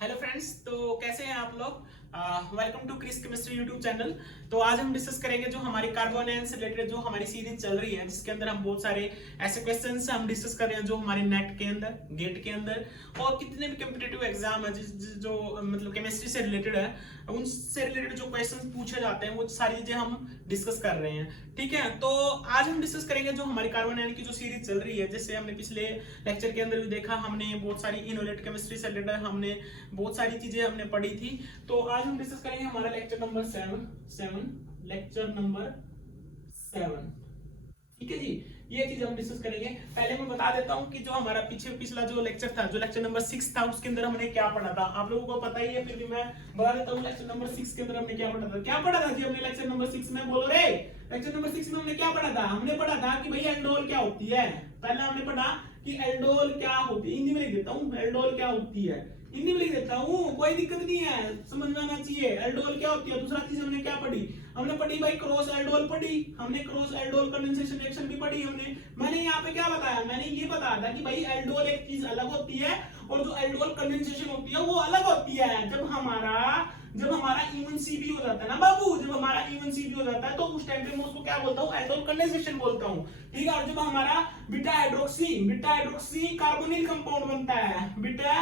Hello friends, तो कैसे हैं आप लोग। Welcome to Chris chemistry YouTube channel. तो आज हम डिस्कस करेंगे जो हमारी कार्बन आयन से रिलेटेड जो हमारी सीरीज चल रही है, जिसके अंदर हम बहुत सारे ऐसे क्वेश्चंस हम डिस्कस कर रहे हैं जो हमारे नेट के अंदर, गेट के अंदर और कितने भी कॉम्पिटिटिव एग्जाम है जो मतलब केमिस्ट्री से रिलेटेड है, उनसे रिलेटेड जो क्वेश्चंस पूछे जाते हैं वो सारी चीजें हम डिस्कस कर रहे हैं। ठीक है, तो आज हम डिस्कस करेंगे जो हमारी कार्बन आयन की जो सीरीज चल रही है। जैसे हमने पिछले लेक्चर के अंदर भी देखा, हमने बहुत सारी इनोलेट केमिस्ट्री से रिलेटेड हमने बहुत सारी चीजें हमने पढ़ी थी। तो आज हम डिस्कस करेंगे हमारा लेक्चर नंबर 7 लेक्चर नंबर 7। ठीक है जी, ये चीज हम डिस्कस करेंगे। पहले मैं बता देता हूँ कि जो हमारा पिछला जो लेक्चर था, जो लेक्चर नंबर 6 था, उसके अंदर हमने क्या पढ़ा था। आप लोगों को पता ही है, फिर भी मैं बता देता हूँ लेक्चर नंबर 6 के अंदर हमने क्या पढ़ा था। क्या पढ़ा था जी हमने लेक्चर नंबर 6 में, बोलो रे। लेक्चर नंबर 6 में हमने क्या पढ़ा था? हमने पढ़ा था कि भाई एल्डोल क्या होती है। पहले हमने पढ़ा कि एल्डोल क्या होती है। हिंदी में लिख देता हूँ, एल्डोल क्या होती है, हिंदी में लिख देता हूँ, कोई दिक्कत नहीं है, समझ में आना चाहिए। एल्डोल क्या होती है। दूसरा चीज हमने क्या पढ़ी? हमने पढ़ी भाई क्रॉस एल्डोल पढ़ी, हमने क्रॉस एल्डोल कंडेंसेशन रिएक्शन भी पढ़ी हमने। मैंने यहाँ पे क्या बताया? मैंने ये बताया था कि भाई एल्डोल एक चीज अलग होती है और जो एल्डोल कंडेंसेशन होती है वो अलग होती है। जब हमारा इवन सीबी हो जाता है ना बाबू, जब हमारा इवन सीबी हो जाता है तो उस टाइम पे मैं उसको क्या बोलता हूँ? एल्डोल कंडेंसेशन बोलता हूँ। ठीक है, और जब हमारा बीटा हाइड्रोक्सी कार्बोनिल कंपाउंड बनता है, बीटा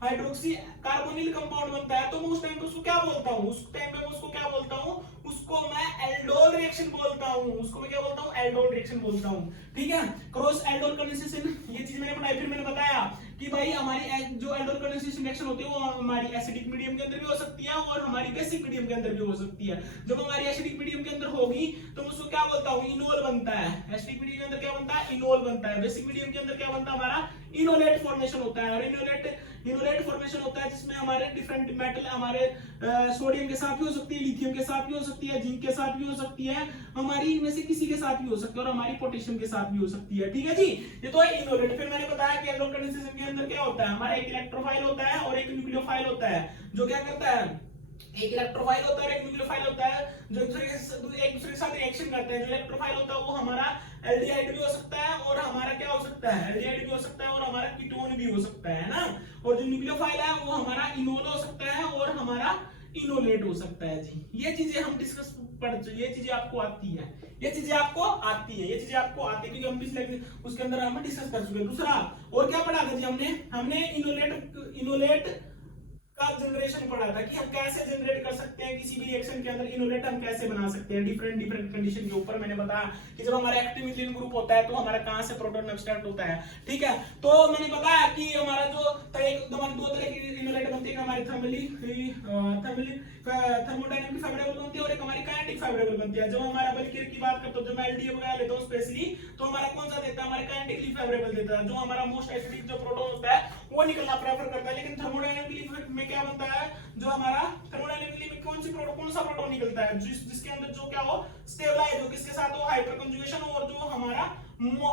हाइड्रोक्सी कार्बोनिल कंपाउंड बनता है, तो मैं उस टाइम पे उसको क्या बोलता हूँ? उस टाइम पे मैं उसको क्या बोलता हूँ? उसको मैं एल्डोल रिएक्शन बोलता हूँ। उसको मैं क्या बोलता हूँ? एल्डोल रिएक्शन बोलता हूँ। ठीक है, क्रॉस एल्डोल कंडेंसेशन, ये चीज मैंने पढ़ाई। फिर मैंने बताया कि भाई हमारी जो एल्डोल कंडेंसेशन रिएक्शन होती है वो हमारी एसिडिक मीडियम के अंदर भी हो सकती है और हमारी बेसिक मीडियम के अंदर भी हो सकती है। जब हमारी एसिडिक मीडियम के अंदर होगी तो मैं उसको क्या बोलता हूँ? इनोल बनता है। एसिडिक मीडियम के अंदर क्या बनता है? इनोल बनता है। बेसिक मीडियम के अंदर क्या बनता है? हमारा इनोलेट फॉर्मेशन होता है। और इनोलेट फॉर्मेशन होता है जिसमें हमारे डिफरेंट मेटल, हमारे सोडियम के साथ भी हो सकती है, लिथियम के साथ भी हो सकती है, जिंक के साथ भी हो सकती है, हमारी इनमें से किसी के साथ भी हो सकती है और हमारी पोटेशियम के साथ भी हो सकती है। ठीक है जी, ये तो है इनोलेट। फिर मैंने बताया कि एल्डोल कंडेंसेशन के अंदर क्या होता है? हमारा एक इलेक्ट्रोफाइल होता है और एक न्यूक्लियोफाइल होता है, जो क्या करता है? एक इलेक्ट्रोफाइल होता है और एक न्यूक्लियोफाइल होता है, जो एक दूसरे के साथ रिएक्शन करते हैं। जो इलेक्ट्रोफाइल होता है वो हमारा एल्डिहाइड भी हो सकता है और हमारा क्या हो सकता है? एल्डिहाइड भी हो सकता है और हमारा कीटोन भी हो सकता है ना। और जो न्यूक्लियोफाइल है वो हमारा इनोल हो सकता है और हमारा इनोलेट हो सकता है जी। ये चीजें हम डिस्कस ये चीजें आपको आती है, ये चीजें आपको आती है, ये चीजें आपको आती है, क्योंकि हम पिछले उसके अंदर हम डिस्कस कर चुके हैं। दूसरा और क्या पढ़ा था जी हमने इनोलेट का जनरेशन पढ़ा था कि हम कैसे जनरेट कर सकते हैं किसी भी रिएक्शन के अंदर इनोलेट हम कैसे बना सकते हैं डिफरेंट कंडीशन के ऊपर। मैंने बताया कि जब हमारा एक्टिव मिथाइल ग्रुप होता है तो हमारा कहां से प्रोटॉन एब्स्ट्रैक्ट होता है। ठीक है, तो मैंने बताया कि हमारा जो दो तरह की इनोलेट बनती है, हमारी थर्मोडायनेमिक फेवरेबल बनती है और एक हमारी काइनेटिक फेवरेबल बनती है। जब हमारा बल्कि की बात करते हो, जब मैं एलडीए वगैरह लेता हूं स्पेशली, तो हमारा कौन सा देता है? हमारा काइनेटिकली फेवरेबल देता है। जो हमारा मोस्ट एसिडिक जो प्रोटॉन होता है वो निकलना प्रेफर करता है। लेकिन थर्मोडायनेमिकली में क्या बनता है? जो हमारा थर्मोडायनेमिकली में कौन सा प्रोटॉन निकलता है? जिसके अंदर जो क्या हो? स्टेबलाइज हो, किसके साथ हो? हाइपर कंजुगेशन हो, और जो हमारा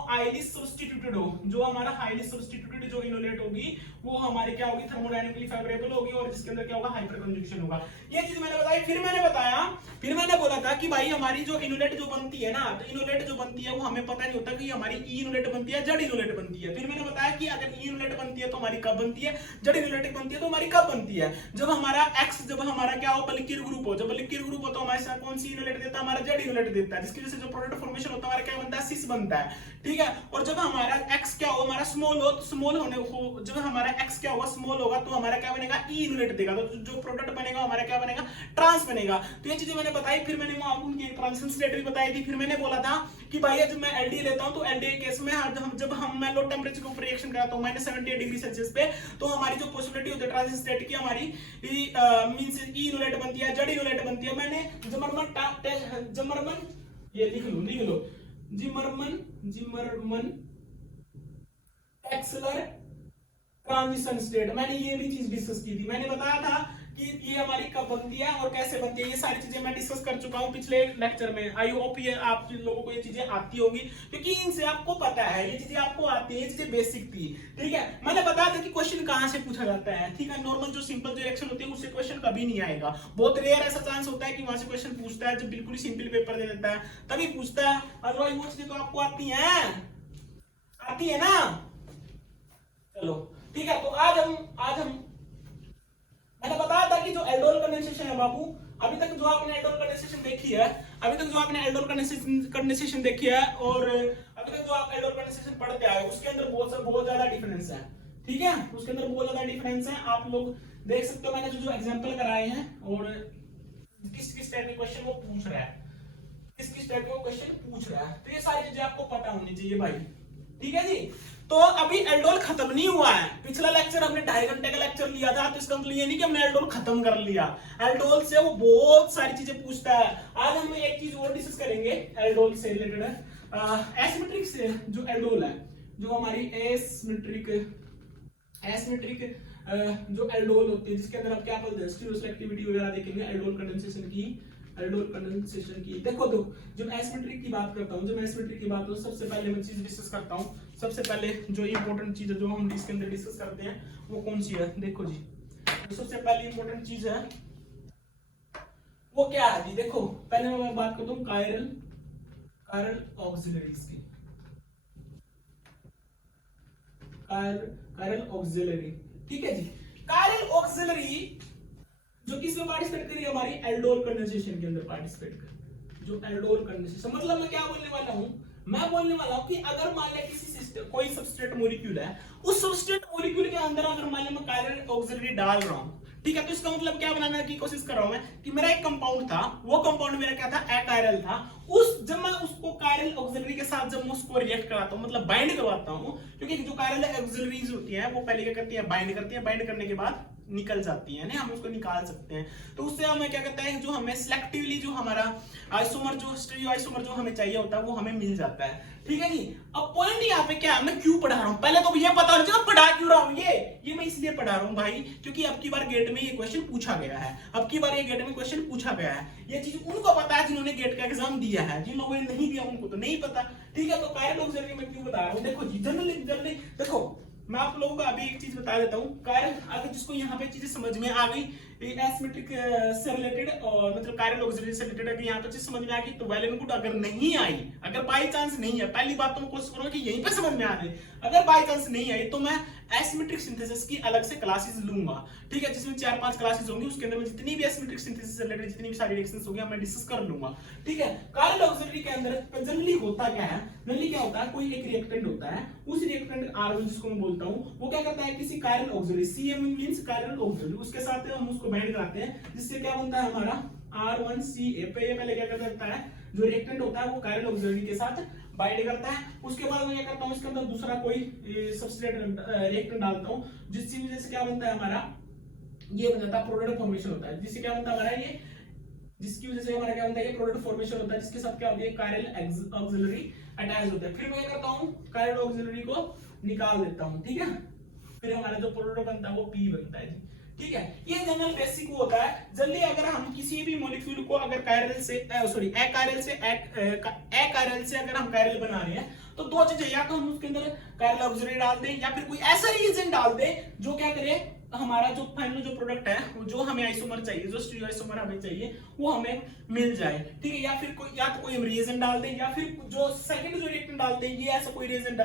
हाईली सब्स्टिट्यूटेड हो, जो हमारा हाईली सब्स्टिट्यूटेड जो इनोलेट होगी वो हमारी क्या होगी? थर्मोडायनेमिकली फेवरेबल होगी और जिसके अंदर क्या होगा? हाइपर कंजुगेशन होगा। ये चीज मैंने बताई। फिर मैंने बोला था कि भाई हमारी जो इनोलेट जो बनती है ना, तो इनोलेट जो बनती है वो हमें पता नहीं होता कि हमारी ई इनोलेट बनती है, जेड इनोलेट बनती है। फिर मैंने बताया कि अगर ई इनोलेट बनती है तो हमारी कब बनती है, जेड इनोलेट बनती है तो हमारी कब बनती है? जब हमारा क्या हो? बल्किर ग्रुप हो। जब बल्किर ग्रुप हो तो हमारे साथ कौन सी इनोलेट देता है? हमारा जेड इनोलेट देता है, जिसकी वजह से जो प्रोडक्ट फॉर्मेशन होता है हमारा क्या बनता है? सिस बनता है। ठीक है, और जब हमारा एक्स क्या हो? हमारा स्मॉल हो, तो स्मॉल होने हो, जब हमारा एक्स क्या होगा? स्मॉल होगा, तो हमारा क्या बनेगा? ई इनोलेट देगा। तो जो प्रोडक्ट बनेगा हमारा क्या बनेगा? ट्रांस बनेगा। तो ये चीजें मैंने बताई। फिर मैंने उनकी ट्रांजिशन स्टेट भी बताई थी। फिर मैंने बोला था कि भाई जब मैं एलडी लेता हूं तो एलडी केस में जब हम मैं लो टेंपरेचर के ऊपर रिएक्शन कराता हूं -78 डिग्री सेल्सियस पे, तो हमारी जो पॉसिबिलिटी होती है ट्रांजिशन स्टेट की, हमारी मींस ई इनोलेट बनती है, जेड इनोलेट बनती है। मैंने जिमरमन ये लिख लो जिमरमन एक्सेलर ट्रांजिशन स्टेट, मैंने ये भी चीज डिस्कस की थी। मैंने बताया था कि ये हमारी कब बनती है और कैसे बनती है। ये सारी चीजें मैं डिस्कस कर चुका हूं पिछले लेक्चर में। आई होप ये आप लोगों को ये चीजें आती होंगी, क्योंकि इनसे आपको पता है, ये चीजें आपको आती है, ये चीजें बेसिक थी। ठीक है, मैंने बताया था कि क्वेश्चन कहां से पूछा जाता है। ठीक है, नॉर्मल जो सिंपल जो रिएक्शन होती है उससे क्वेश्चन कभी नहीं आएगा। बहुत रेयर ऐसा चांस होता है कि वहां से क्वेश्चन पूछता है, जब बिल्कुल सिंपल पेपर दे देता है तभी पूछता है, अदरवाइज वो चीजें तो आपको आती है ना। चलो ठीक है, तो आज हम मैंने बताया था कि जो एल्डोल कंडेंसेशन है बाबू, अभी तक जो आपने एल्डोल कंडेंसेशन देखी है, अभी तक जो आपने एल्डोल कंडेंसेशन देखी है और अभी तक जो आप एल्डोल कंडेंसेशन पढ़ते आए उसके अंदर बहुत ज्यादा डिफरेंस है, ठीक है, उसके अंदर बहुत ज्यादा डिफरेंस है। आप लोग देख सकते हो मैंने जो एग्जांपल कराए हैं और किस किस टाइप के क्वेश्चन वो पूछ रहा है, किस किस टाइप के क्वेश्चन पूछ रहा है, तो ये सारी चीजें आपको पता होनी चाहिए भाई, ठीक है जी। तो अभी एल्डोल खत्म नहीं हुआ है, पिछला लेक्चर हमने 2.5 घंटे का लेक्चर लिया था, तो इसका मतलब ये नहीं कि हमने एल्डोल खत्म कर लिया। एल्डोल से वो बहुत सारी चीजें पूछता है। आज हम एक चीज और डिस्कस करेंगे एल्डोल से रिलेटेड, एसिमेट्रिक से जो एल्डोल है, जो हमारी एसिमेट्रिक जो एल्डोल होती है, जिसके अंदर आप क्या बोलते हैं स्टीरियोसेलेक्टिविटी वगैरह देखेंगे, एल्डोल कंडेंसेशन की, एल्डोल कंडेंसेशन की। देखो तो जब एसिमेट्रिक की बात करता हूं, जब एसिमेट्रिक की बात हो, सबसे पहले मैं चीज डिस्कस करता हूं। सबसे पहले जो इंपॉर्टेंट चीज है जो हम इसके अंदर डिस्कस करते हैं वो कौन सी है, देखो जी, तो सबसे पहले इंपॉर्टेंट चीज है वो क्या है जी। देखो पहले मैं बात करता हूं कायरल ऑक्सिलरीज की, कायरल ऑक्सिलरी, ठीक है जी। कायरल ऑक्सिलरी जो किसमें पार्टिसिपेट करी, हमारी एल्डोल कंडेंसेशन के अंदर पार्टिसिपेट कर। जो एल्डोल कंडेंसेशन मतलब मैं क्या बोलने वाला हूं, मैं बोलने वाला हूं कि अगर मान लिया किसी सिस्टम कोई सबस्ट्रेट मॉलिक्यूल है, उस सबस्ट्रेट मॉलिक्यूल के अंदर अगर मान लिया मैं कायरल ऑक्सिलरी डाल रहा हूं, ठीक है, तो इसका मतलब क्या बनाने की कोशिश कर रहा हूं मैं कि मेरा एक कंपाउंड था, वो कंपाउंड मेरा क्या था, अकायरल था। जब मैं उसको कायरल ऑक्सिलरी के साथ जब मैं उसको रिएक्ट कराता हूं, मतलब बाइंड करवाता हूं, क्योंकि जो कायरल ऑक्सिलरीज होती है वो पहले क्या करती है, बाइंड करती है, बाइंड करने के बाद निकल जाती है ना, हम उसको निकाल सकते हैं। तो उससे हमें क्या करता है, जो हमें सिलेक्टिवली जो हमारा आइसोमर, जो स्टीरियो आइसोमर जो हमें चाहिए होता है वो हमें मिल जाता है, ठीक है जी। अब पॉइंट यहाँ पे क्या, मैं क्यों पढ़ा रहा हूँ, पहले तो ये पता होना चाहिए पढ़ा क्यों रहा हूँ। ये मैं इसलिए पढ़ा रहा हूँ भाई, क्योंकि अब की बार गेट में ये क्वेश्चन पूछा गया है, अब की बार ये गेट में क्वेश्चन पूछा गया है। ये चीज उनको पता है जिन्होंने गेट का एग्जाम दिया है, जिन लोगों ने नहीं दिया उनको तो नहीं पता, ठीक है। तो कायरल ऑक्सिलरी में क्यों बता रहा हूँ, देखो जी, जनरली देखो मैं आप लोगों को अभी एक चीज बता देता हूँ। कायरल, अगर जिसको यहाँ पे चीजें समझ में आ गई एसिमेट्रिक से रिलेटेड और मतलब कायरल ऑक्सिलरी से रिलेटेड, अगर यहाँ पे चीज समझ में आ गई तो वेल एंड गुड। अगर नहीं आई, अगर बाई चांस नहीं है, पहली बात तो मैं कोशिश करूंगा कि यहीं पे समझ में आ जाए। अगर बाई चांस नहीं आई तो मैं एसिमेट्रिक सिंथेसिस की अलग से क्लासेस लूंगा, ठीक है, जिसमें 4-5 क्लासेस होंगी, उसके अंदर मैं जितनी भी एसिमेट्रिक सिंथेसिस से रिलेटेड जितनी भी सारी रिएक्शंस होंगी मैं डिस्कस कर लूंगा, ठीक है। कायरल ऑक्सिलरी के अंदर जनरली होता क्या है, जनरली क्या होता है, कोई एक रिएक्टेंट होता है, उस रिएक्टेंट R1 जिसको मैं बोलता हूं, वो क्या करता है, किसी chiral auxiliary, CM means chiral auxiliary, उसके साथ हम उसको बाइंड कराते हैं, जिससे क्या बनता है हमारा R1CA पे। ये पहले क्या करता है, जो रिएक्टेंट होता है वो कायरल ऑक्सिलरी के साथ बाइंड करता है। उसके बाद मैं क्या करता हूं, इसके अंदर दूसरा कोई सबस्ट्रेट रिएक्टेंट डालता हूं, जिसकी वजह से क्या बनता है हमारा, ये बन जाता है प्रोडक्ट फॉर्मेशन होता है, जिससे क्या बनता है हमारा ये, जिसकी वजह से हमारा क्या बनता है, ये प्रोडक्ट फॉर्मेशन होता है, जिसके साथ क्या होती है, कायरल ऑक्सिलरी अटैच होता है। फिर मैं क्या करता हूं, कायरल ऑक्सिलरी को निकाल देता हूं, ठीक है। फिर हमारा जो प्रोडक्ट बनता है वो P बनता है जी, ठीक है। ये जनरल बेसिक होता है। जल्दी अगर हम किसी भी मॉलिक्यूल को अगर कायरल से अकायरल से अगर हम कायरल बना रहे हैं तो दो चीजें, या तो हम उसके अंदर कायरल ऑक्सिलरी डाल दें या फिर कोई ऐसा रिएजेंट डाल दें जो क्या करे, हमारा जो फाइनल जो प्रोडक्ट है, जो हमें आइसोमर चाहिए, जो स्टीरियो आइसोमर हमें चाहिए वो हमें मिल जाए, ठीक है। या फिर कोई, या तो कोई हम रिएजेंट डाल दें या फिर जो सेकंड जो रिएक्टेंट डालते हैं ये ऐसा कोई रिएक्टेंट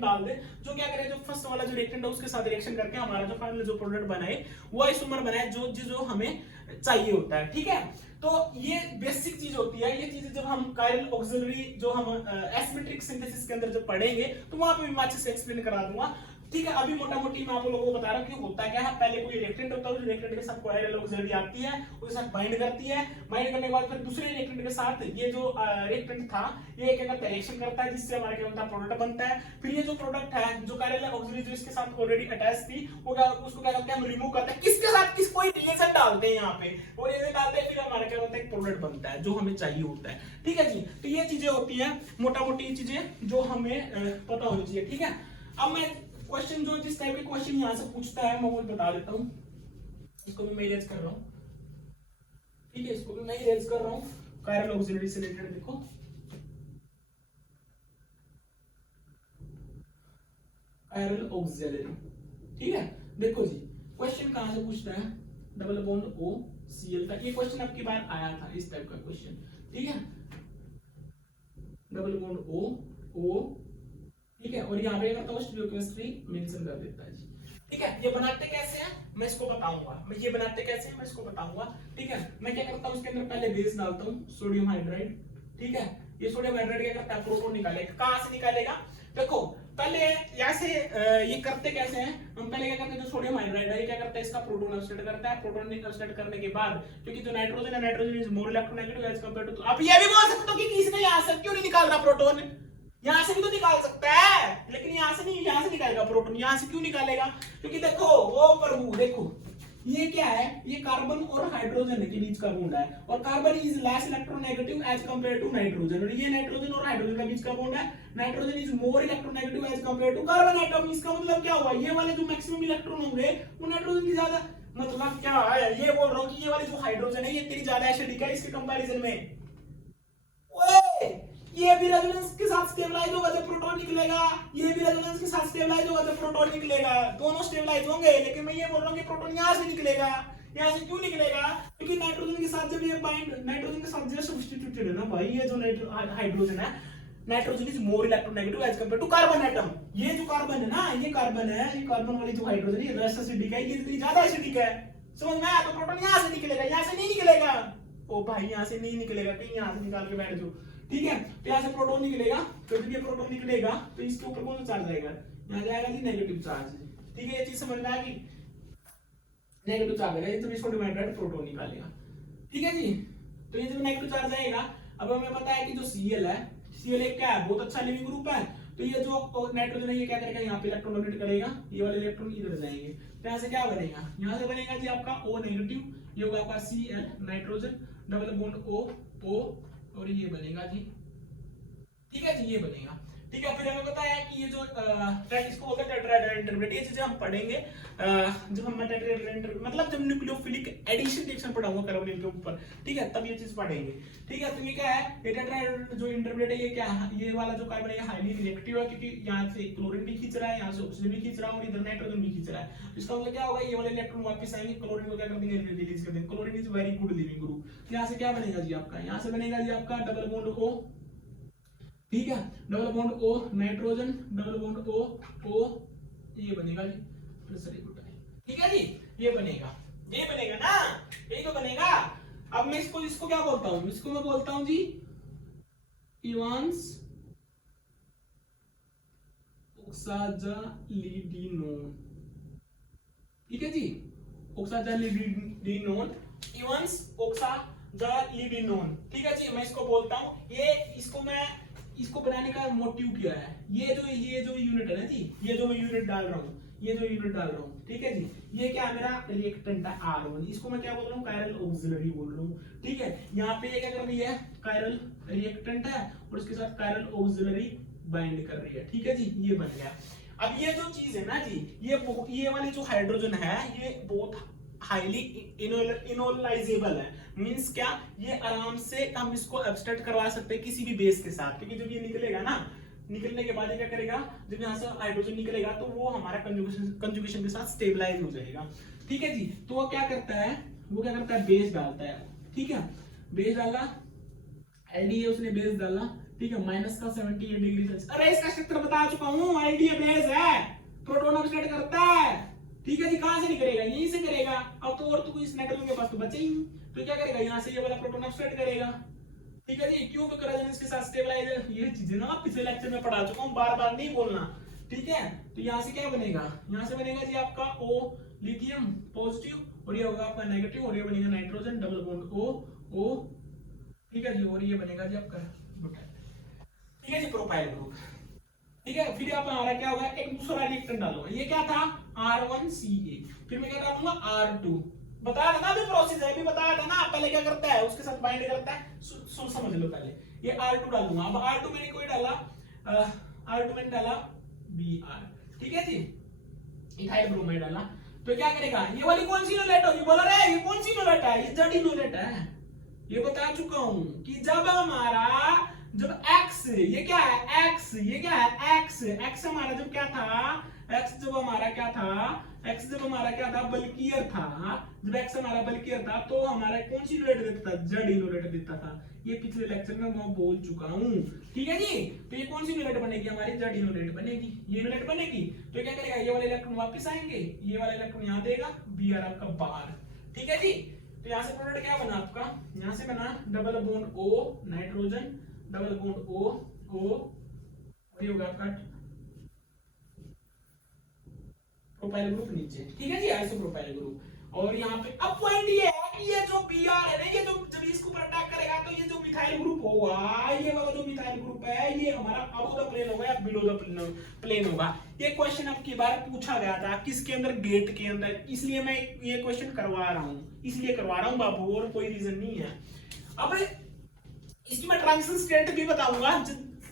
डाल दे जो क्या करे, जो फर्स्ट वाला जो रिएक्टेंट है उसके साथ रिएक्शन करके हमारा जो फाइनल जो प्रोडक्ट बनाए वो आइसोमर बनाए जो जो हमें चाहिए होता है, ठीक है। तो ये बेसिक चीज होती है। ये चीजें जब हम कायरल ऑक्सिलरी जो हम एसिमेट्रिक सिंथेसिस के अंदर जब पढ़ेंगे तो वहां पे मैं अच्छे से एक्सप्लेन करा दूंगा, ठीक है। अभी मोटा मोटी मैं आप लोगों को बता रहा हूं कि होता क्या है। पहले कोई रिएक्टेंट होता है, उस रिएक्टेंट के साथ कायरल ऑक्सिलरी आती है, उसके साथ बाइंड करती है, बाइंड करने के बाद फिर दूसरे रिएक्टेंट के साथ ये जो रिएक्टेंट था ये क्या करता है, रिएक्शन करता है, जिससे हमारा क्या बनता है, प्रोडक्ट बनता है। फिर ये जो प्रोडक्ट है, जो कायरल ऑक्सिलरी जो इसके साथ ऑलरेडी अटैच थी, वो क्या, उसको क्या करते हैं, हम रिमूव करते हैं, किसके साथ, किस कोई रिएजेंट डालते हैं यहाँ पे, वो रिएजेंट डालते हैं, फिर हमारा क्या बनता है, एक प्रोडक्ट बनता है जो हमें चाहिए होता है, ठीक है जी। तो ये चीजें होती हैं मोटा मोटी चीजें जो हमें पता होनी चाहिए, ठीक है। अब मैं क्वेश्चन जो जिस टाइप के क्वेश्चन यहां से पूछता है मैं वो बता देता हूं। इसको भी मैं इरेज कर रहा हूं, ठीक है, इसको भी मैं इरेज कर रहा हूं। कायरल ऑक्सिलरी से रिलेटेड देखो, कायरल ऑक्सिलरी, ठीक है। देखो जी क्वेश्चन कहां से पूछता है, डबल बॉन्ड O Cl का। ये क्वेश्चन अब की बार आया था इस टाइप का क्वेश्चन, ठीक है, डबल बॉन्ड O, ठीक है। और यहाँ पे करता हूँ स्टीरियोकेमिस्ट्री मेंशन कर देता है जी, ठीक है। ये बनाते कैसे हैं मैं इसको बताऊंगा, ये बनाते कैसे हैं मैं इसको बताऊंगा। ठीक है, मैं क्या करता हूँ इसके अंदर पहले बेस डालता हूँ सोडियम हाइड्राइड। ठीक है, ये सोडियम हाइड्राइड क्या करता है, प्रोटॉन निकालेगा। कहां से निकालेगा, देखो पहले यहाँ से ये करते कैसे हैं, हम पहले क्या करते हैं, जो सोडियम हाइड्राइड है ये क्या करता है, इसका प्रोटॉन ऑक्सीडेट करता है। प्रोटॉन ऑक्सीडेट करने के बाद क्योंकि जो नाइट्रोजन है, nitrogen is more electronegative as compare to, आप ये भी बोल सकते हो कि किसने यहाँ से क्यों नहीं निकाल रहा प्रोटॉन, यहाँ से भी तो निकाल सकता है, लेकिन यहाँ से नहीं, यहाँ से निकालेगा प्रोटॉन। यहाँ से क्यों निकालेगा, क्योंकि देखो वो प्रभु देखो ये क्या है, ये कार्बन और हाइड्रोजन के बीच का बॉन्ड है, और carbon is less electronegative as compare to nitrogen, और ये नाइट्रोजन और हाइड्रोजन के बीच का बॉन्ड है। Nitrogen is more electronegative as compare to carbon atom. इसका मतलब क्या हुआ, ये वाले जो मैक्सिमम इलेक्ट्रॉन होंगे वो नाइट्रोजन की ज्यादा, मतलब क्या है, ये बोल रहा हूँ कि ये वाले जो हाइड्रोजन है ये तेरी ज्यादा एसिडिक है इसके कंपैरिजन में। ओए ये भी रेजोनेंस के साथ स्टेबलाइज होगा जब प्रोटॉन निकलेगा, ये भी रेजोनेंस के साथ स्टेबलाइज होगा जब प्रोटॉन निकलेगा, दोनों स्टेबलाइज होंगे। लेकिन मैं ये बोल रहा हूँ कि प्रोटॉन यहाँ से निकलेगा। यहाँ से क्यों निकलेगा, क्योंकि नाइट्रोजन के साथ जब ये बाइंड, नाइट्रोजन के साथ जो सब्स्टिट्यूटेड है ना भाई, ये जो हाइड्रोजन है, nitrogen is more electronegative as compare to carbon atom. ये जो कार्बन है ना, ये कार्बन है, ये कार्बन वाली जो हाइड्रोजन है लेस एसिडिक है, ये इतनी ज्यादा एसिडिक है, समझ में आया। तो प्रोटॉन यहाँ से निकलेगा, यहाँ से नहीं निकलेगा। ओ भाई यहाँ से नहीं निकलेगा, कहीं यहाँ से निकाल के बैठ जाओ। ठीक है, तो यहाँ से प्रोटॉन निकलेगा, तो जब ये प्रोटॉन निकलेगा तो इसके ऊपर कौन सा चार्ज आएगा, यहाँ जाएगा जी नेगेटिव चार्ज। ठीक है, ये चीज समझ में आ गई, नेगेटिव चार्ज आएगा, ये तो इसको डिवाइड करके प्रोटॉन निकालेगा। ठीक है जी, तो ये जब नेगेटिव चार्ज आएगा, अब हमें पता है कि जो Cl है, Cl एक क्या है, बहुत अच्छा लिविंग ग्रुप है। तो ये जो नाइट्रोजन है ये क्या करेगा, यहाँ पे इलेक्ट्रॉन डोनेट करेगा, ये वाले इलेक्ट्रॉन इधर जाएंगे, तो यहाँ से क्या बनेगा, यहाँ से बनेगा जी आपका O नेगेटिव, ये होगा आपका Cl nitrogen, double bond O, और ये बनेगा जी। ठीक है जी, ये बनेगा। ठीक है, फिर हमें पता है कि ये जो इसको बोलते हैं टेट्राहेड्रल इंटरमीडिएट, ये चीजें हम पढ़ेंगे जब हम टेट्राहेड्रल मतलब जब न्यूक्लियोफिलिक एडिशन रिएक्शन पढ़ाऊंगा कार्बोनिल के ऊपर। ठीक है, तब ये चीज पढ़ेंगे। ठीक है, तो ये क्या है, ये टेट्राहेड्रल जो इंटरमीडिएट है, ये क्या है, ये वाला जो कार्बन है हाईली रिएक्टिव है, क्योंकि यहाँ से क्लोरीन भी खींच रहा है, यहाँ से ऑक्सीजन भी खींच रहा है, और इधर नाइट्रोजन भी खींच रहा है। इसका मतलब क्या होगा, ये वाले इलेक्ट्रॉन वापस आएंगे, क्लोरीन को क्या कर देंगे, रिलीज कर देंगे। Chlorine is very good leaving group. यहाँ से क्या बनेगा जी आपका, यहाँ से बनेगा जी आपका डबल बॉन्ड O। ठीक है, double bond O nitrogen, double bond O, ये बनेगा जी। ठीक है जी, ये बनेगा ना, यही तो बनेगा। अब मैं इसको क्या बोलता हूँ, इसको मैं बोलता हूँ जी इवांस ओक्साजालिडिनोन। ठीक है जी, ओक्साजालिडिनोन, इवांस ओक्साजालिडिनोन। ठीक है जी, मैं इसको बोलता हूँ, ये इसको बनाने का मोटिव क्या है, ये जो यूनिट है ना जी, ये जो मैं यूनिट डाल रहा हूँ, ठीक है जी, ये क्या है, मेरा रिएक्टेंट है R1, इसको मैं क्या बोल रहा हूँ, कायरल ऑक्सिलरी बोल रहा हूँ। ठीक है, यहाँ पे ये क्या कर रही है, कायरल रिएक्टेंट है और उसके साथ कायरल ऑक्सिलरी बाइंड कर रही है। ठीक है जी, ये बन गया। अब ये जो चीज है ना जी, ये वाली जो हाइड्रोजन है, ये बहुत हाईली इनोलाइजेबल है। मींस क्या, ये आराम से हम इसको एब्स्ट्रैक्ट करवा सकते हैं किसी भी बेस के साथ, क्योंकि जब ये निकलेगा ना, निकलने के बाद ये क्या करेगा, जब यहाँ से हाइड्रोजन निकलेगा तो वो हमारा कंजुगेशन के साथ स्टेबलाइज हो जाएगा। ठीक है जी, तो वो क्या करता है, बेस डालता है। ठीक है, बेस डाला, एलडीए उसने बेस डाला। ठीक है, -78 डिग्री सेल्सियस। अरे इसका क्षेत्र बता चुका हूँ, एलडीए बेस है, प्रोटॉन ऑक्सीडेट करता है। ठीक है जी, कहां से निकलेगा, यहीं से करेगा। अब तो और तो इस नाइट्रोजन के पास तो बचे ही, तो क्या करेगा, यहाँ से ये वाला प्रोटॉन ऑक्सीडेट करेगा। ठीक है जी, क्यों रेजोनेंस के साथ स्टेबलाइजर, ये चीजें ना पिछले लेक्चर में पढ़ा चुका हूँ, बार-बार नहीं बोलना। ठीक है, तो यहाँ से क्या बनेगा, यहाँ से बनेगा जी आपका O लिथियम पॉजिटिव, और ये होगा आपका नेगेटिव, और ये बनेगा नाइट्रोजन, डबल बॉन्ड O। ठीक है जी, और ये बनेगा जी आपका ब्यूटाइल। ठीक है जी, प्रोपाइल ग्रुप। ठीक है, फिर आप हमारा क्या होगा, एक दूसरा रिएक्टेंट डालूंगा, ये क्या था R1CA, फिर मैं क्या डालूंगा R2। बताया था ना अभी प्रोसेस है, अभी बताया था ना, पहले क्या करता है, उसके साथ बाइंड करता है, समझ लो पहले। ये R2 डालूंगा, अब R2 मैंने कोई डाला, R2 मैंने डाला Br। ठीक है जी, इथाइल ब्रोमाइड डाला, तो क्या करेगा, ये वाली कौन सी इनोलेट होगी, बोला रे ये कौन सी इनोलेट है, ये जड़ इनोलेट है। ये बता चुका हूं कि जब X, ये क्या है X, ये क्या है X हमारा जब क्या था, एक्स जब हमारा क्या था, बल्कियर था। जब एक्स हमारा बल्कियर था तो हमारा कौन सी यूनिट देता था, जेड यूनिट देता था। ये पिछले लेक्चर में मैं बोल चुका हूँ, ठीक है जी। तो ये कौन सी यूनिट बनेगी हमारी, जेड यूनिट बनेगी, ये यूनिट बनेगी। तो क्या करेगा, ये वाले इलेक्ट्रॉन वापस आएंगे, ये वाला इलेक्ट्रॉन यहाँ देगा, बी आर आपका बाहर, ठीक है जी। तो यहाँ से प्रोडक्ट क्या बना आपका, यहाँ से बना double bond O nitrogen, double bond O और ये होगा आपका प्रोपाइल ग्रुप नीचे, ठीक है जी, आइसोप्रोपाइल ग्रुप। और यहाँ पे अब पॉइंट ये है कि ये जो Br है ना, ये जो जब इसके ऊपर अटैक करेगा तो ये जो मिथाइल ग्रुप होगा, ये वाला जो मिथाइल ग्रुप है, ये हमारा अबव द प्लेन होगा या बिलो द प्लेन होगा। ये क्वेश्चन अब की बार पूछा गया था किसके अंदर, गेट के अंदर, इसलिए मैं ये क्वेश्चन करवा रहा हूँ, इसलिए करवा रहा हूँ बाबू, और कोई रीजन नहीं है। अब इसकी मैं ट्रांजिशन स्टेट भी बताऊंगा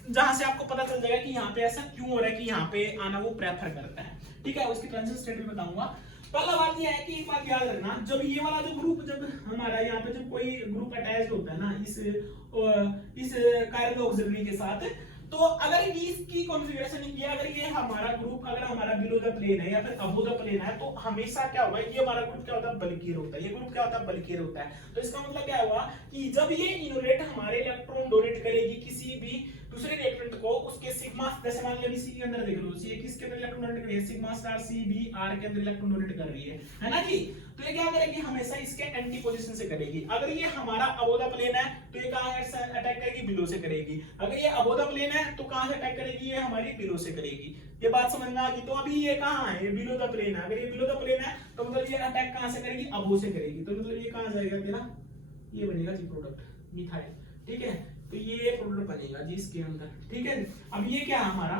जहां से आपको पता चल जाएगा कि यहाँ पे ऐसा क्यों हो रहा है कि यहाँ पे आना वो प्रेफर करता है, ठीक है। उसकी ट्रांजिशन स्टेट भी बताऊंगा। पहला बात ये है कि एक बात याद रखना, जब ये वाला जो ग्रुप, जब हमारा यहाँ पे जब कोई ग्रुप अटैच्ड होता है ना इस कायरल ऑक्सिलरी के साथ, तो अगर इसकी कॉन्फ़िगरेशन ये, अगर ये हमारा ग्रुप अगर हमारा बिलो द प्लेन है या फिर अबव द प्लेन है, तो हमेशा क्या होगा, ये हमारा ग्रुप क्या होता है, बल्कियर होता है, ये ग्रुप क्या होता है, बल्कियर होता है। तो इसका मतलब क्या हुआ कि जब ये इनोलेट हमारे इलेक्ट्रॉन डोनेट करेगी किसी भी दूसरे रिएक्टेंट को, उसके सिग्मा, जैसे मान लिया सी के अंदर देख लो, सी किसके अंदर इलेक्ट्रॉन डोनेट कर रही है, sigma star C B R के अंदर इलेक्ट्रॉन डोनेट कर रही है ना जी। तो ये क्या करेगी, हमेशा इसके एंटी पोजीशन से करेगी। अगर ये हमारा अबव द प्लेन है तो ये कहां से अटैक करेगी, बिलो से करेगी। अगर ये अबव द प्लेन है तो कहां से अटैक करेगी, ये हमारी बिलो से करेगी। ये बात समझ में आ गई। तो अभी ये कहां है, ये बिलो द प्लेन है। अगर ये बिलो द प्लेन है तो मतलब ये अटैक कहां से करेगी, अबव से करेगी। तो मतलब ये कहां जाएगा तेरा, ये बनेगा जी प्रोडक्ट मिथाइल, ठीक है। तो ये प्रोडक्ट बनेगा जी इसके अंदर, ठीक है। अब ये क्या है हमारा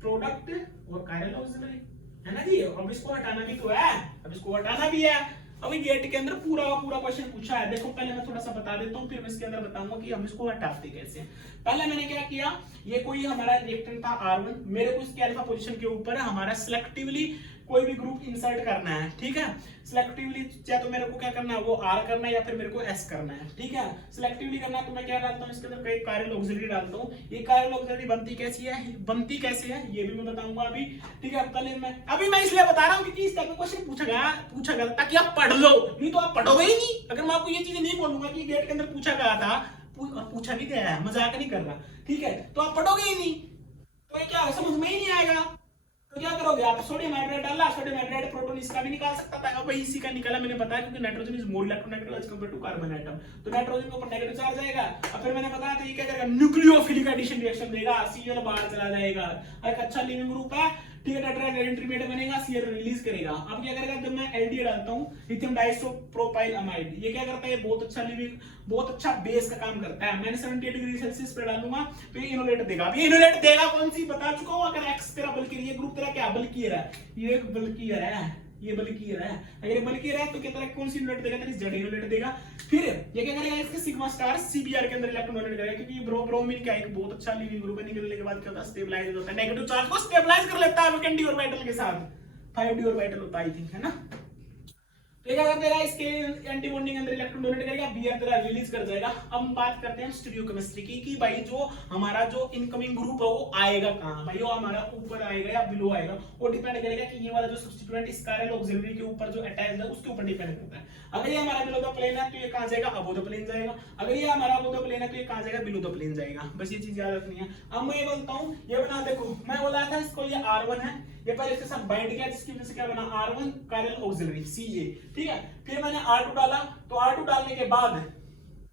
प्रोडक्ट और कायरल ऑक्सिलरी है ना जी। अब इसको हटाना भी तो है, अब इसको हटाना भी है। अभी गेट के अंदर पूरा क्वेश्चन पूछा है। देखो पहले मैं थोड़ा सा बता देता हूँ, फिर मैं इसके अंदर बताऊंगा कि हम इसको हटाते कैसे। पहले मैंने क्या किया, ये कोई हमारा रिएक्टेंट था R1, मेरे को इसके अल्फा पोजीशन के ऊपर हमारा सिलेक्टिवली कोई भी ग्रुप इंसर्ट करना है, ठीक है। सिलेक्टिवली चाहे तो मेरे को क्या करना है, वो R करना है या फिर मेरे को S करना है, ठीक है। सिलेक्टिवली करना है तो मैं क्या डालता हूँ इसके अंदर, कई कायरल ऑक्सिलरी डालता हूँ। ये कायरल ऑक्सिलरी बनती कैसे है ये भी मैं बताऊंगा अभी, ठीक है। पहले मैं इसलिए बता रहा हूँ क्योंकि इस टाइप का क्वेश्चन पूछा गया ताकि आप पढ़ लो, नहीं तो आप पढ़ोगे ही नहीं। अगर मैं आपको ये चीजें नहीं बोलूंगा कि गेट के अंदर पूछा गया था, पूछा भी गया है, मजाक नहीं कर रहा, ठीक है, तो आप पढ़ोगे ही नहीं। तो ये क्या समझ में ही नहीं आएगा। तो क्या करोगे आप, सोडियम हाइड्राइड डाला, सोडियम हाइड्राइड प्रोटॉन इसका भी निकाल सकता था, अब इसी का निकाला मैंने बताया क्योंकि nitrogen is more electronegative as compare to carbon atom. तो नाइट्रोजन के ऊपर नेगेटिव चार्ज आएगा। अब फिर मैंने बताया था ये क्या करेगा, न्यूक्लियोफिलिक एडिशन रिएक्शन देगा, Cl बाहर चला जाएगा। एक अच्छा लिविंग ग्रुप है, ठीक है, टेट्राहेड्रल इंटरमीडिएट बनेगा, Cl रिलीज करेगा। अब क्या करेगा, जब मैं एलडीए डालता हूं, लिथियम डाइसोप्रोपाइल अमाइड, ये क्या करता है, बहुत अच्छा लिविंग, बहुत अच्छा बेस का काम करता है। मैंने 78 डिग्री सेल्सियस पे डालूंगा तो ये इनोलेट देगा। अब ये इनोलेट देगा कौन सी बता चुका हूं। अगर एक्स तेरा बल्कियर, ये ग्रुप तेरा क्या बल्कियर है, ये बल्कियर है, ये बल्कियर है। अगर ये बल्कियर है तो क्या तरह कौन सी यूनिट देगा, तेरी जेड यूनिट देगा। फिर ये क्या करेगा, इसके सिग्मा स्टार सीबीआर के अंदर इलेक्ट्रॉन डोनेट करेगा, क्योंकि ब्रोमीन क्या एक बहुत अच्छा लिविंग ग्रुप है। निकलने के बाद क्या होता है, स्टेबलाइज होता है, नेगेटिव चार्ज को स्टेबलाइज कर लेता है वैकेंट डी ऑर्बिटल के साथ। 5d ऑर्बिटल होता है आई थिंक, है ना। तो क्या करता है, इसके एंटी बॉन्डिंग अंदर इलेक्ट्रॉन डोनेट करेगा, बीआर तेरा रिलीज कर जाएगा। अब हम बात करते हैं स्टीरियोकेमिस्ट्री की कि भाई जो हमारा जो इनकमिंग ग्रुप है वो आएगा कहां, भाई वो हमारा ऊपर आएगा या बिलो आएगा, वो डिपेंड करेगा कि ये वाला जो सब्स्टिट्यूएंट इस कायरल ऑक्सिलरी के ऊपर जो अटैच्ड है उसके ऊपर डिपेंड करता है। अगर ये हमारा बिलो द प्लेन है तो ये कहां जाएगा, अबव द प्लेन जाएगा। अगर ये हमारा अबव द प्लेन है तो ये कहां जाएगा, बिलो द प्लेन जाएगा। बस ये चीज याद रखनी है। अब मैं ये बोलता हूं, ये बना, देखो मैं बोला था इसको, ये R1 है, ये पहले इसके साथ बाइंड किया जिसकी वजह से क्या बना, R1 कायरल ऑक्सिलरी Ca, ठीक है। फिर मैंने R2 डाला, तो R2 डालने के बाद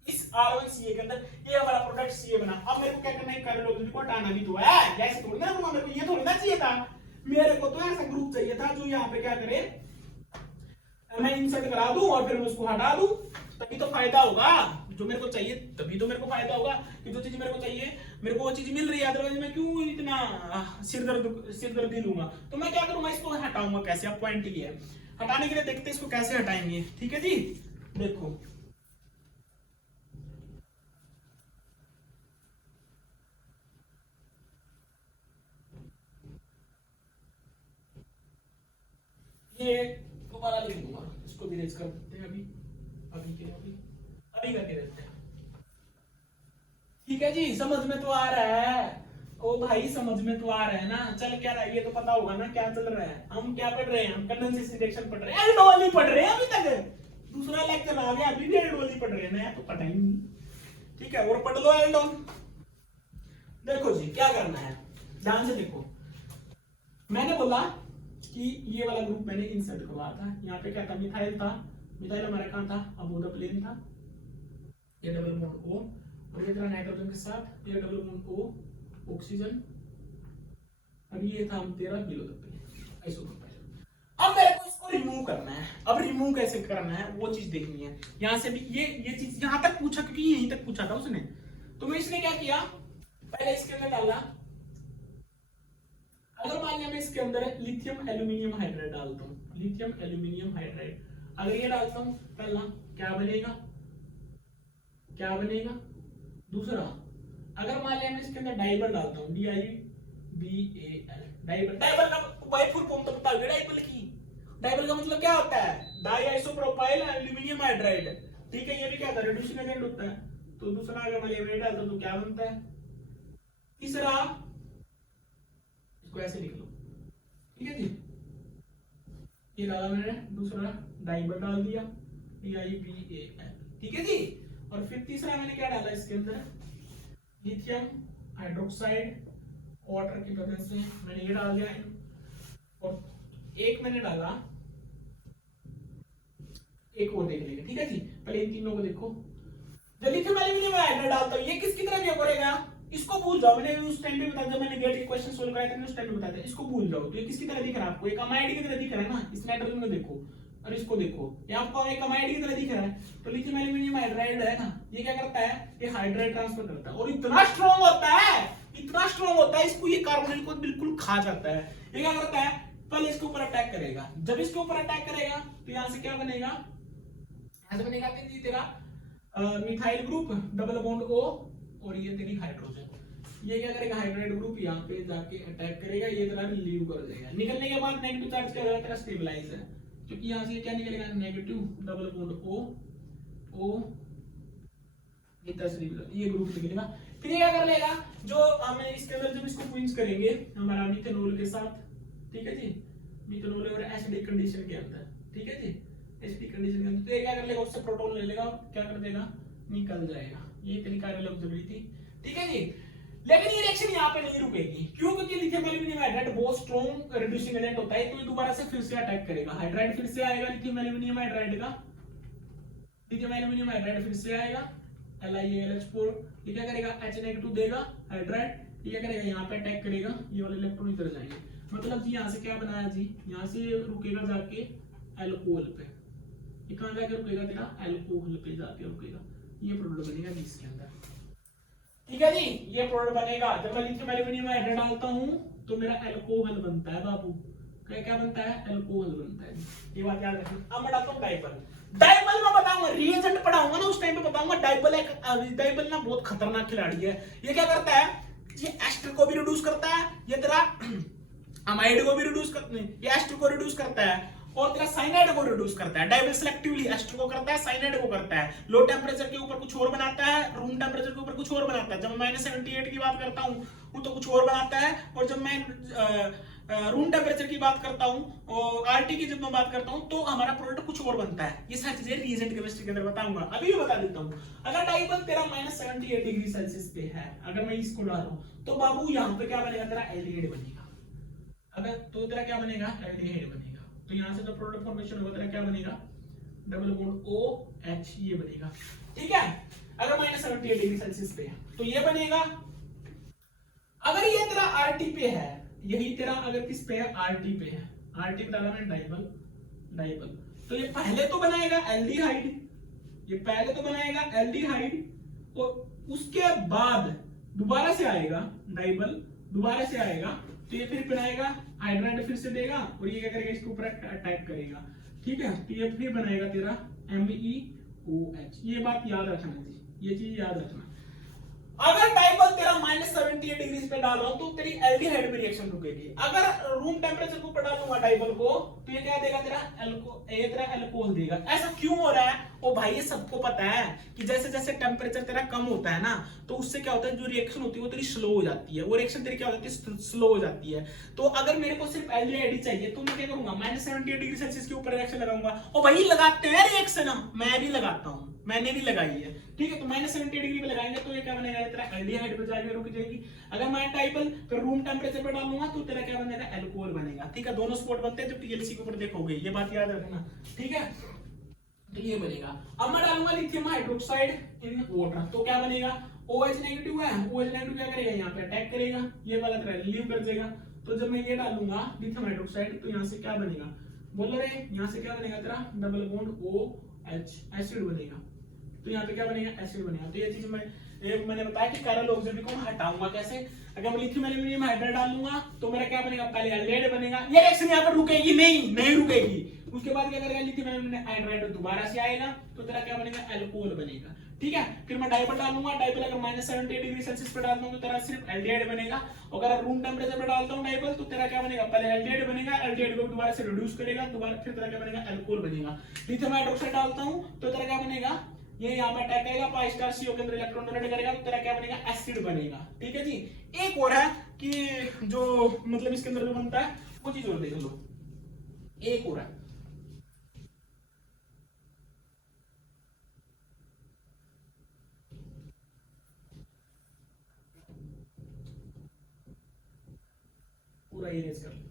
इस R1 Ca के अंदर ये हमारा प्रोडक्ट Ca बना। अब मेरे को क्या करना है, कायरल ऑक्सिलरी को हटाना भी तो है, ऐसे थोड़ी ना मेरे को ये थोड़ी ना चाहिए था, मेरे को तो ऐसा ग्रुप चाहिए था जो यहाँ पे क्या करे, मैं इंसर्ट करा दूं और फिर मैं उसको हटा दूं, तभी तो फायदा होगा। जो मेरे को चाहिए तभी तो मेरे को फायदा होगा कि जो चीज मेरे को चाहिए मेरे को वो चीज मिल रही है, अदरवाइज मैं क्यों इतना सिरदर्दी लूंगा। तो मैं क्या करूंगा, इसको हटाऊंगा कैसे। अब पॉइंट ये है, हटाने के लिए देखते हैं इसको कैसे हटाएंगे, ठीक है जी। देखो ये दोबारा लिख दूंगा, इसको भी रेज कर देते हैं अभी करके देते हैं, ठीक है जी। समझ में तो आ रहा है, ओ भाई समझ में तो आ रहा है ना, चल क्या रहा है ये तो पता होगा ना क्या चल रहा है। हम क्या पढ़ रहे हैं, हम कंडेंसेशन रिएक्शन पढ़ रहे हैं, एल्डोल ही पढ़ रहे हैं अभी तक। दूसरा लेक्चर आ गया, अभी भी एल्डोल ही पढ़ रहे हैं, नया तो पढ़ा ही नहीं। ठीक है, और पढ़ लो एल्डोल। देखो जी क्या करना है, ध्यान से देखो। मैंने बोला कि ये वाला ग्रुप मैंने इंसर्ट करवाया था, यहाँ पे क्या था, मिथाइल था। मिथाइल हमारा कहाँ था, अबोध प्लेन था। ये डबल बॉन्ड O, और ये तेरा नाइट्रोजन के साथ ये डबल बॉन्ड O ऑक्सीजन, अब ये था तेरा बिलो द प्लेन आइसोप्रोपाइल। अब मेरे को इसको रिमूव करना है। अब रिमूव कैसे करना है वो चीज देखनी है। यहां से भी ये चीज यहां तक पूछा, क्योंकि यहीं तक पूछा था उसने। तो मैं इसने क्या किया, पहले इसके अंदर डाला, अगर मान लिया मैं इसके अंदर लिथियम एल्यूमिनियम हाइड्राइड डालता हूं, लिथियम एल्यूमिनियम हाइड्राइड अगर ये डालता हूं पहला क्या बनेगा, क्या बनेगा। दूसरा अगर मान लिया मैं इसके अंदर डाइबल डालता हूं, DIBAL, डाइबल। डाइबल का भाई फुल फॉर्म तो बता दो डाइबल की। डाइबल का मतलब क्या होता है, डाई आइसोप्रोपाइल एल्यूमिनियम हाइड्राइड। ठीक है, ये भी क्या होता है, रिड्यूसिंग एजेंट होता है। तो दूसरा अगर मैं ये डालता हूं तो क्या बनता है। तीसरा इसको ऐसे लिख लो, ठीक है जी, ये डाला मैंने, दूसरा डाइबल डाल दिया, DIBAL, ठीक है जी। और फिर तीसरा मैंने क्या डाला इसके अंदर, लिथियम हाइड्रोक्साइड वाटर की वजह से मैंने ये डाल दिया। और एक मैंने डाला, एक और देख लेंगे, ठीक है जी। पहले इन तीनों को देखो। जब लिथियम एल्यूमिनियम हाइड्राइड डालता हूं, ये किसकी तरह बिहेव करेगा, इसको भूल जाओ। मैंने उस टाइम पे बताया, जब मैंने गेट के क्वेश्चन सोल्व कराए थे मैंने उस टाइम पे बताया था, इसको भूल जाओ। तो ये किसकी तरह दिख रहा है आपको, एक अमाइड की तरह दिख रहा है ना। इस नाइट्रोजन में देखो और इसको देखो, ये आपको एक अमाइड की तरह दिख रहा है। तो लिथियम एल्यूमिनियम हाइड्राइड है ना, ये क्या करता है, ये हाइड्राइड ट्रांसफर करता है और इतना स्ट्रांग होता है, इतना स्ट्रांग होता है, इसको ये कार्बोनिल को बिल्कुल खा जाता है। ये क्या करता है, पहले इसके ऊपर अटैक करेगा। जब इसके ऊपर अटैक करेगा तो यहां से क्या बनेगा, यहां से बनेगा तेरा methyl group double bond O, और ये तेरी हाइड्रोजन। ये क्या करेगा, हाइड्राइड ग्रुप यहाँ पे जाके अटैक करेगा, ये तेरा लीव कर देगा। निकलने के बाद नेगेटिव चार्ज क्या होगा, तेरा स्टेबलाइज है, क्योंकि यहाँ से क्या निकलेगा, नेगेटिव डबल बॉन्ड O ये ग्रुप निकलेगा। फिर ये क्या कर लेगा, जो हमें इसके अंदर जब इसको क्विंस करेंगे हमारा मिथेनॉल के साथ, ठीक है जी, मिथेनॉल और एसिडिक कंडीशन के अंदर, ठीक है जी, एसिडिक कंडीशन के अंदर, तो ये क्या कर लेगा, उससे प्रोटॉन ले लेगा, क्या कर देगा, निकल जाएगा। ये तरीका अलग जरूरी थी, ठीक है जी। लेकिन ये रिएक्शन यहाँ पे नहीं रुकेगी, क्यों, क्योंकि लिथियम एल्यूमिनियम हाइड्राइड बहुत स्ट्रॉन्ग रिड्यूसिंग एजेंट होता है। तो ये दोबारा से फिर से अटैक करेगा, हाइड्राइड फिर से आएगा, लिथियम एल्यूमिनियम हाइड्राइड का, लिथियम एल्यूमिनियम हाइड्राइड फिर से आएगा, LiAlH4, ये क्या करेगा, H- देगा हाइड्राइड, ये क्या करेगा, यहाँ पे अटैक करेगा, ये वाले इलेक्ट्रॉन इधर जाएंगे। मतलब जी यहाँ से क्या बनाया जी, यहाँ से रुकेगा जाके अल्कोहल पे, ये कहाँ जाके रुकेगा, तेरा अल्कोहल पे जाके रुकेगा। ये प्रोडक्ट बनेगा जी इसके अंदर, ठीक है जी, ये प्रोडक्ट बनेगा। जब मैं लिथियम एल्यूमिनियम हाइड्राइड डालता हूँ तो मेरा अल्कोहल बनता है बाबू, क्या बनता है, अल्कोहल बनता है। ये बात याद रखना। अब मैं डालता हूँ डाइबल। डाइबल में बताऊंगा, रिएजेंट पढ़ाऊंगा ना उस टाइम पे बताऊंगा। डाइबल ना बहुत खतरनाक खिलाड़ी है। ये क्या करता है, ये एस्टर को भी रिड्यूस करता है, ये तेरा अमाइड को भी रिड्यूस करता है, ये एस्टर को रिड्यूस करता है और तेरा साइनाइड को रिड्यूस करता है। डाइबल सिलेक्टिवली एस्टर को करता है, साइनाइड को करता है। लो टेंपरेचर के ऊपर कुछ और बनाता है, रूम टेंपरेचर के ऊपर कुछ और बनाता है। जब मैं -78 की बात करता हूं तो कुछ और बनाता है, और जब मैं रूम टेंपरेचर की बात करता हूं और आरटी की जब मैं बात करता हूं तो हमारा प्रोडक्ट कुछ और बनता है। ये सारी चीजें रिएजेंट केमिस्ट्री के अंदर बताऊंगा, अभी भी बता देता हूं। अगर डाइबल तेरा -78 डिग्री सेल्सियस पे है, अगर मैं इसको डाल रहा हूं तो बाबू यहाँ पे क्या बनेगा, तेरा एल्डिहाइड बनेगा। अगर तो तेरा क्या बनेगा, एल्डिहाइड बनेगा। तो यहाँ से जो प्रोडक्ट फॉर्मेशन होगा तेरा क्या बनेगा, डबल बॉन्ड OH, ये बनेगा, ठीक है। अगर -78 डिग्री सेल्सियस पे है तो ये बनेगा। अगर ये तेरा RT पे है, यही तेरा अगर किस पे है, RT पे है, RT पे डाला मैंने डाइबल, तो ये पहले तो बनाएगा एल्डिहाइड, ये पहले तो बनाएगा एल्डिहाइड, और उसके बाद दोबारा से आएगा डाइबल, दोबारा से आएगा तो ये फिर बनाएगा हाइड्राइड, फिर से देगा और ये क्या करेगा, इसके ऊपर अटैक करेगा, ठीक है। तो ये फिर बनाएगा तेरा MEOH। ये बात याद रखना जी, ये चीज याद रखना। अगर डाइबल तेरा -78 डिग्री पे डाल रहा हूं तो तेरी एल्डिहाइड में रिएक्शन रुकेगी। अगर रूम टेम्परेचर को ऊपर डालूंगा डाइबल को तो ये क्या देगा तेरा तेरा एल्कोहल देगा। ऐसा क्यों हो रहा है? ओ भाई ये सबको पता है कि जैसे जैसे टेम्परेचर तेरा कम होता है ना तो उससे क्या होता है, जो रिएक्शन होती है वो तेरी स्लो हो जाती है। वो रिएक्शन तेरी क्या हो जाती है, स्लो हो जाती है। तो अगर मेरे को सिर्फ एल्डिहाइड चाहिए तो मैं क्या करूंगा, -78 डिग्री सेल्सियस के ऊपर रिएक्शन लगाऊंगा। ओ भाई लगाते हैं रिएक्शन, मैं भी लगाता हूं, मैंने भी लगाई है, ठीक है। तो -70 डिग्री पे लगाएंगे तो ये क्या बनेगा, तेरा एल्डिहाइड पे जाके रुक जाएगी। अगर मैं डाइबल पे रूम टेम्परेचर पे डालूंगा तो तेरा क्या बनेगा, एल्कोहल बनेगा, ठीक है। दोनों स्पॉट बनते हैं जो टीएलसी के ऊपर देखोगे, ये बात याद रखना, ठीक है। तो ये बनेगा। अब मैं डालूंगा लिथियम हाइड्रोक्साइड इन वाटर तो क्या बनेगा, OH नेगेटिव है, OH नेगेटिव क्या करेगा, यहाँ पे अटैक करेगा, ये वाला तेरा लीव कर देगा। तो जब मैं ये डालूंगा लिथियम हाइड्रोक्साइड तो यहाँ से क्या बनेगा, बोलो रे, यहाँ से क्या बनेगा तेरा डबल बॉन्ड OH एसिड बनेगा। तो यहाँ पे क्या बनेगा, एसिड बनेगा। तो ये चीज मैंने बताया कि कायरल ऑक्सीजन को हटाऊंगा कैसे। अगर मैं लिथियम एल्यूमिनियम हाइड्राइड डालूंगा तो मेरा क्या बनेगा, पहले एल्डिहाइड बनेगा, ये रिएक्शन यहाँ पर रुकेगी नहीं रुकेगी। उसके बाद क्या करेगा, लिथियम एल्यूमिनियम हाइड्राइड दोबारा से आएगा तो तेरा क्या बनेगा, एल्कोहल बनेगा, ठीक है। फिर मैं डाइबल डालूंगा, डाइबल अगर -70 डिग्री सेल्सियस पे डालता हूं तो तेरा सिर्फ एल्डिहाइड बनेगा। अगर रूम टेम्परेचर पे डालता हूं डाइबल तो तेरा क्या बनेगा, पहले एल्डिहाइड बनेगा, एल्डिहाइड को दोबारा से रिड्यूस करेगा, दोबारा फिर तेरा क्या बनेगा, एल्कोहल बनेगा। लिथियम हाइड्रोक्साइड डालता हूं तो तेरा क्या बनेगा, ये यहाँ पे अटैक करेगा, pi स्टार CO के अंदर इलेक्ट्रॉन डोनेट करेगा तो तेरा क्या बनेगा, एसिड बनेगा, ठीक है जी। एक और है कि जो मतलब इसके अंदर जो बनता है वो चीज और देख लो, एक और है, पूरा इरेज कर लेते हैं।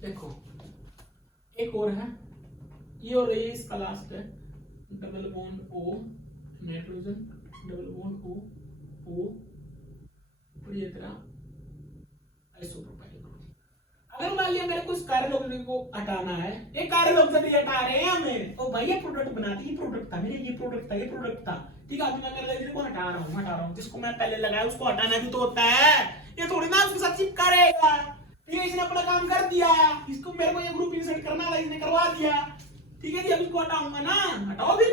देखो एक और है, ये और ये इसका लास्ट है, double bond O nitrogen, double bond O और ये तेरा आइसोप्रोपाइल। अगर मान लिया मेरे को इस कार्बन ऑक्सीजन को हटाना है, ये कार्बन ऑक्सीजन हटा रहे हैं हमें, ओ भाई ये प्रोडक्ट बनाती, ये प्रोडक्ट था मेरे, ये प्रोडक्ट था, ठीक है। अभी मैं कार्बन ऑक्सीजन को हटा रहा हूँ, जिसको मैं पहले लगाया उसको हटाना भी तो होता है, ये थोड़ी ना उसके साथ चिपका रहेगा, ठीक है। इसने अपना काम कर दिया, इसको मेरे को ये ग्रुप इंसर्ट करना था, इसने करवा दिया, ठीक है जी। अब इसको हटाऊंगा ना, हटाओ फिर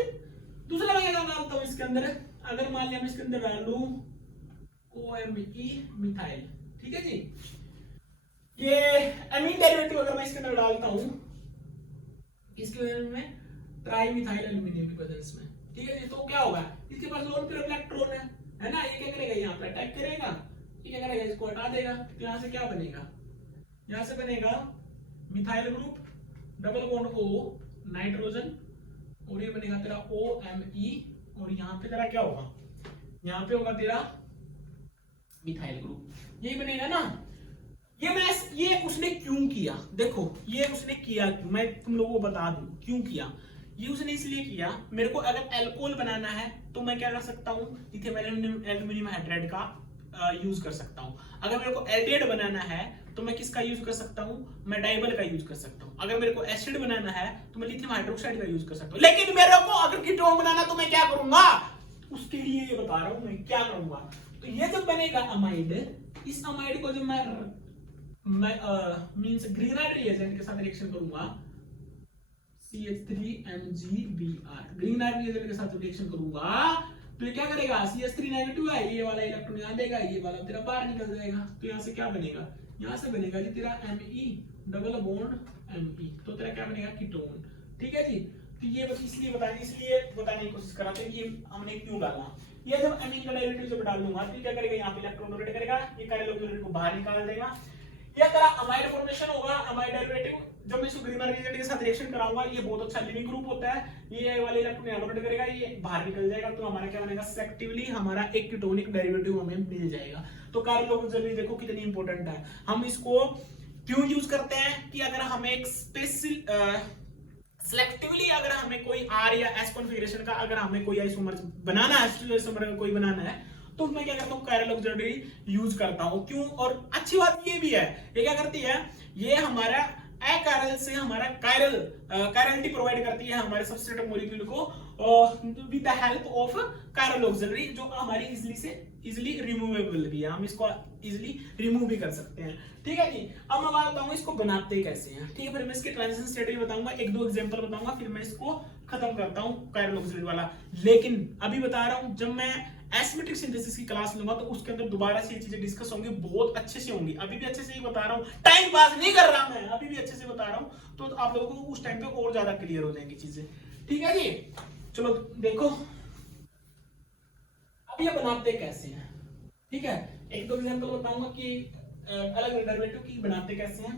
दूसरा मैं क्या डालता हूँ इसके अंदर। अगर मान लिया मैं इसके अंदर डालूं OMe मिथाइल, ठीक है जी। ये अमीन डेरिवेटिव अगर मैं इसके अंदर डालता हूं इसके में ट्राई मिथाइल एल्यूमिनियम की प्रेजेंस में, ठीक है जी। तो क्या होगा, इसके पास लोन पेयर इलेक्ट्रॉन है ना, ये क्या करेगा, यहाँ पे अटैक करेगा, ये क्या करेगा, इसको हटा देगा। तो यहाँ से क्या बनेगा, यहाँ से बनेगा methyl group, double bond O nitrogen और ये बनेगा तेरा OMe और यहाँ पे तेरा क्या होगा, यहाँ पे होगा तेरा मिथाइल ग्रुप, यही बनेगा ना। ये उसने क्यों किया, देखो ये उसने किया क्यों, मैं तुम लोगों को बता दूं क्यों किया। ये उसने इसलिए किया, मेरे को अगर एल्कोहल बनाना है तो मैं क्या कर सकता हूँ, लिथियम एल्यूमिनियम हाइड्राइड का यूज कर सकता हूँ। अगर मेरे को एल्डिहाइड बनाना है तो मैं किसका यूज कर सकता हूँ, मैं डाइबल का यूज कर सकता हूँ। अगर मेरे को एसिड बनाना है तो मैं लिथियम हाइड्रोक्साइड का यूज कर सकता हूँ। लेकिन मेरे को अगर कीटोन बनाना तो मैं क्या करूंगा, उसके लिए ये बता रहा हूँ मैं क्या करूंगा। तो ये जब बनेगा अमाइड, इस अमाइड को जब मैं मींस ग्रीनर रिएजेंट के साथ रिएक्शन करूंगा, CH3MgBr ग्रीनर रिएजेंट के साथ रिएक्शन करूंगा तो ये क्या करेगा, CH3 नेगेटिव है, ये वाला इलेक्ट्रॉन यहां देगा, ये वाला तेरा बाहर निकल जाएगा। तो यहां से क्या बनेगा, यहां से बनेगा जी तेरा Me डबल बॉन्ड Me, तो तेरा क्या बनेगा, कीटोन, ठीक है जी। तो ये बस इसलिए बताने की कोशिश कर रहा था कि हमने क्यों डाला। ये जब अमीन का डेरिवेटिव जब डाल दूंगा तो क्या करेगा, यहाँ पे इलेक्ट्रॉन डोनेट करेगा, ये कार्बन ऑक्सीजन को बाहर निकाल देगा, ये तेरा अमाइड फॉर्मेशन होगा। अमाइड डेरिवेटिव जब मैं इसको ग्रीनर रिएजेंट के साथ रिएक्शन कराऊंगा, ये बहुत अच्छा लिविंग ग्रुप होता है, ये वाले इलेक्ट्रॉन यहाँ डोनेट करेगा, ये बाहर निकल जाएगा, तो हमारा क्या बनेगा, सेलेक्टिवली हमारा एक कीटोनिक डेरिवेटिव हमें मिल जाएगा। तो कार्बन ऑक्सीजन देखो कितनी इंपॉर्टेंट है। हम इसको क्यों यूज करते हैं कि अगर हमें एक स्पेशल सेलेक्टिवली अगर हमें कोई R या S कॉन्फ़िगरेशन का अगर हमें कोई आइसोमर बनाना है, आइसोमर का कोई बनाना है, तो मैं क्या करता हूँ, कायरल ऑक्सीजन यूज करता हूँ। क्यों, और अच्छी बात ये भी है, ये क्या करती है, ये हमारा अकायरल से हमारा कायरल कायरलिटी प्रोवाइड करती है हमारे सबस्ट्रेट मॉलिक्यूल को with the help of chiral auxiliary, जो हमारी इजिली रिमूवेबल भी है, हम इसको इजिली रिमूव भी कर सकते हैं। ठीक है जी। अब मैं बात बताऊंगा इसको बनाते कैसे हैं। ठीक है, फिर मैं इसके ट्रांजिशन स्ट्रेटजी बताऊंगा, एक दो एग्जांपल बताऊंगा, फिर मैं इसको खत्म करता हूं कायरल ऑक्सिलरी वाला। लेकिन अभी बता रहा हूं, जब मैं एसिमेट्रिक सिंथेसिस की क्लास लूंगा तो उसके अंदर दोबारा से ये चीजें डिस्कस होंगी, बहुत अच्छे से होंगी। अभी भी अच्छे से ही बता रहा हूँ, टाइम पास नहीं कर रहा मैं, अभी भी अच्छे से बता रहा हूँ, तो आप लोगों को उस टाइम पे और ज्यादा क्लियर हो जाएंगी चीजें। ठीक है जी। चलो देखो अब ये बनाते कैसे हैं। ठीक है, एक दो एग्जांपल बताऊंगा कि अलग डेरिवेटिव की बनाते कैसे हैं।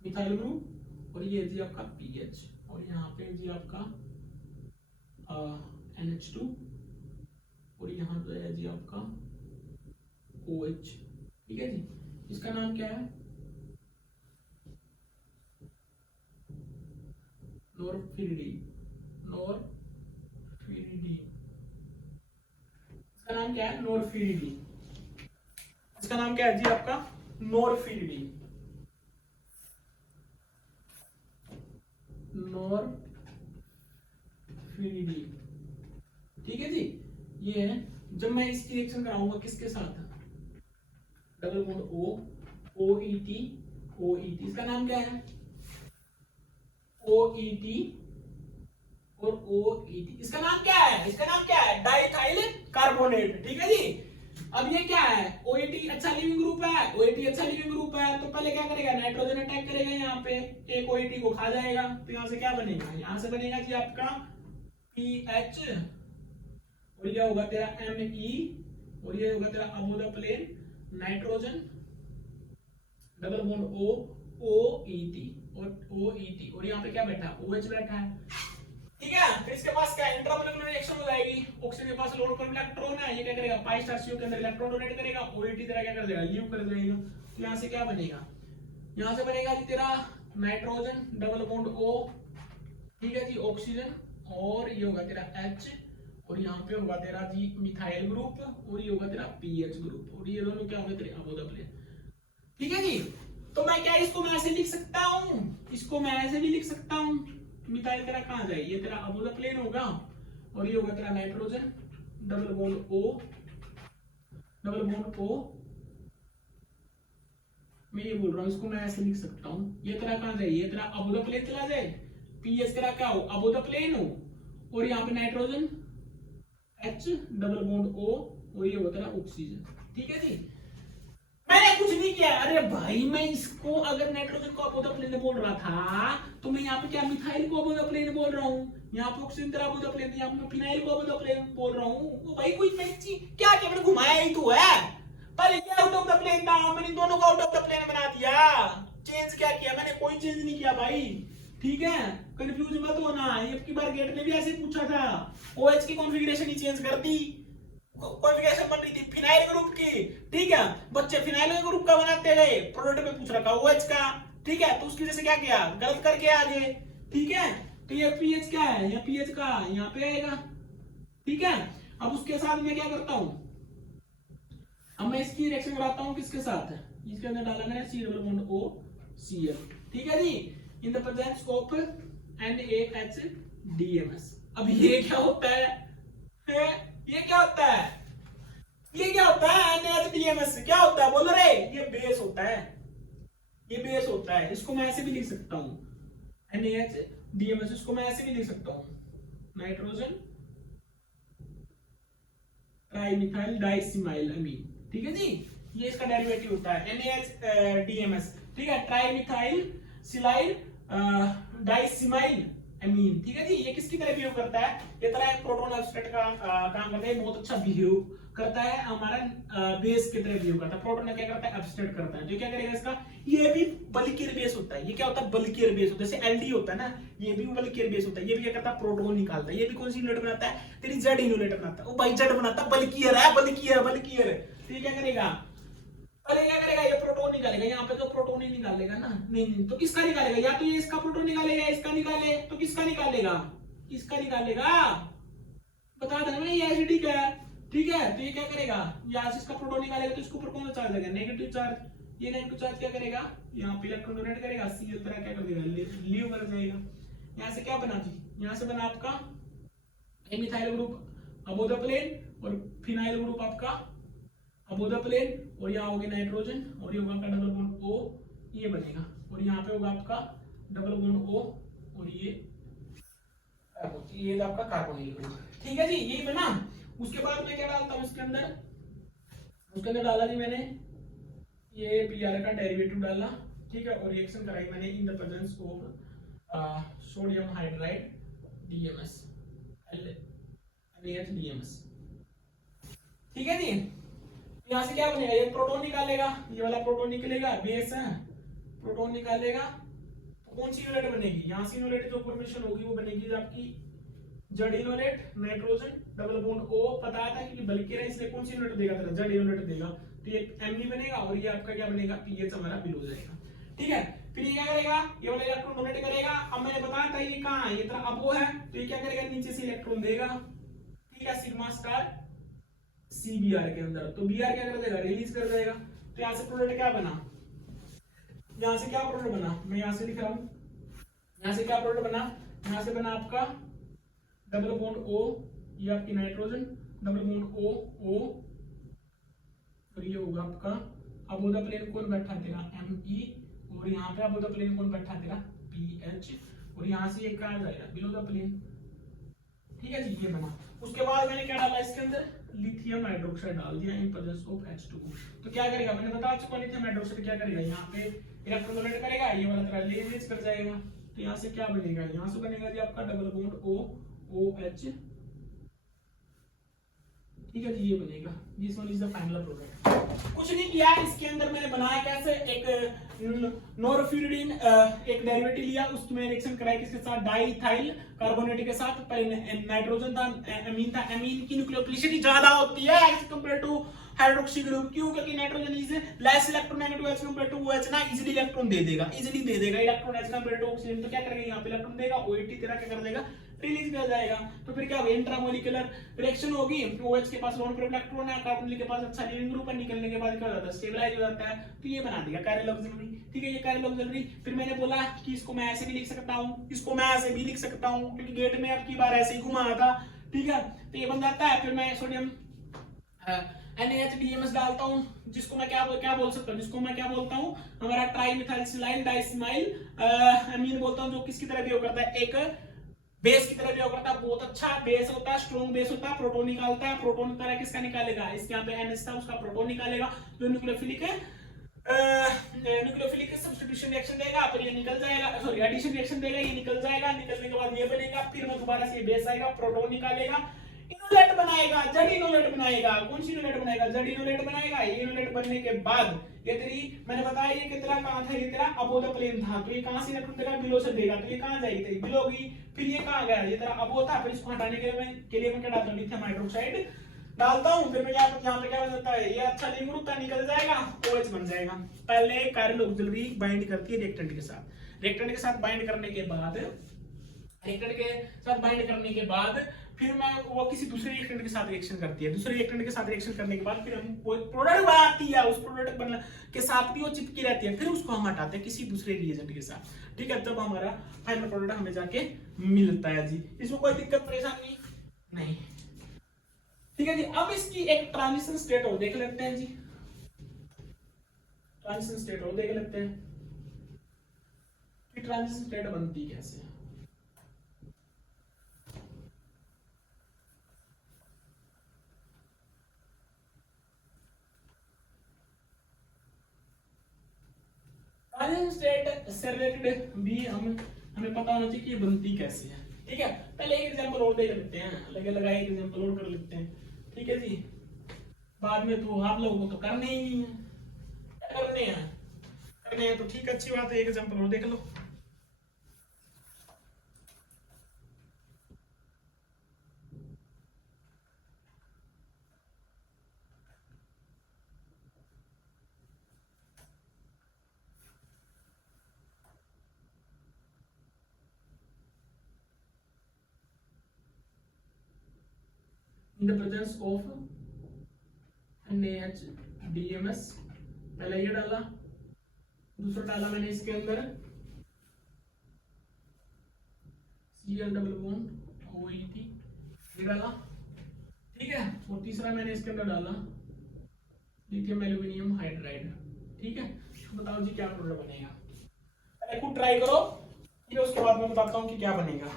मिथाइल ग्रुप और ये जी आपका पीएच और यहाँ पे जी आपका NH2 और यहाँ पे है जी आपका OH। ठीक है जी, इसका नाम क्या है? नॉरफिरिडीन। इसका नाम क्या है? नॉरफिरिडीन। इसका नाम क्या है जी आपका? नॉरफिरिडीन। ठीक है जी। ये है, जब मैं इसकी रिएक्शन कराऊंगा किसके साथ? Double bond OET। इसका नाम क्या है? OET और OET। इसका नाम क्या है? इसका नाम क्या है? Diethyl carbonate. ठीक है जी। अब ये क्या है? OET अच्छा लिविंग ग्रुप है, OET अच्छा लिविंग ग्रुप है, तो पहले क्या करेगा? नाइट्रोजन अटैक करेगा यहाँ पे, एक OET को खा जाएगा, तो यहाँ से क्या बनेगा? यहाँ से बनेगा जी आपका PH और ये होगा तेरा Me और ये होगा तेरा above the plane nitrogen double bond OET और यहाँ पे क्या बैठा है? OH बैठा है। ठीक है, फिर इसके पास क्या इंट्रामोलिकुलर रिएक्शन हो जाएगी, ऑक्सीजन के पास लोड पर इलेक्ट्रॉन है, ये क्या करेगा? पाई स्टार CO के अंदर इलेक्ट्रॉन डोनेट करेगा, OET तेरा क्या कर देगा? लीव कर देगा। तो यहाँ से क्या बनेगा? यहाँ से बनेगा जी तेरा नाइट्रोजन डबल बॉन्ड O। ठीक है जी, ऑक्सीजन और ये होगा तेरा H और यहाँ पे होगा तेरा जी मिथाइल ग्रुप और ये होगा तेरा PH ग्रुप और ये दोनों क्या होंगे तेरे अबोव द प्लेन। ठीक है जी। तो मैं क्या इसको मैं ऐसे लिख सकता हूँ, इसको मैं ऐसे भी लिख सकता हूँ, मिथाइल तेरा कहाँ जाए? ये तेरा अबोव द प्लेन होगा और ये होगा तेरा नाइट्रोजन डबल बॉन्ड O। मैं ये बोल रहा हूँ, इसको मैं ऐसे लिख सकता हूँ, ये तेरा कहाँ जाए? ये तेरा अबोव द प्लेन चला जाए, पीएच तेरा क्या हो? अबोव द प्लेन हो और यहाँ पे nitrogen H double bond O और ये होता है ऑक्सीजन। ठीक है जी। मैंने कुछ नहीं किया। अरे भाई, मैं इसको अगर नाइट्रोजन को अबोव द प्लेन बोल रहा था तो मैं यहाँ पे क्या मिथाइल को अबोव द प्लेन बोल रहा हूँ, यहाँ पे ऑक्सीजन तेरा अबोव द प्लेन, यहाँ पे फिनाइल को अबोव द प्लेन बोल रहा हूँ। भाई कोई नई चीज क्या क्या मैंने घुमाया ही तो है। पहले ये आउट ऑफ द प्लेन था, मैंने दोनों को आउट ऑफ द प्लेन बना दिया। चेंज क्या किया? मैंने कोई चेंज नहीं किया भाई। ठीक है, कंफ्यूज मत होना, ये की बार गेट ने भी ऐसे पूछा था, OH की कॉन्फ़िगरेशन ही चेंज कर दी, कॉन्फ़िगरेशन बन रही थी फिनाइल ग्रुप की। ठीक है, बच्चे फिनाइल ग्रुप का बनाते गए, प्रोडक्ट में पूछ रखा OH का। ठीक है, तो उसकी वजह से क्या किया? गलत करके आगे। ठीक है, तो ये पीएच क्या है? ये पीएच का यहाँ पे आएगा। ठीक है, अब उसके साथ मैं क्या करता हूँ? अब मैं इसकी रिएक्शन कराता हूँ किसके साथ? इसके अंदर डाला मैंने C डबल बॉन्ड OCl। ठीक है जी, in the presence of NaHDMS। अब ये क्या होता है? ये क्या होता है? ये क्या होता है? NaHDMS क्या होता है? बोलो रे। ये बेस होता है, ये बेस होता है। इसको मैं ऐसे भी लिख सकता हूँ NaHDMS, इसको मैं ऐसे भी लिख सकता हूँ नाइट्रोजन ट्राइमिथाइल डाइसिमाइल अमीन। ठीक है जी, ये इसका डेरिवेटिव होता है NaHDMS। ठीक है, ट्राइमिथाइल सिलाइल डाइसिमाइल अमीन। ठीक है जी, ये किसकी तरह बिहेव करता है? ये तरह एक प्रोटॉन सब्सट्रेट का काम करता है, बहुत अच्छा बिहेव करता है, हमारा बेस की तरह बिहेव करता है। प्रोटॉन क्या करता है? सब्सट्रेट करता है। जो क्या करेगा इसका? ये भी बल्कियर बेस होता है। ये क्या होता है? बल्कियर बेस होता है। जैसे एल्डी होता है ना, ये भी बल्कियर बेस होता है। ये भी क्या करता है? प्रोटॉन निकालता है। ये भी कौन सी यूनिट बनाता है? तेरी जेड यूनिट बनाता है। वो भाई जेड बनाता है, बल्कियर है, बल्कियर। तो ये क्या करेगा? पहले क्या करेगा? ये प्रोटॉन निकालेगा, यहाँ पे तो प्रोटॉन ही निकालेगा ना, नहीं नहीं, तो किसका निकालेगा, या तो ये इसका प्रोटॉन निकालेगा, इसका निकाले, तो किसका निकालेगा, किसका निकालेगा, बता देना ये एसिडिक है, ठीक है। तो ये क्या करेगा, यहाँ से इसका प्रोटॉन निकालेगा तो इसके ऊपर कौन सा चार्ज आएगा, नेगेटिव चार्ज। ये नेगेटिव चार्ज क्या करेगा, यहाँ पे इलेक्ट्रॉन डोनेट करेगा, सी तरह क्या कर देगा, लीव कर जाएगा। यहाँ से क्या बना जी, यहाँ से बना आपका methyl group above the plane और फिनाइल ग्रुप आपका अबोव द प्लेन, और यहाँ होगी नाइट्रोजन और ये होगा आपका डबल बॉन्ड O, ये बनेगा, और यहाँ पे होगा आपका डबल बॉन्ड O और ये आपका कार्बोनिल ग्रुप, ठीक है जी, यही बना। उसके बाद मैं क्या डालता हूँ इसके अंदर, उसके अंदर डाला जी मैंने ये Br का डेरिवेटिव डाला, ठीक है, और रिएक्शन कराई मैंने इन the presence of sodium hydride DMS NaHDMS, ठीक है जी। यहाँ से क्या बनेगा, ये प्रोटॉन निकालेगा, ये वाला प्रोटॉन निकलेगा, बेस है, प्रोटॉन निकालेगा, तो कौन सी यूनिट बनेगी, यहाँ से यूनिट जो फॉर्मेशन होगी वो बनेगी आपकी Z unit, nitrogen double bond O, पता था कि बल्कि रहा इसलिए कौन सी यूनिट देगा, तेरा जेड यूनिट देगा, तो ये Mg बनेगा, और ये आपका क्या बनेगा, पीएच हमारा बिलो जाएगा, ठीक है। फिर ये क्या करेगा, ये वाला इलेक्ट्रॉन डोनेट करेगा, अब मैंने बताया था ये कहाँ है, ये तेरा अब वो है, तो ये क्या करेगा, नीचे से इलेक्ट्रॉन देगा, ठीक है, सिग्मा स्टार CBr के अंदर, तो Br क्या कर देगा, रिलीज कर देगा। तो यहाँ से प्रोडक्ट क्या बना, यहाँ से क्या प्रोडक्ट बना, मैं यहाँ से लिख रहा हूँ, यहाँ से क्या प्रोडक्ट बना, यहाँ से बना आपका डबल बॉन्ड O, ये आपकी नाइट्रोजन, डबल बॉन्ड O और ये होगा आपका अबोव द प्लेन कौन बैठा है तेरा Me, और यहाँ पे अबोव द प्लेन कौन बैठा है तेरा PH, और यहाँ से ये कहाँ जाएगा, बिलो द प्लेन, ठीक है जी, ये बना। उसके बाद मैंने क्या डाला इसके अंदर, लिथियम हाइड्रोक्साइड डाल दिया इन प्रेजेंस ऑफ H2O, तो क्या करेगा, मैंने बता चुका लिथियम हाइड्रोक्साइड क्या करेगा, यहाँ पे इलेक्ट्रॉन डोनेट करेगा, ये वाला तरह रिलीज कर जाएगा, तो यहाँ से क्या बनेगा, यहाँ से बनेगा जी आपका डबल बॉन्ड OH, ठीक है जी, ये बनेगा, this one is the final product. कुछ नहीं किया इसके अंदर, मैंने बनाया कैसे, एक नोरफ्यूरिडीन एक डेरिवेटिव लिया, उसमें रिएक्शन कराई किसके साथ, डाइथाइल कार्बोनेट के साथ, पहले नाइट्रोजन था, एमीन था, एमीन की न्यूक्लियोफिलिसिटी ज्यादा होती है as compare to hydroxy group, क्यों, क्योंकि nitrogen is less electronegative as compare to OH ना, इजीली इलेक्ट्रॉन दे देगा, इजीली दे देगा electron as compare to oxygen, तो क्या करेगा, यहाँ पे इलेक्ट्रॉन देगा, OH तेरा क्या कर देगा, रिलीज कर जाएगा। तो फिर क्या इंट्रामोलिकुलर रिएक्शन होगी, OH के पास लोन प्रोडक्ट इलेक्ट्रॉन है, कार्बोनिल के पास अच्छा लीविंग ग्रुप है, निकलने के बाद क्या हो जाता है, स्टेबलाइज हो जाता है, तो ये बना देगा कायरल ऑक्सिलरी, ठीक है, ये कायरल ऑक्सिलरी। फिर मैंने बोला कि इसको मैं ऐसे भी लिख सकता हूँ, इसको मैं ऐसे भी लिख सकता हूँ, क्योंकि गेट में अब की बार ऐसे ही घुमाया था, ठीक है, तो ये बन जाता है। फिर मैं सोडियम NaHDMS डालता हूँ, जिसको मैं क्या बोल सकता हूँ, जिसको मैं क्या बोलता हूँ, हमारा ट्राइमिथाइलसिलाइल डाइस्माइल अमीन बोलता हूँ, जो किसकी तरह बिहेव करता है, एक बेस की तरह बिहेव करता है, बहुत अच्छा बेस होता है, स्ट्रॉन्ग बेस होता है, प्रोटॉन निकालता है, प्रोटॉन तरह किसका निकालेगा, इसके यहाँ पे NH था उसका प्रोटॉन निकालेगा, जो न्यूक्लियोफिलिक सब्स्टिट्यूशन रिएक्शन देगा, फिर ये निकल जाएगा, सॉरी एडिशन रिएक्शन देगा, ये निकल जाएगा, निकलने के बाद ये बनेगा, फिर मैं दोबारा से बेस आएगा, प्रोटॉन निकालेगा, इनोलेट बनाएगा, जेड इनोलेट बनाएगा, कौन सी इनोलेट बनाएगा, जेड इनोलेट बनाएगा। ये इनोलेट बनने के बाद ये तेरी मैंने बताया ये कितना कहां था, ये तेरा अबोव द प्लेन था, तो ये कहां से इलेक्ट्रॉन देगा, बिलो से देगा, तो ये कहां जाएगी, तेरी बिलो की, फिर ये कहां गया, ये तेरा अबोव था, फिर इसको हटाने के लिए मैं क्या डालता हूं, लिथियम हाइड्रोक्साइड डालता हूं, फिर मैं यहाँ पे क्या हो जाता है, ये अच्छा लिंक ग्रुप निकल जाएगा, OH बन जाएगा। पहले कायरल ऑक्सिलरी बाइंड करती है रिएक्टेंट के साथ, रिएक्टेंट के साथ बाइंड करने के बाद, रिएक्टेंट के साथ बाइंड करने के बाद फिर मैं वो किसी दूसरे रिएक्टेंट के साथ रिएक्शन करती है, दूसरे रिएक्टेंट के साथ रिएक्शन करने के बाद फिर हम कोई प्रोडक्ट बनाती है, उस प्रोडक्ट बन के साथ भी वो चिपकी रहती है, फिर उसको हम हटाते हैं किसी दूसरे रिएजेंट के साथ, ठीक है, तब हमारा फाइनल प्रोडक्ट हमें जाके मिलता है जी, इसमें कोई दिक्कत परेशानी नहीं, ठीक है जी। अब इसकी एक ट्रांजिशन स्टेट और देख लेते हैं जी, ट्रांजिशन स्टेट और देख लेते हैं कि ट्रांजिशन स्टेट बनती कैसे है। ट्रांजिशन स्टेट से रिलेटेड भी हमें पता होना चाहिए कि ये बनती कैसे है, ठीक है। पहले एक एग्जांपल और देख लेते हैं, लगे लगाए एक एग्जांपल और कर लेते हैं, ठीक है जी। बाद में तो आप लोगों को तो करने ही नहीं है, क्या करने हैं तो ठीक, अच्छी बात है, एक एग्जांपल और देख लो। In the presence of NaHDMS, पहले ये डाला, दूसरा डाला मैंने इसके अंदर Cl डबल बॉन्ड OET, ये डाला, ठीक है। और तीसरा मैंने इसके अंदर डाला लिथियम एल्यूमिनियम हाइड्राइड, ठीक है। तो बताओ जी क्या प्रोडक्ट बनेगा, पहले खुद ट्राई करो, ठीक है, उसके बाद मैं बताता हूँ कि क्या बनेगा।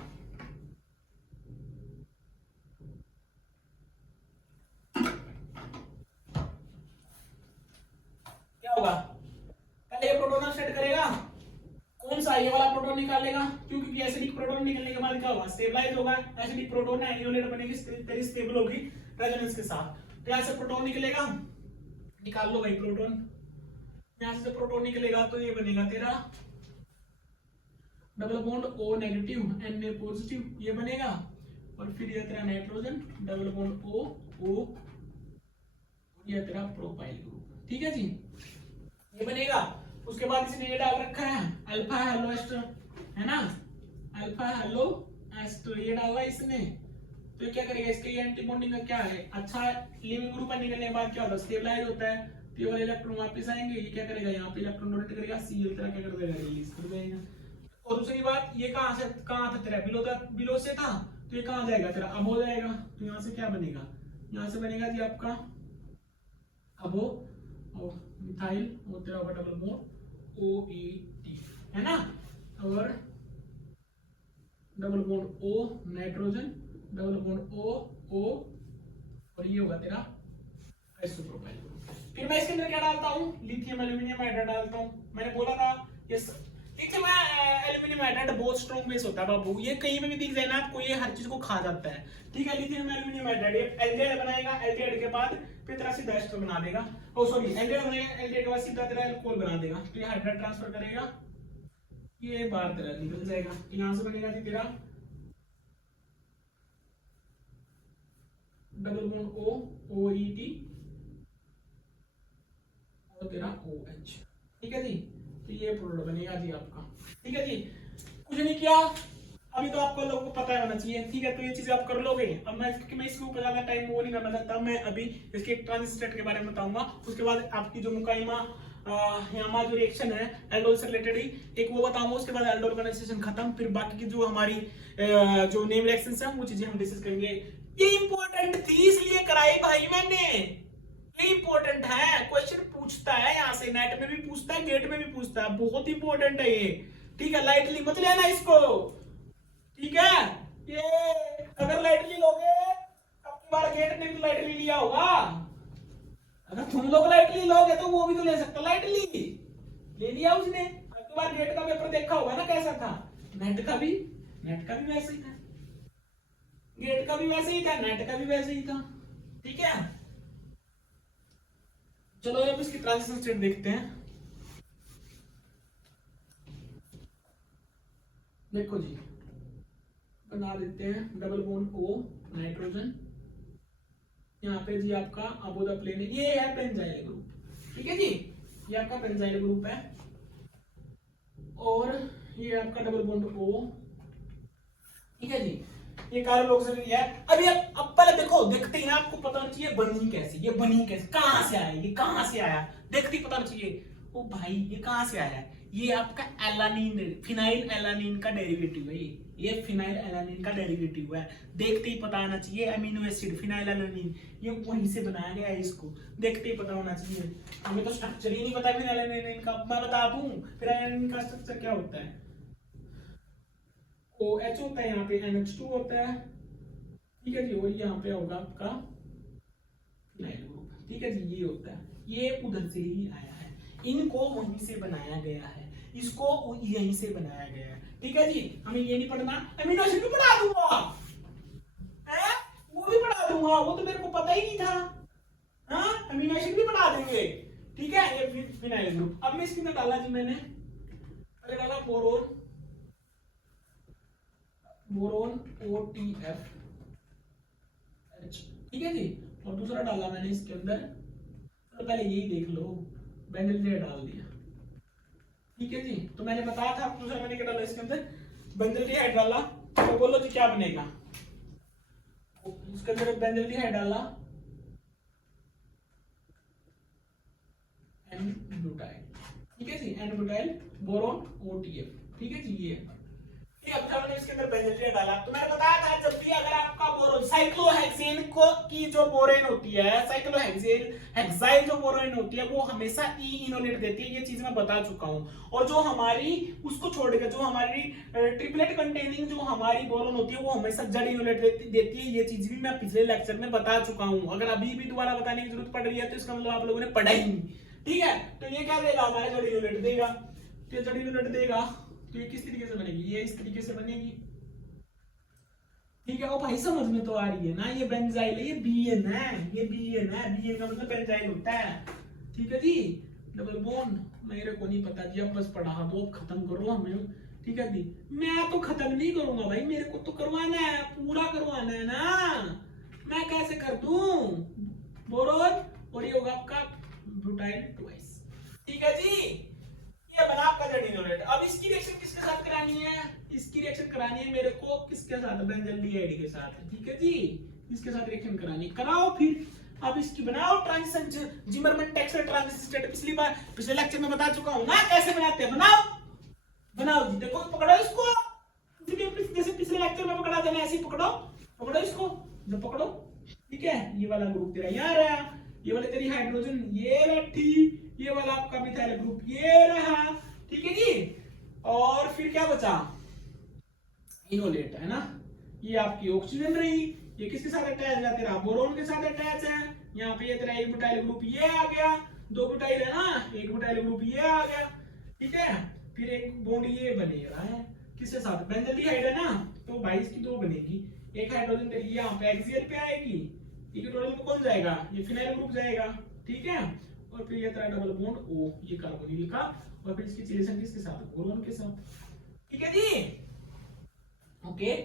क्या होगा, पहले ये प्रोटोन सेट करेगा, कौन सा, ये वाला प्रोटोन निकालेगा, क्योंकि एसिडिक प्रोटोन निकलने के बाद क्या होगा, स्टेबलाइज होगा, एसिडिक प्रोटोन है, आयोनेट बनेगी, तेरी स्टेबल होगी रेजोनेंस के साथ। तो यहाँ से प्रोटोन निकलेगा, निकाल लो भाई प्रोटोन, यहाँ से प्रोटोन निकलेगा तो ये बनेगा तेरा double bond O negative Na positive, ये बनेगा। और फिर ये तेरा नाइट्रोजन डबल बॉन्ड O, ये तेरा प्रोपाइल ग्रुप, ठीक है जी, ये बनेगा। उसके बाद इसने ये डाल रखा है अल्फा हेलो एस्टर, है ना, अल्फा हेलो एस्टर ये डाला इसने, तो ये क्या करेगा, इसके ये एंटी बॉन्डिंग का क्या है, अच्छा लिविंग ग्रुप निकलने के बाद क्या होता है, स्टेबलाइज होता है, तो ये वाले इलेक्ट्रॉन वापस आएंगे, ये क्या करेगा, यहाँ पे इलेक्ट्रॉन डोनेट करेगा, Cl तेरा क्या कर देगा, रिलीज कर देगा। और दूसरी बात, ये कहाँ था तेरा, बिलो से था, तो ये कहाँ जाएगा तेरा, अब हो जाएगा, तो यहाँ से क्या बनेगा, यहाँ से बनेगा जी आपका अबो और मिथाइल और तेरा होगा डबल बॉन्ड OET, है ना, और double bond O nitrogen double bond O और ये होगा तेरा आइसोप्रोपाइल ग्रुप। फिर मैं इसके अंदर क्या डालता हूँ, लिथियम एल्यूमिनियम हाइड्राइड डालता हूँ। मैंने बोला था ये लिथियम एल्यूमिनियम हाइड्राइड बहुत स्ट्रॉन्ग बेस होता है बाबू, ये कहीं में भी दिख जाए ना आपको, ये हर चीज को खा जाता है, ठीक है। लिथियम एल्यूमिनियम हाइड्राइड ये एल्डिहाइड बनाएगा, एल्डिहाइड के बाद फिर तेरा सीधा एस्टर बना देगा, ओ सॉरी एल्डिहाइड बनेगा, एल्डिहाइड के बाद सीधा तेरा अल्कोहल बना देगा, तो ये हाइड्राइड ट्रांसफर करेगा, ये बाहर तेरा निकल जाएगा, यहाँ से बनेगा जी तेरा डबल बॉन्ड O OET और तेरा OH, ठीक है जी। तो ये प्रोडक्ट बनेगा जी आपका, ठीक है जी। कुछ नहीं किया अभी, तो आपको लोगों को पता होना चाहिए, ठीक है। तो ये चीजें आप कर लोगे। अब मैं इसके ऊपर ज्यादा टाइम वो नहीं करना चाहता, मैं अभी इसके एक ट्रांजिस्टर के बारे में बताऊंगा, उसके बाद आपकी जो मुकाइमा हमारा जो रिएक्शन है एल्डोल से रिलेटेड ही एक वो बताऊंगा, उसके बाद एल्डोल कंडेंसेशन खत्म, फिर बाकी की जो हमारी जो नेम रिएक्शंस हैं वो चीजें हम डिस्कस करेंगे। ये इंपॉर्टेंट थी इसलिए कराई भाई मैंने, ये इंपॉर्टेंट है, क्वेश्चन पूछता है यहाँ से, नेट में भी पूछता है, गेट में भी पूछता है, बहुत इंपॉर्टेंट है ये, ठीक है। लाइटली मत लेना इसको, ठीक है। ये अगर लाइटली लोगे अब की बार गेट ने भी लाइटली लिया होगा, अगर तुम लोग लाइटली लोगे तो वो भी तो ले सकता, लाइटली ले लिया उसने। अब की बार गेट का पेपर देखा होगा ना कैसा था, नेट का भी वैसे ही था, गेट का भी वैसे ही था, नेट का भी वैसे ही था, ठीक है। चलो अब इसकी ट्रांजिशन स्टेट देखते हैं। देखो जी बना देते हैं डबल बॉन्ड O नाइट्रोजन, यहाँ पे जी आपका अबो द प्लेन, ये है बेंजाइल ग्रुप, ठीक है जी, ये आपका बेंजाइल ग्रुप है, और ये आपका डबल बॉन्ड O, ठीक है जी। ये कार्बन ऑक्सीजन है। अभी अब पहले देखो, देखते ही ना आपको पता होना चाहिए बनी कैसे, ये बनी कैसे, कहां से आया, ये कहां से आया, देखते ही पता होना चाहिए। ओ भाई ये कहां से आया, ये आपका एलानिन फिनाइल एलानिन का डेरिवेटिव है, ये फिनाइल एलानिन का डेरिवेटिव है, देखते ही पता होना चाहिए। अमीनो एसिड फिनाइल एलानिन ये वहीं से बनाया गया है, इसको देखते ही पता होना चाहिए। हमें तो स्ट्रक्चर ही नहीं पता फिनाइल एलानिन का, मैं बता दूं फिर एलानिन का स्ट्रक्चर क्या होता है। OH होता है, यहाँ पे NH2 होता है, ठीक है जी, और यहाँ पे होगा आपका फिनाइल ग्रुप, ठीक है जी, ये होता है, ये उधर से ही आया है, इनको वहीं से बनाया गया है, इसको यहीं से बनाया गया है, ठीक है जी। हमें ये नहीं पढ़ना, अमीनो एसिड भी पढ़ा दूंगा, है वो भी पढ़ा दूंगा, वो तो मेरे को पता ही नहीं था, हाँ अमीनो एसिड भी पढ़ा देंगे, ठीक है। ये फिनाइल ग्रुप, अब मैं इसके अंदर डाला जी, मैंने पहले डाला बोरोन OTF, ठीक है जी, और दूसरा डाला मैंने इसके अंदर, तो पहले यही देख लो, बेंजल्डिहाइड डाल दिया, ठीक है जी। तो मैंने बताया था दूसरा मैंने क्या डाला इसके अंदर, बेंजल्डिहाइड डाला, तो बोलो जी क्या बनेगा, उसके अंदर बेंजल्डिहाइड डाला एन ब्यूटाइल, ठीक है जी, एन ब्यूटाइल बोरोन OTF, ठीक है जी। ये अब जब मैंने इसके अंदर बेंजल्डिहाइड डाला तो मैंने बताया था जब भी अगर आपका बोरोन साइक्लोहेक्सेन को की जो बोरेन होती है, साइक्लोहेक्सेन हेक्साइल जो बोरेन होती है वो हमेशा ई इनोलेट देती है, ये चीज मैं बता चुका हूं। और जो हमारी उसको छोड़कर जो हमारी ट्रिपलेट कंटेनिंग जो हमारी बोरोन होती है वो हमेशा जेड इनोलेट देती है, ये चीज भी मैं पिछले लेक्चर में बता चुका हूं। अगर अभी भी दोबारा बताने की जरूरत पड़ रही है तो इसका मतलब आप लोगों ने पढ़ा ही नहीं, ठीक है। तो ये क्या देगा, हमारे जेड इनोलेट देगा, तो जेड इनोलेट देगा तो ये किस तरीके से बनेगी, ये इस तरीके से बनेगी, ठीक है। ओ भाई समझ में तो आ रही है ना, ये बेंजाइल है, ये बीएन है, ये बीएन है, बीएन का मतलब बेंजाइल होता है, ठीक है जी। डबल बॉन्ड मेरे को नहीं पता जी, अब बस पढ़ा दो, खत्म करो हमें, ठीक है जी। मैं तो खत्म नहीं करूंगा भाई, मेरे को तो करवाना है, पूरा करवाना है ना, मैं कैसे कर दूं बोरोन, और ये होगा आपका ब्यूटाइल ट्वाइस, ठीक है जी। ये बना आपका जेड इनोलेट। अब इसकी रिएक्शन किसके साथ करानी है, इसकी रिएक्शन करानी है मेरे को किसके साथ, बेंजल्डिहाइड के साथ, ठीक है जी। इसके साथ रिएक्शन करानी, कराओ फिर। अब इसकी बनाओ transition, Zimmerman texture transition state, पिछले लेक्चर में बता चुका हूं ना कैसे बनाते हैं, बनाओ बनाओ जी। देखो पकड़ो इसको, जैसे पिछले लेक्चर में पकड़ा देना, ऐसे पकड़ो, पकड़ो इसको, जब पकड़ो, ठीक है। ये वाला ग्रुप तेरा यहाँ रहा, ये वाले तेरी हाइड्रोजन ये बैठी, ये वाला आपका मिथाइल ग्रुप ये रहा, ठीक है जी। और फिर क्या बचा, इनोलेट है ना, ये आपकी ऑक्सीजन रही, ये किसके साथ अटैच है, तेरा बोरोन के साथ अटैच है। यहाँ पे ये तेरा एक ब्यूटाइल ग्रुप ये आ गया, दो ब्यूटाइल है ना, एक ब्यूटाइल ग्रुप ये आ गया, ठीक है। फिर एक बॉन्ड ये बने रहा है किसके साथ, बेंजल्डिहाइड है ना, तो 22 की 2 बनेगी, एक हाइड्रोजन तेरी यहाँ पे एक्सियल पे आएगी, इक्विटोरियल में कौन जाएगा, ये फिनाइल ग्रुप जाएगा, ठीक है। और फिर ये तेरा डबल बॉन्ड O, ये कार्बोनिल का, और फिर इसकी रिलेशन किसके साथ, बोरोन के साथ, ठीक है जी, ओके।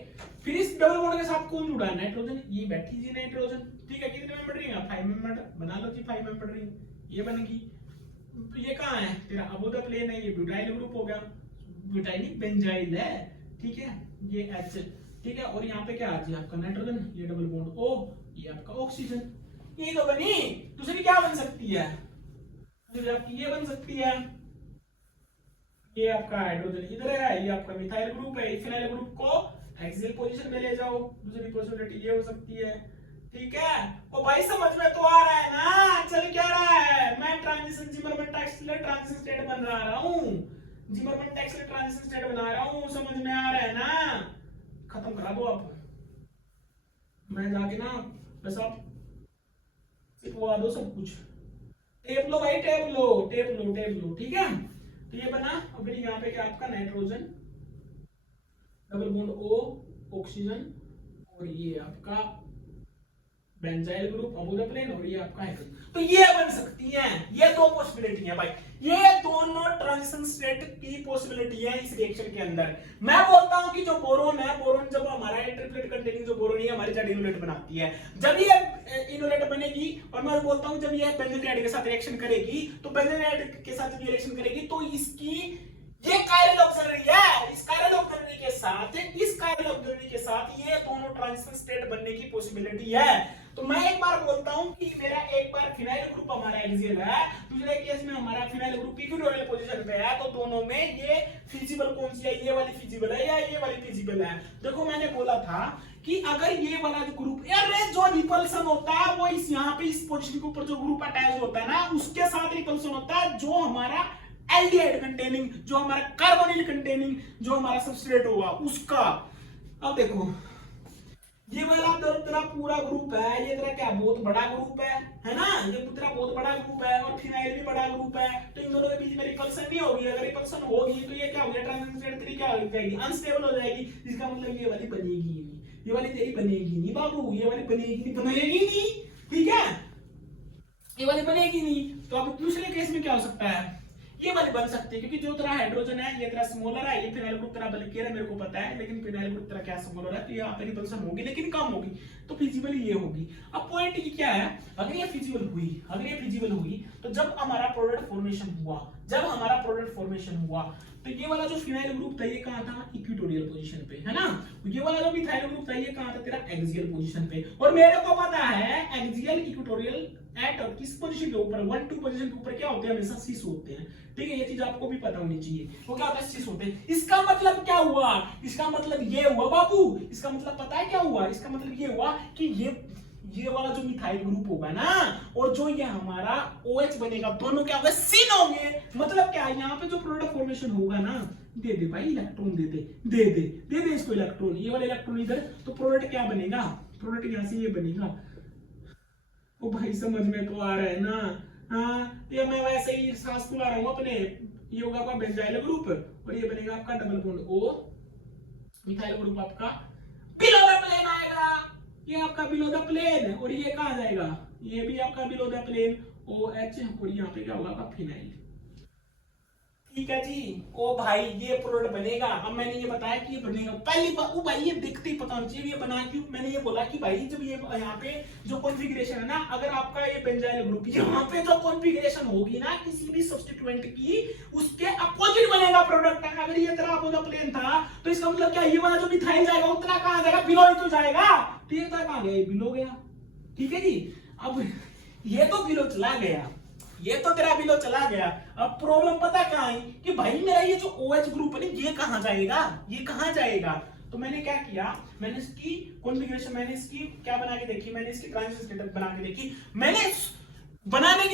फिर इस डबल बॉन्ड के साथ कौन जुड़ा है, नाइट्रोजन, ये बैठी जी नाइट्रोजन, ठीक है। कितने मेंबर रिंग है, 5 मेंबर, बना लो जी 5 मेंबर रिंग, ये बनेगी। तो ये कहाँ है तेरा, अबो द प्लेन है, ये ब्यूटाइल ग्रुप हो गया, ब्यूटाइलिक बेंजाइल है, ठीक है, ये H, ठीक है। और यहाँ पे क्या आ जी आपका नाइट्रोजन, ये डबल बॉन्ड O, ये आपका ऑक्सीजन, ये तो बनी। दूसरी क्या बन सकती है, दूसरी आपकी ये बन सकती है, ये आपका हाइड्रोजन इधर है, ये आपका मिथाइल ग्रुप है, फिनाइल ग्रुप को एक्सियल पोजीशन में ले जाओ, दूसरी पॉसिबिलिटी ये हो सकती है, ठीक है। ओ भाई समझ में तो आ रहा है ना, चल क्या रहा है, मैं transition Zimmerman texture transition state बन रहा हूं, जिमरमैन टेक्सचर ट्रांजिशन स्टेट बना रहा हूं, समझ में आ रहा है ना। खत्म करा दो अब, मैं जाके ना बस आप सिखवा दो सब कुछ, टेप लो भाई, टेप लो, टेप लो, टेप लो, ठीक है। तो ये बना, और फिर यहाँ पे क्या आपका nitrogen, double bond O, oxygen, और ये आपका benzyl group above the plane, और ये आपका हाइड्रोजन। तो ये बन सकती है, ये दो पॉसिबिलिटी है भाई, ये दोनों ट्रांजिशन स्टेट की पॉसिबिलिटी है इस रिएक्शन के अंदर। मैं बोलता हूं कि जो बोरोन है, बोरोन जब हमारा ट्रिपलेट कंटेनिंग जो बोरोन है हमारी जेड इनोलेट बनाती है, जब ये इनोलेट बनेगी, और मैं बोलता हूं जब ये बेंजल्डिहाइड के साथ रिएक्शन करेगी, तो बेंजल्डिहाइड के साथ जब रिएक्शन करेगी तो इसकी ये कायरल ऑक्सिलरी है, इस कायरल ऑक्सिलरी के साथ, इस कायरल ऑक्सिलरी के साथ ये दोनों ट्रांजिशन स्टेट बनने की पॉसिबिलिटी है। तो मैं एक बार बोलता हूं कि मेरा एक बार फिनाइल ग्रुप हमारा एक्सियल है, दूसरे केस में हमारा फिनाइल ग्रुप इक्विटोरियल पोजीशन पे है, तो दोनों में ये फिजिबल कौन सी है, ये वाली फिजिबल है या ये वाली फिजिबल है। देखो मैंने बोला था कि अगर ये वाला जो ग्रुप, अरे जो रिपल्सन होता है वो इस यहाँ पे इस पोजीशन के ऊपर जो ग्रुप अटैच होता है ना, उसके साथ रिपल्सन होता है, जो हमारा एल्डिहाइड कंटेनिंग, जो हमारा कार्बोनिल कंटेनिंग जो हमारा सबस्ट्रेट होगा उसका। अब देखो ये वाला तेरा पूरा ग्रुप है, ये तेरा क्या बहुत बड़ा ग्रुप है ना, ये तेरा बहुत बड़ा ग्रुप है, और फिनाइल भी बड़ा ग्रुप है, तो इन दोनों के बीच में रिपल्सन नहीं होगी। अगर रिपल्सन होगी तो ये क्या हो गया, ट्रांजिशन स्टेट तेरी क्या हो जाएगी, अनस्टेबल हो जाएगी, जिसका मतलब ये वाली बनेगी नहीं, ये वाली तेरी बनेगी नहीं बाबू, ये वाली बनेगी नहीं, ठीक है, ये वाली बनेगी नहीं। तो अब दूसरे केस में क्या हो सकता है, ये वाली बन सकती है, क्योंकि जो तेरा हाइड्रोजन है ये तेरा स्मॉलर है, ये फिनाइल ग्रुप तेरा बल्कियर है, मेरे को पता है, लेकिन फिनाइल ग्रुप तेरा क्या स्मॉलर है, तो यहाँ पे रिपल्सन होगी लेकिन कम होगी, तो फिजिबल ये होगी। अब पॉइंट ये क्या है, अगर ये फिजिबल हुई तो जब हमारा प्रोडक्ट फॉर्मेशन हुआ, जब हमारा प्रोडक्ट फॉर्मेशन हुआ तो ये वाला जो फिनाइल ग्रुप था ये कहाँ था, इक्वेटोरियल पोजीशन पे, है ना। ये वाला जो मिथाइल ग्रुप था ये कहाँ था तेरा, एक्सियल पोजीशन पे। और मेरे को पता है एक्सियल इक्वेटोरियल एट किस पोजीशन के ऊपर, 1 2 पोजीशन के ऊपर क्या होते हैं, हमेशा सिस होते हैं, ठीक है। ये चीज आपको भी पता होनी चाहिए, वो क्या होता है, सिस होते हैं। इसका मतलब क्या हुआ, इसका मतलब ये हुआ बाबू, इसका मतलब पता है क्या हुआ, इसका मतलब ये हुआ कि ये वाला जो मिथाइल ग्रुप होगा ना और जो ये हमारा OH बनेगा, दोनों क्या होगा, सिन होंगे। मतलब क्या है, यहाँ पे जो प्रोडक्ट फॉर्मेशन होगा ना, दे दे भाई इलेक्ट्रॉन, दे दे इसको इलेक्ट्रॉन, ये वाला इलेक्ट्रॉन इधर, तो प्रोडक्ट क्या बनेगा, प्रोडक्ट यहाँ से ये बनेगा। ओ भाई समझ में तो आ रहा है ना। हाँ, ये मैं वैसे ही सांस फुला रहा हूँ अपने। ये होगा आपका बेंजाइल ग्रुप और ये बनेगा आपका double bond O, methyl group आपका बिलो द प्लेन आएगा, ये आपका बिलो द प्लेन। और ये कहाँ जाएगा, ये भी आपका बिलो द प्लेन OH, और यहाँ पे क्या होगा आपका फिनाइल, ठीक है जी। ओ भाई ये प्रोडक्ट बनेगा। अब मैंने ये बताया कि ये बनेगा, पहली बार वो भाई ये देखते ही पता होना चाहिए ये बना क्यों। मैंने ये बोला कि भाई जब ये यहाँ पे जो कॉन्फ़िगरेशन है ना, अगर आपका ये बेंजाइल ग्रुप यहाँ पे जो कॉन्फ़िगरेशन होगी ना किसी भी सब्स्टिट्यूएंट की, उसके अपोजिट बनेगा प्रोडक्ट। अगर ये तरह अपोजिट प्लेन था तो इसका मतलब क्या, ये वाला जो मिथाइल जाएगा उतना कहां जाएगा, बिलो ही तो जाएगा। तो ये तरह कहां गया, बिलो गया, ठीक है जी। अब ये तो बिलो चला गया, ये तो तेरा बिलो चला गया। अब प्रॉब्लम पता कहां है कि भाई मेरा ये जो OH ग्रुप है ये कहां जाएगा, ये कहां जाएगा। तो मैंने क्या किया, मैंने इसकी कॉन्फ़िगरेशन, मैंने इसकी क्या बना के देखी, मैंने इसकी ट्रांजिशन स्टेट बना के देखी, मैंने बनाने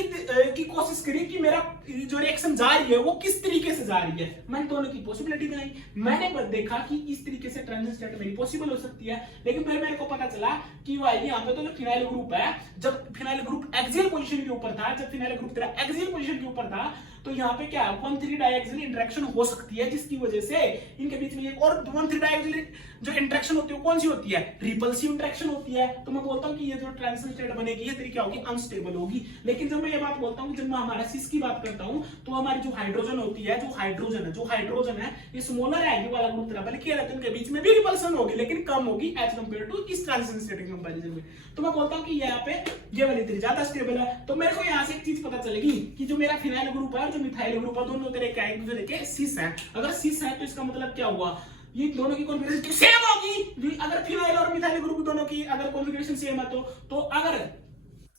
की कोशिश करी कि मेरा जो रिएक्शन जा रही है वो किस तरीके से जा रही है। मैंने दोनों की पॉसिबिलिटी बनाई, मैंने देखा कि इस तरीके से ट्रांजिशन स्टेट मेरी पॉसिबल हो सकती है। लेकिन फिर मेरे को पता चला कि भाई यहाँ पे तो जो फिनाइल ग्रुप है, जब फिनाइल ग्रुप एक्सियल पोजीशन के ऊपर था, जब फिनाइल ग्रुप तेरा एक्सियल पोजीशन के ऊपर था, तो यहाँ पे क्या 1,3 डायएक्सियल इंटरेक्शन हो सकती है, जिसकी वजह से इनके बीच में एक और 1,3 डायएक्सियल जो इंटरेक्शन होती है कौन सी होती है, रिपल्सिव इंटरेक्शन होती है। तो मैं बोलता हूँ कि ये जो ट्रांजिशन स्टेट बनेगी ये तरीका होगी, अनस्टेबल होगी। लेकिन जब मैं ये बात बोलता हूँ, जब मैं हमारा सिस की बात करता हूँ, तो हमारी जो हाइड्रोजन होती है, जो हाइड्रोजन है ये स्मॉलर है, ये वाला ग्रुप तरह, बल्कि इनके बीच में भी रिपल्सन होगी लेकिन कम होगी एज कंपेयर टू इस ट्रांजिशन स्टेट के कंपैरिजन में। तो मैं बोलता हूँ कि यहाँ पे ये वाली तेरी ज्यादा स्टेबल है। तो मेरे को यहाँ से एक चीज पता चलेगी कि जो मेरा फिनाइल ग्रुप है और जो मिथाइल ग्रुप है, दोनों तेरे क्या एक दूसरे के सिस है। अगर सिस है तो इसका मतलब क्या हुआ, ये दोनों की कॉन्फ़िगरेशन सेम होगी। अगर फिनाइल और मिथाइल ग्रुप दोनों की अगर कॉन्फ़िगरेशन सेम है तो अगर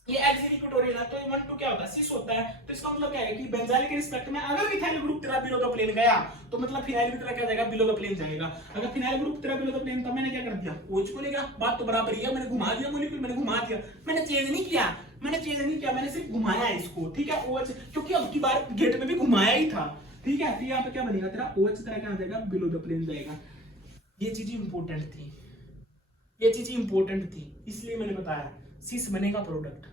ये एक्सियल इक्वेटोरियल है तो 1 2 क्या होता है, सिस होता है। तो इसका मतलब क्या है कि बेंजाइल के रिस्पेक्ट में अगर मिथाइल ग्रुप तेरा बिलो द प्लेन गया तो मतलब फिनाइल भी तेरा क्या जाएगा, बिलो द प्लेन जाएगा। अगर फिनाइल ग्रुप तेरा बिलो द प्लेन था, मैंने क्या कर दिया, OH को ले गया, बात तो बराबर ही है। मैंने घुमा दिया मॉलिक्यूल, मैंने घुमा दिया, मैंने चेंज नहीं किया, मैंने सिर्फ घुमाया इसको, ठीक है। OH क्योंकि अब की बार गेट में भी घुमाया ही था, ठीक है। तो यहाँ पे क्या बनेगा तेरा, OH तेरा क्या जाएगा, बिलो द प्लेन जाएगा। ये चीज इंपॉर्टेंट थी, ये चीज इंपॉर्टेंट थी, इसलिए मैंने बताया सिस बनेगा प्रोडक्ट,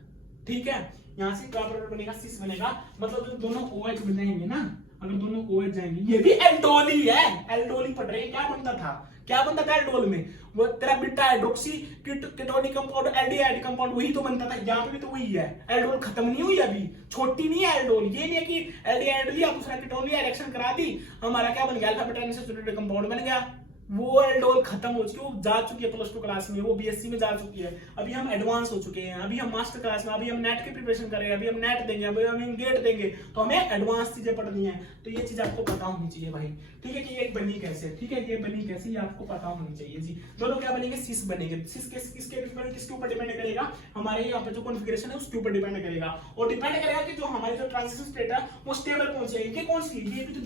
ठीक है। यहां से क्या प्रोडक्ट बनेगा, सिस बनेगा। मतलब जो दोनों OH बनेंगे ना, अगर दोनों OH जाएंगे, ये भी एल्डोल ही है, एल्डोल ही पढ़ रहे हैं। क्या बनता था एल्डोल में, वो तेरा beta hydroxy ketonic compound, aldehyde compound, वही तो बनता था। यहाँ पे भी तो वही है, एल्डोल खत्म नहीं हुई अभी, छोटी नहीं है एल्डोल। ये नहीं है कि एल्डिहाइड लिया दूसरा कीटोन लिया, रिएक्शन करा दी, हमारा क्या बन गया, अल्फा बीटा अनसैचुरेटेड कंपाउंड बन गया। वो एल्डोल खत्म हो चुकी है, वो जा चुकी है +2 क्लास में, वो BSc में जा चुकी है। अभी हम एडवांस हो चुके हैं, अभी हम मास्टर क्लास में, अभी हम नेट की प्रिपरेशन कर रहे हैं, अभी हम नेट देंगे, अभी हम गेट देंगे, तो हमें एडवांस चीजें पढ़नी है। तो ये चीज आपको पता होनी चाहिए भाई, ठीक है, कि ये बनी कैसे, ठीक है, ये बनी कैसे, ये आपको पता होनी चाहिए जी। दोनों क्या बनेंगे, सिस बनेंगे। सिस किसके ऊपर डिपेंड करेगा, हमारे यहाँ पे जो कॉन्फ़िगरेशन है उसके ऊपर डिपेंड करेगा। और डिपेंड करेगा कि जो हमारी जो ट्रांजिशन स्टेट है वो स्टेबल कौन सी है। ये कौन सी, ये भी तो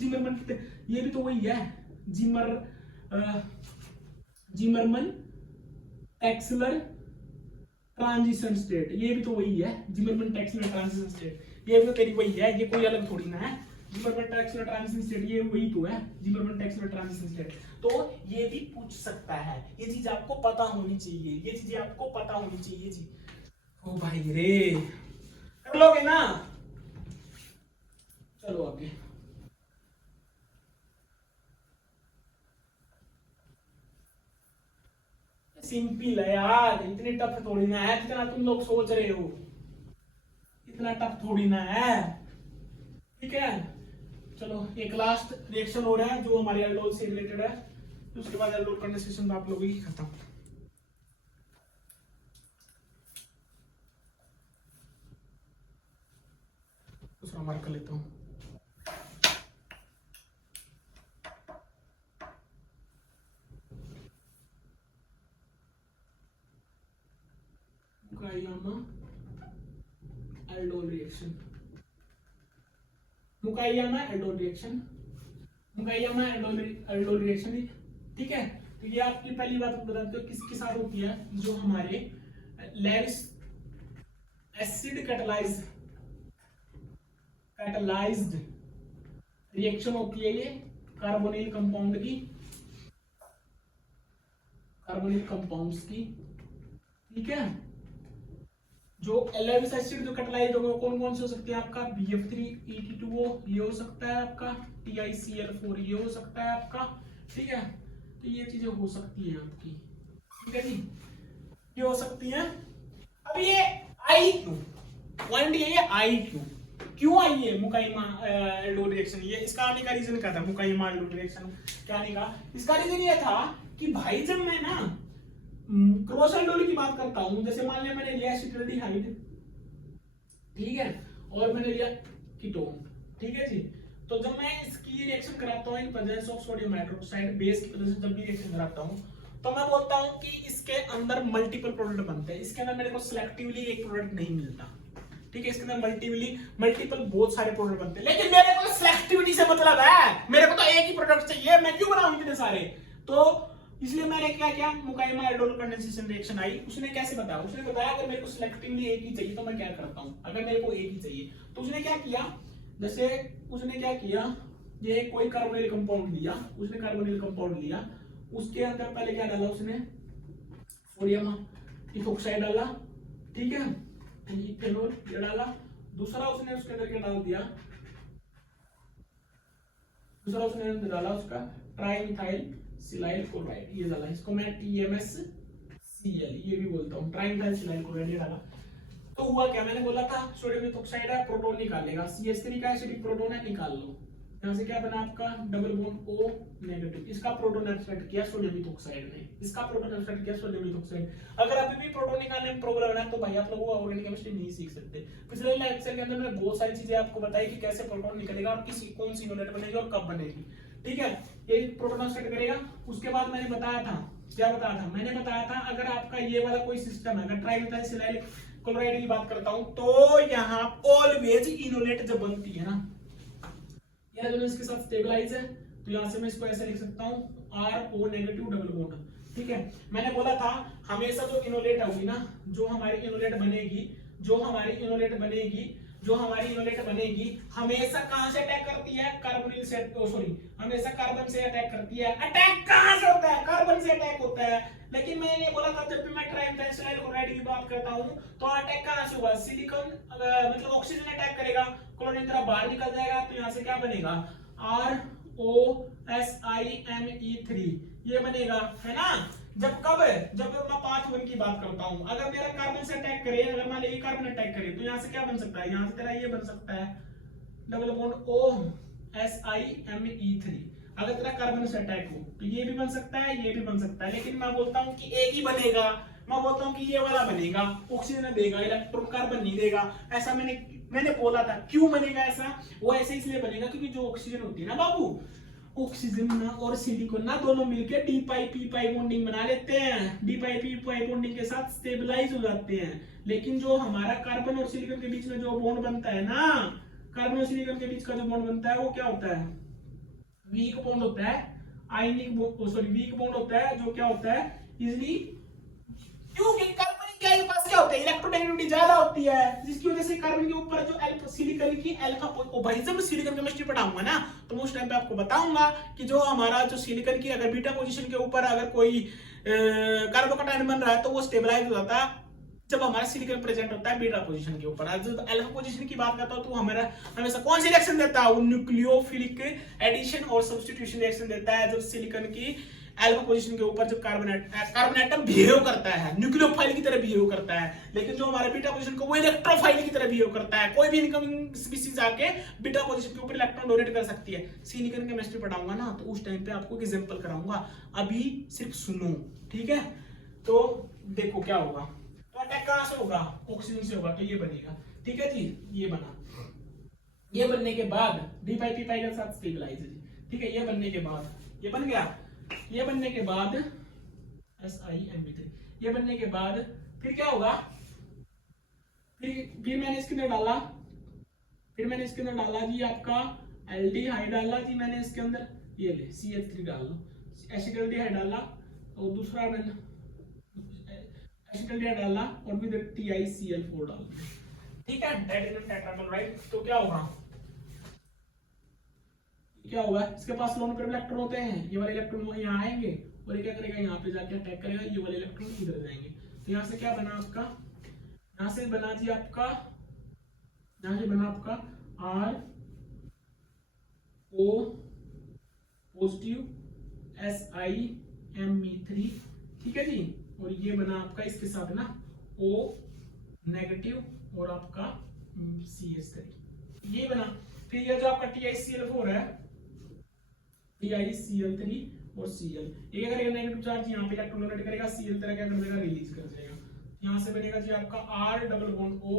ये भी तो वही है, जिमरमन टेक्सलर ट्रांजिशन स्टेट, ये भी तो वही है, जिमरमन टेक्सलर ट्रांजिशन स्टेट, ये भी तो तेरी वही है, ये कोई अलग थोड़ी ना है। जिमरमन टेक्सलर ट्रांजिशन स्टेट ये वही तो है, जिमरमन टेक्सलर ट्रांजिशन स्टेट। तो ये भी पूछ सकता है, ये चीज आपको पता होनी चाहिए, ये चीजें आपको पता होनी चाहिए जी। ओ भाई रे, कर लोगे ना, चलो आगे। सिंपल है यार, इतनी टफ थोड़ी ना है जितना तुम लोग सोच रहे हो, इतना टफ थोड़ी ना है, ठीक है। चलो एक लास्ट रिएक्शन हो रहा है जो हमारे एल्डोल से रिलेटेड है, उसके बाद एल्डोल कंडेंसेशन आप लोगों की खत्म। दूसरा मार्क कर लेता हूँ। Mukaiyama aldol reaction, Mukaiyama aldol reaction, Mukaiyama aldol reaction, ठीक है। तो ये आपकी पहली बात बताते हो किसके साथ होती है, जो हमारे लेविस एसिड कैटलाइज्ड रिएक्शन होती है, ये कार्बोनिल कंपाउंड की, कार्बोनिल कंपाउंड्स की, ठीक है। जो लेविस एसिड जो कैटलाइज्ड होगा कौन कौन से हो सकते हैं आपका, BF3 ET2O ये हो सकता है आपका, TiCl4 ये हो सकता है आपका, ठीक है। तो ये चीजें हो सकती हैं आपकी, ठीक है जी, ये हो सकती हैं। अब ये आई क्यों, पॉइंट ये आई क्यों आई है मुकाइमा एल्डोल रिएक्शन, ये इसका आने का रीजन क्या था, मुकाइमा एल्डोल रिएक्शन क्या आने का, इसका रीजन ये था कि भाई जब मैं ना क्रॉस एल्डोल की बात करता हूं, जैसे मान लिया मैंने लिया एसिटाल्डिहाइड, ठीक है, और मैंने लिया कीटोन, ठीक है जी। तो जब मैं इसकी रिएक्शन कराता हूं इन presence of sodium hydroxide base की वजह से, जब भी रिएक्शन कराता हूं तो मैं बोलता हूं कि इसके अंदर मल्टीपल प्रोडक्ट बनते हैं, इसके अंदर मेरे को सिलेक्टिवली एक प्रोडक्ट नहीं मिलता, ठीक है। इसके अंदर मल्टीपल बहुत सारे प्रोडक्ट बनते हैं, लेकिन मेरे को सिलेक्टिविटी से मतलब है, मेरे को तो एक ही प्रोडक्ट चाहिए, मैं क्यों बनाऊं इतने सारे। तो इसलिए मैंने क्या किया, मुकाइमा एल्डोल कंडेंसेशन रिएक्शन आई, उसने कैसे बताया, उसने बताया अगर मेरे को सिलेक्टिवली एक ही चाहिए तो मैं क्या करता हूं, अगर मेरे को एक ही चाहिए तो उसने क्या किया, जैसे उसने क्या किया, ये कोई कार्बोनिल कंपाउंड लिया, उसने कार्बोनिल कंपाउंड लिया, उसके अंदर पहले क्या डाला उसने, सोडियम इथोक्साइड डाला, ठीक है, इथेनॉल ये डाला, दूसरा उसने उसके अंदर क्या डाल दिया, दूसरा उसने डाला उसका ट्राइमिथाइल सिलाइल क्लोराइड, ये डाला, इसको मैं TMSCl ये भी बोलता हूँ, ट्राइमिथाइल सिलाइल क्लोराइड ये डाला। तो हुआ क्या, मैंने बोला था सोडियम इथोक्साइड है, प्रोटॉन निकालेगा, CH3 का एसिडिक प्रोटॉन है, निकाल लो, यहां से क्या बना आपका डबल बॉन्ड O नेगेटिव, इसका प्रोटॉन एब्स्ट्रैक्ट किया सोडियम इथोक्साइड ने, इसका प्रोटॉन एब्स्ट्रैक्ट किया सोडियम इथोक्साइड। अगर अभी भी प्रोटॉन निकालने में प्रॉब्लम है तो भाई आप लोगों को ऑर्गेनिक केमिस्ट्री नहीं सीख सकते। पिछले लेक्चर के अंदर मैंने बहुत सारी चीजें आपको बताई कि कैसे प्रोटॉन निकलेगा और किसी कौन सी यूनिट बनेगी और कब बनेगी, ठीक है। ये प्रोटॉन एब्स्ट्रैक्ट करेगा, उसके बाद मैंने बताया था, क्या बताया था, मैंने बताया था अगर आपका ये वाला कोई सिस्टम है, अगर ट्राइमिथाइल सिलाइल क्लोराइड की बात करता हूं तो यहाँ ऑलवेज इनोलेट जब बनती है ना, ये दोनों इसके साथ स्टेबलाइज है, तो यहां से मैं इसको ऐसे लिख सकता हूं RO नेगेटिव डबल बॉन्ड, ठीक है। मैंने बोला था हमेशा जो इनोलेट होगी ना, जो हमारी इनोलेट बनेगी, हमेशा कहां से अटैक करती है, कार्बोनिल से, सॉरी हमेशा कार्बन से अटैक करती है। अटैक कहां से होता है, कार्बन से अटैक होता है। लेकिन मैंने बोला था जब भी मैं ट्राइमिथाइल सिलाइल क्लोराइड की बात करता हूं तो अटैक कहां से होगा, सिलिकॉन मतलब ऑक्सीजन अटैक करेगा, क्लोरीन तरह बाहर निकल जाएगा, तो यहां से क्या बनेगा ROSIME3 ये बनेगा, है ना। जब कब है, जब मैं पाथ 1 की बात करता हूं, अगर मेरा कार्बन से अटैक करे, अगर मान लीजिए कार्बन अटैक करे तो यहां से क्या बन सकता है, यहां से तेरा ये बन सकता है डबल बॉन्ड OSIME3। अगर तेरा कार्बन से अटैक हो तो ये भी बन सकता है, ये भी बन सकता है, लेकिन मैं बोलता हूं कि एक ही बनेगा, मैं बोलता हूं कि ये वाला बनेगा, ऑक्सीजन देगा, इलेक्ट्रॉन कार्बन नहीं देगा। ऐसा मैंने बोला था। क्यों बनेगा ऐसा, वो ऐसे इसलिए बनेगा क्योंकि जो ऑक्सीजन होती है ना बाबू, ऑक्सीजन ना और सिलिकॉन ना दोनों मिलकर डी पाई पी पाई बॉन्डिंग बना लेते हैं, डी पाई पी पाई बॉन्डिंग के साथ स्टेबलाइज हो जाते हैं। लेकिन जो हमारा कार्बन और सिलिकॉन के बीच में जो बॉन्ड बनता है ना, कार्बन और सिलिकॉन के बीच का जो बॉन्ड बनता है वो क्या होता है, वीक बॉन्ड होता है, आयनिक सॉरी वीक बॉन्ड होता है, जो क्या होता है इजिली, क्योंकि कार्बन के पास क्या होता है, इलेक्ट्रोनेगेटिविटी ज्यादा होती है, जिसकी वजह से कार्बन के ऊपर जो अल्फा सिलिकॉन की अल्फा, ओ भाई जब मैं सिलिकॉन केमिस्ट्री पढ़ाऊंगा ना तो मैं उस टाइम पे आपको बताऊंगा कि जो हमारा जो सिलिकॉन की अगर बीटा पोजीशन के ऊपर अगर कोई कार्बोकैटायन बन रहा है तो वो स्टेबलाइज हो जाता है जब हमारा सिलिकॉन प्रेजेंट होता है बीटा पोजीशन के ऊपर। जब अल्फा पोजीशन की बात करता हूं तो हमारा हमेशा कौन सी रिएक्शन देता है, वो न्यूक्लियोफिलिक एडिशन और सब्स्टिट्यूशन रिएक्शन देता है। जब सिलिकॉन की अल्फा पोजीशन के ऊपर जब कार्बन एटम बिहेव करता है, न्यूक्लियोफाइल की तरह बिहेव करता है, लेकिन जो हमारे बीटा पोजीशन को वो इलेक्ट्रोफाइल की तरह बिहेव करता है। कोई भी इनकमिंग स्पीशीज आके बीटा पोजीशन के ऊपर इलेक्ट्रॉन डोनेट कर सकती है। सिलिकॉन केमिस्ट्री पढ़ाऊंगा ना तो उस टाइम पे आपको एक एग्जांपल कराऊंगा, अभी सिर्फ सुनो, ठीक है। तो देखो क्या होगा, तो अटैक कहां से होगा, ऑक्सीजन से होगा, तो ये बनेगा, ठीक है जी। ये बना, ये बनने के बाद डी पाई पी पाई के साथ स्टेबलाइज है, ठीक है। ये बनने के बाद ये बन गया, ये बनने के बाद SiMe3, ये बनने के बाद फिर क्या होगा, फिर मैंने इसके अंदर डाला, जी आपका एल्डिहाइड डाला जी मैंने इसके अंदर, ये ले CH3 डाल लो, एसिटाल्डिहाइड डाला और दूसरा मैंने एसिटाल्डिहाइड डाला और फिर TiCl4 डाल दिया, ठीक है, टाइटेनियम टेट्राक्लोराइड। तो क्या होगा, इसके पास लोन पेयर इलेक्ट्रॉन होते हैं, ये वाले इलेक्ट्रॉन यहाँ आएंगे और ये क्या करेगा, यहाँ पे जाके अटैक करेगा, ये वाले इलेक्ट्रॉन इधर जाएंगे। तो यहाँ से क्या बना आपका, यहाँ से बना जी आपका, यहाँ से बना आपका RO पॉजिटिव SiMe3, ठीक है जी, और ये बना आपका इसके साथ ना O नेगेटिव और आपका CH3, ये बना। फिर ये जो आपका TiCl4 है, TiCl3 और Cl, ये करेगा नेगेटिव चार्ज यहाँ पे इलेक्ट्रॉन डोनेट करेगा, Cl तरह क्या कर देगा, रिलीज कर देगा। यहाँ से बनेगा जी आपका R double bond O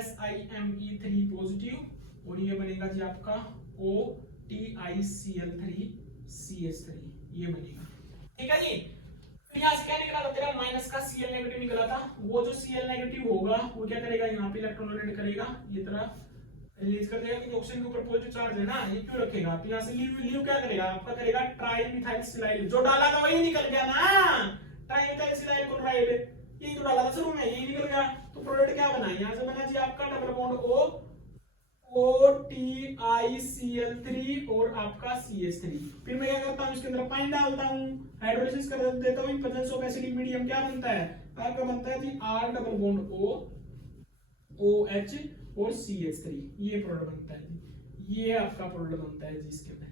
SiMe3 positive और ये बनेगा जी आपका O TiCl3 CH3, ये बनेगा, ठीक है जी। फिर यहाँ से क्या निकला था तेरा, माइनस का Cl नेगेटिव निकला था, वो जो Cl नेगेटिव होगा वो क्या करेगा, यहाँ पे इलेक्ट्रॉन डोनेट करेगा, ये तरह रिलीज कर देगा, क्योंकि ऑक्सीजन के ऊपर पॉजिटिव चार्ज है ना, ये क्यों रखेगा। तो यहाँ से लीव क्या करेगा, आपका करेगा ट्राई मिथाइल सिलाइल, जो डाला था वही निकल गया ना, ट्राई मिथाइल सिलाइल क्लोराइड, यही तो डाला था शुरू में, यही निकल गया। तो प्रोडक्ट क्या बना, यहाँ से बना जी आपका डबल बॉन्ड O TiCl3 और आपका CH3। फिर मैं क्या करता हूँ, इसके अंदर पानी डालता हूँ, हाइड्रोलिसिस कर देता हूँ, प्रेजेंस ऑफ एसिडिक मीडियम क्या बनता है, आपका बनता है जी R double bond O OH और CH3, ये प्रोडक्ट बनता है जी, ये आपका प्रोडक्ट बनता है जी, इसके अंदर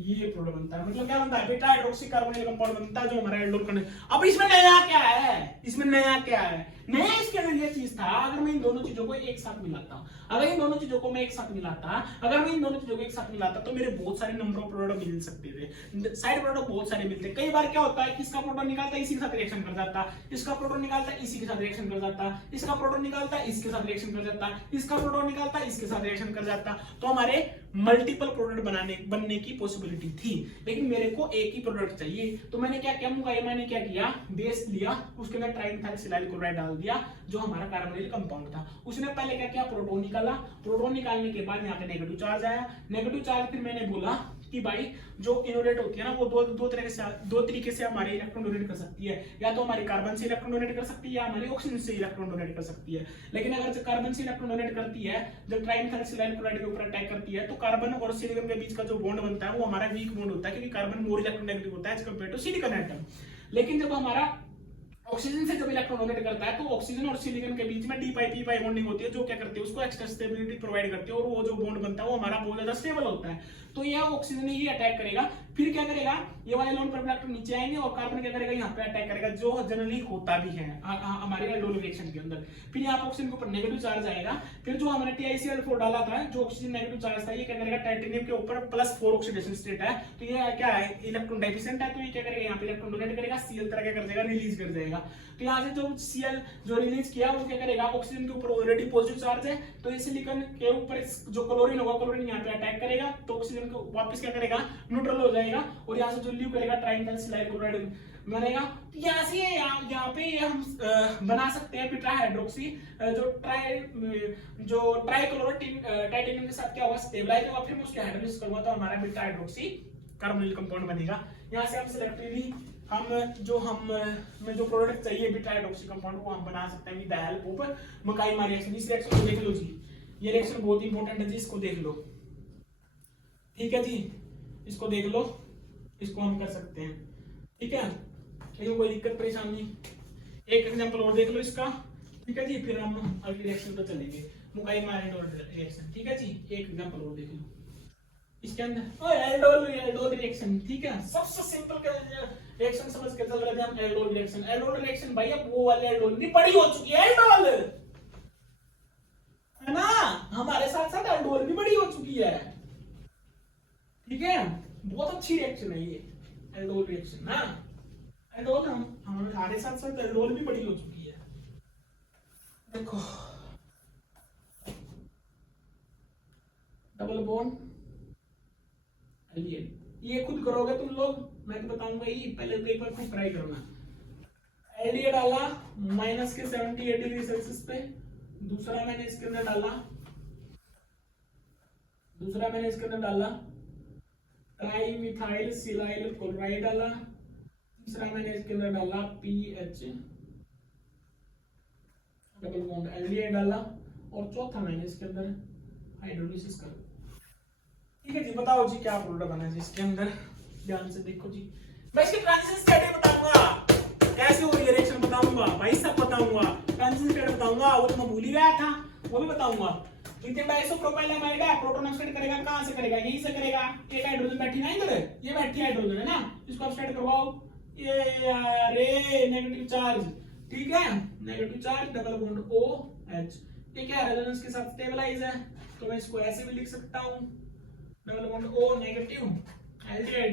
ये प्रोडक्ट बनता है, मतलब क्या बनता है, बीटा हाइड्रोक्सी कार्बोनिल कंपाउंड बनता है जो हमारा एल्डोल का। अब इसमें नया क्या है, नया इसके अंदर ये चीज था, अगर मैं इन दोनों चीजों को एक साथ मिलाता, तो मेरे बहुत सारे नंबर ऑफ प्रोडक्ट मिल सकते थे, साइड प्रोडक्ट बहुत सारे मिलते हैं। कई बार क्या होता है, इसका प्रोडक्ट निकालता है इसी के साथ रिएक्शन कर जाता, इसका प्रोडक्ट निकालता है इसी के साथ रिएक्शन कर जाता, इसका प्रोडक्ट निकालता है इसके साथ रिएक्शन कर जाता, इसका प्रोडक्ट निकालता है इसके साथ रिएक्शन कर जाता। तो हमारे मल्टीपल प्रोडक्ट बनने की पॉसिबिलिटी थी, लेकिन मेरे को एक ही प्रोडक्ट चाहिए। तो मैंने क्या किया, मैंने क्या किया, बेस लिया, उसके अंदर ट्राइमिथाइल सिलाइल क्लोराइड डाल दिया जो हमारा कार्बोनिल कंपाउंड था। उसने पहले क्या किया, प्रोटॉन निकाला, प्रोटॉन निकालने के बाद यहाँ पे नेगेटिव चार्ज आया, नेगेटिव चार्ज फिर मैंने बोला कि भाई जो इनोलेट होती है ना, वो दो तरीके से हमारे इलेक्ट्रॉन डोनेट कर सकती है, या तो हमारी कार्बन से इलेक्ट्रॉन डोनेट कर सकती है या हमारी ऑक्सीजन से इलेक्ट्रॉन डोनेट कर सकती है। लेकिन अगर जो कार्बन से इलेक्ट्रॉन डोनेट करती है, जब ट्राइमिथाइल सिलाइल क्लोराइड के ऊपर अटैक करती है, तो कार्बन और सिलिकॉन के बीच का जो बॉन्ड बनता है वो हमारा वीक बॉन्ड होता है, क्योंकि कार्बन मोर इलेक्ट्रोनेगेटिव होता है as compare to silicon atom. लेकिन जब हमारा ऑक्सीजन से जब इलेक्ट्रॉन डोनेट करता है, तो ऑक्सीजन और सिलिकॉन के बीच में डी पाई पी पाई बॉन्डिंग होती है, जो क्या करती है, उसको एक्स्ट्रा स्टेबिलिटी प्रोवाइड करती है, और वो जो बॉन्ड बनता है वो हमारा बहुत ज्यादा स्टेबल होता है। तो यह ऑक्सीजन ही अटैक करेगा, फिर क्या करेगा, ये वाले लोन पेयर इलेक्ट्रॉन नीचे आएंगे और कार्बन क्या करेगा, यहाँ पे अटैक करेगा, जो जनरली होता भी है हमारे एल्डोल रिएक्शन के अंदर। फिर यहाँ पे ऑक्सीजन के ऊपर नेगेटिव चार्ज आएगा, फिर जो हमने TiCl4 डाला था, जो ऑक्सीजन नेगेटिव चार्ज था, ये क्या करेगा, टाइटेनियम के ऊपर +4 ऑक्सीडेशन स्टेट है, तो ये क्या है, इलेक्ट्रॉन डेफिशिएंट है, तो ये क्या करेगा, यहाँ पे इलेक्ट्रॉन डोनेट करेगा, Cl तरह क्या कर देगा, रिलीज कर देगा। तो यहाँ से जो Cl जो रिलीज किया वो क्या करेगा, ऑक्सीजन के ऊपर ऑलरेडी पॉजिटिव चार्ज है, तो इस सिलिकॉन के ऊपर जो क्लोरीन होगा, क्लोरीन यहाँ पे अटैक करेगा, तो ऑक्सीजन को वापस क्या करेगा, न्यूट्रल हो जाएगा, और यहाँ से जो लीव करेगा ट्राइमिथाइल सिलाइल क्लोराइड बनेगा। तो यहाँ से यहाँ पे हम बना सकते हैं बीटा हाइड्रोक्सी, जो ट्राइक्लोरोटिन टाइटेनियम के साथ क्या होगा, स्टेबलाइज होगा, फिर मैं उसके हाइड्रोलिसिस करूंगा तो हमारा बीटा हाइड्रोक्सी कार्बोनिल कंपाउंड बनेगा। यहाँ से हम सिलेक्टिवली हमें जो प्रोडक्ट चाहिए बीटा हाइड्रोक्सी कंपाउंड वो हम बना सकते हैं with the help of Mukaiyama reaction. इस रिएक्शन को देख लो जी, ये रिएक्शन बहुत इंपॉर्टेंट है जी, इसको देख लो, ठीक है जी, इसको देख लो, इसको हम कर सकते हैं, ठीक है, लेकिन कोई दिक्कत परेशानी। एक एग्जांपल और देख लो इसका, ठीक है जी, फिर हम अगली रिएक्शन पे चलेंगे, मकाइमा रिएक्शन, ठीक है जी। एक एग्जांपल और देख लो इसके अंदर, एल्डोल रिएक्शन, ठीक है, सबसे सिंपल रिएक्शन समझ के चल रहे थे हम, एल्डोल रिएक्शन भाई, अब वो वाले एल्डोल भी बड़ी हो चुकी है, एल्डोल है ना, हमारे साथ साथ एल्डोल भी बड़ी हो चुकी है, ठीक है, बहुत अच्छी रिएक्शन है ये एल्डोल रिएक्शन ना, एल्डोल हमारे साथ साथ एल्डोल भी बड़ी हो चुकी है। देखो डबल बॉन्ड एल्डिहाइड, ये खुद करोगे तुम लोग, मैं तो बताऊंगा ही, पहले पेपर खुद ट्राई करना। एल्डिहाइड डाला -78 डिग्री सेल्सियस पे, दूसरा मैंने इसके अंदर डाला ट्राई मिथाइल सिलाइल क्लोराइड डाला। तीसरा मैंने इसके अंदर डाला पीएच डबल बॉन्ड एल्डिहाइड डाला। और चौथा मैंने इसके अंदर हाइड्रोलिसिस कर। ठीक है जी, बताओ जी क्या प्रोडक्ट बना है जी इसके अंदर। ध्यान से देखो जी, मैं इसके ट्रांजिशन स्टेट बताऊंगा, कैसे हो रही है रिएक्शन बताऊंगा भाई, सब बताऊंगा। ट्रांजिशन स्टेट बताऊंगा, वो तो मैं भूल ही गया था, वो भी बताऊंगा। लिथियम डाइसोप्रोपाइलमाइड है, प्रोटॉन ऑक्साइड करेगा, कहां से करेगा, यहीं से करेगा। एक हाइड्रोजन बैठी ना इधर, ये बैठी हाइड्रोजन है ना, इसको ऑक्साइड करवाओ। ये अरे नेगेटिव चार्ज, ठीक है, negative charge double bond O H. ये क्या रेजोनेंस के साथ स्टेबलाइज है, तो मैं इसको ऐसे भी लिख सकता हूं, double bond O negative aldehyde,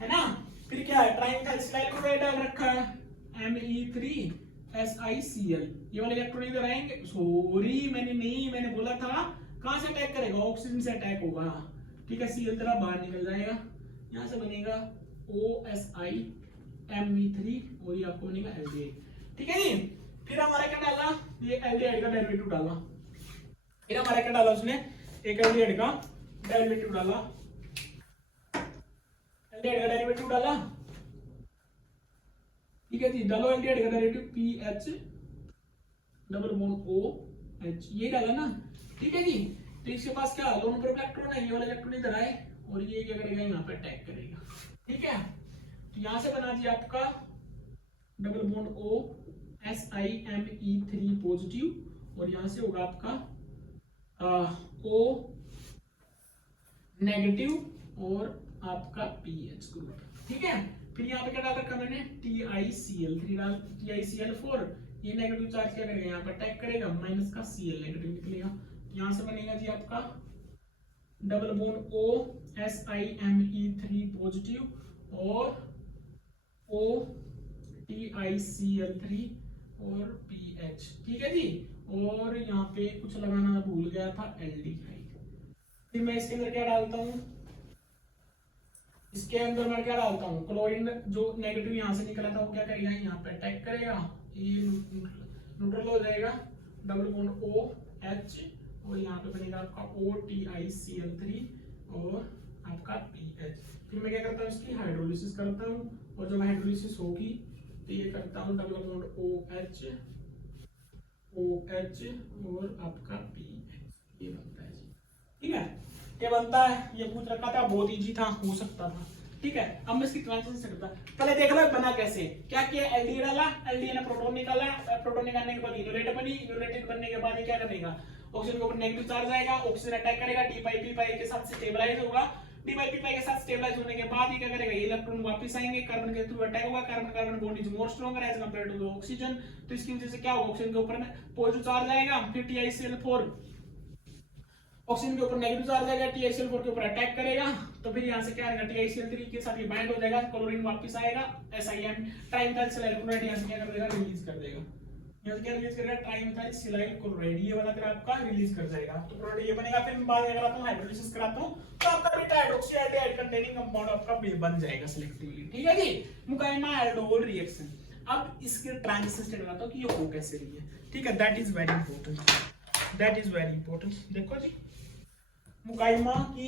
है ना। फिर क्या है, ट्राइमिथाइल सिलाइल क्लोराइड डाल रखा है, Me3SiCl। ये वाले इलेक्ट्रॉन इधर आएंगे, सॉरी मैंने बोला था कहां से अटैक करेगा, ऑक्सीजन से अटैक होगा। ठीक है, Cl तरह बाहर निकल जाएगा, यहां से बनेगा OSi Me3 और ये आपको बनेगा एल्डिहाइड। ठीक है जी। फिर हमारा क्या डाला, ये एल्डिहाइड का डेरिवेटिव डाला। फिर हमारा क्या डाला उसने, एक एल्डिहाइड का डेरिवेटिव डाला, एल्डिहाइड का डेरिवेटिव डाला। ठीक है जी, डालो एल्डिहाइड का derivative PH double bond O H, ये डाला ना। ठीक है जी, तो इसके पास क्या लोन पर इलेक्ट्रॉन है, ये वाला इलेक्ट्रॉन इधर आए और ये क्या करेगा, यहाँ पे अटैक करेगा। ठीक है, तो यहां से बना जी आपका डबल बॉन्ड ओ SiMe3 पॉजिटिव और यहां से होगा आपका ओ नेगेटिव और आपका पीएच ग्रुप। ठीक है, फिर यहाँ पे क्या डाल रखा मैंने, TiCl3 डाल, TiCl4, ये नेगेटिव चार्ज क्या करेगा, यहाँ पर अटैक करेगा, माइनस का Cl नेगेटिव निकलेगा। यहाँ से बनेगा जी आपका double bond O SiMe3 positive और O TiCl3 और PH। ठीक है जी, और यहाँ पे कुछ लगाना भूल गया था, एल्डिहाइड। फिर मैं इसके अंदर क्या डालता हूँ, इसके अंदर मैं क्या डालता हूँ, क्लोरीन जो नेगेटिव यहाँ से निकला था वो क्या करेगा, यहाँ पे अटैक करेगा, ये न्यूट्रल हो जाएगा, डबल बॉन्ड ओ एच और यहाँ पे बनेगा आपका ओ TiCl3 और आपका पीएच। फिर मैं क्या करता हूँ, इसकी हाइड्रोलिसिस करता हूँ और जब हाइड्रोलिसिस होगी तो ये करता हूँ डबल बॉन्ड ओ एच और आपका पीएच, ये बनता है। ठीक है, ये बनता है, ये पूछ रखा था, बहुत इजी था, हो सकता था। ठीक है, अब मैं इसकी ट्रांजिशन से करता, पहले देख लो बना कैसे, क्या किया, एल्डिहाइड डाला, एल्डिहाइड ने प्रोटॉन निकाला, प्रोटॉन निकालने के बाद इनोलेट बनी, इनोलेटेड बनने के बाद ये क्या करेगा, ऑक्सीजन के ऊपर नेगेटिव चार्ज आएगा, ऑक्सीजन अटैक करेगा, डी पाई पी पाई के साथ स्टेबलाइज होगा, डी पाई पी पाई के साथ स्टेबलाइज होने के बाद ये क्या करेगा, ये इलेक्ट्रॉन वापस आएंगे, कार्बन के थ्रू अटैक होगा, carbon carbon bond is more stronger as compared to the oxygen, तो इसकी वजह से क्या होगा, ऑक्सीजन के ऊपर में पॉजिटिव चार्ज आएगा, फिर TiCl4 ऑक्सीजन के ऊपर नेगेटिव चार्ज आएगा, TiCl4 के ऊपर अटैक करेगा, तो फिर यहां से क्या आएगा, TiCl3 के साथ ये बाइंड हो जाएगा, क्लोरीन वापस आएगा, SiM ट्राइमिथाइल सिलाइल क्लोराइड यहां से क्या कर देगा, रिलीज कर देगा। यहां से क्या रिलीज करेगा, ट्राइमिथाइल सिलाइल क्लोराइड, ये वाला तेरा आपका रिलीज कर जाएगा, तो प्रोडक्ट ये बनेगा। फिर मैं बाद में कराता हूं, हाइड्रोलिसिस कराता हूं, तो आपका beta hydroxy aldehyde containing compound आपका बन जाएगा सिलेक्टिवली। ठीक है जी, मुकाइमा एल्डोल रिएक्शन। अब इसके ट्रांजिशन स्टेट बताता हूं कि ये हो कैसे रही है। ठीक है, that is very important, that is very important. देखो जी, मुकाइमा की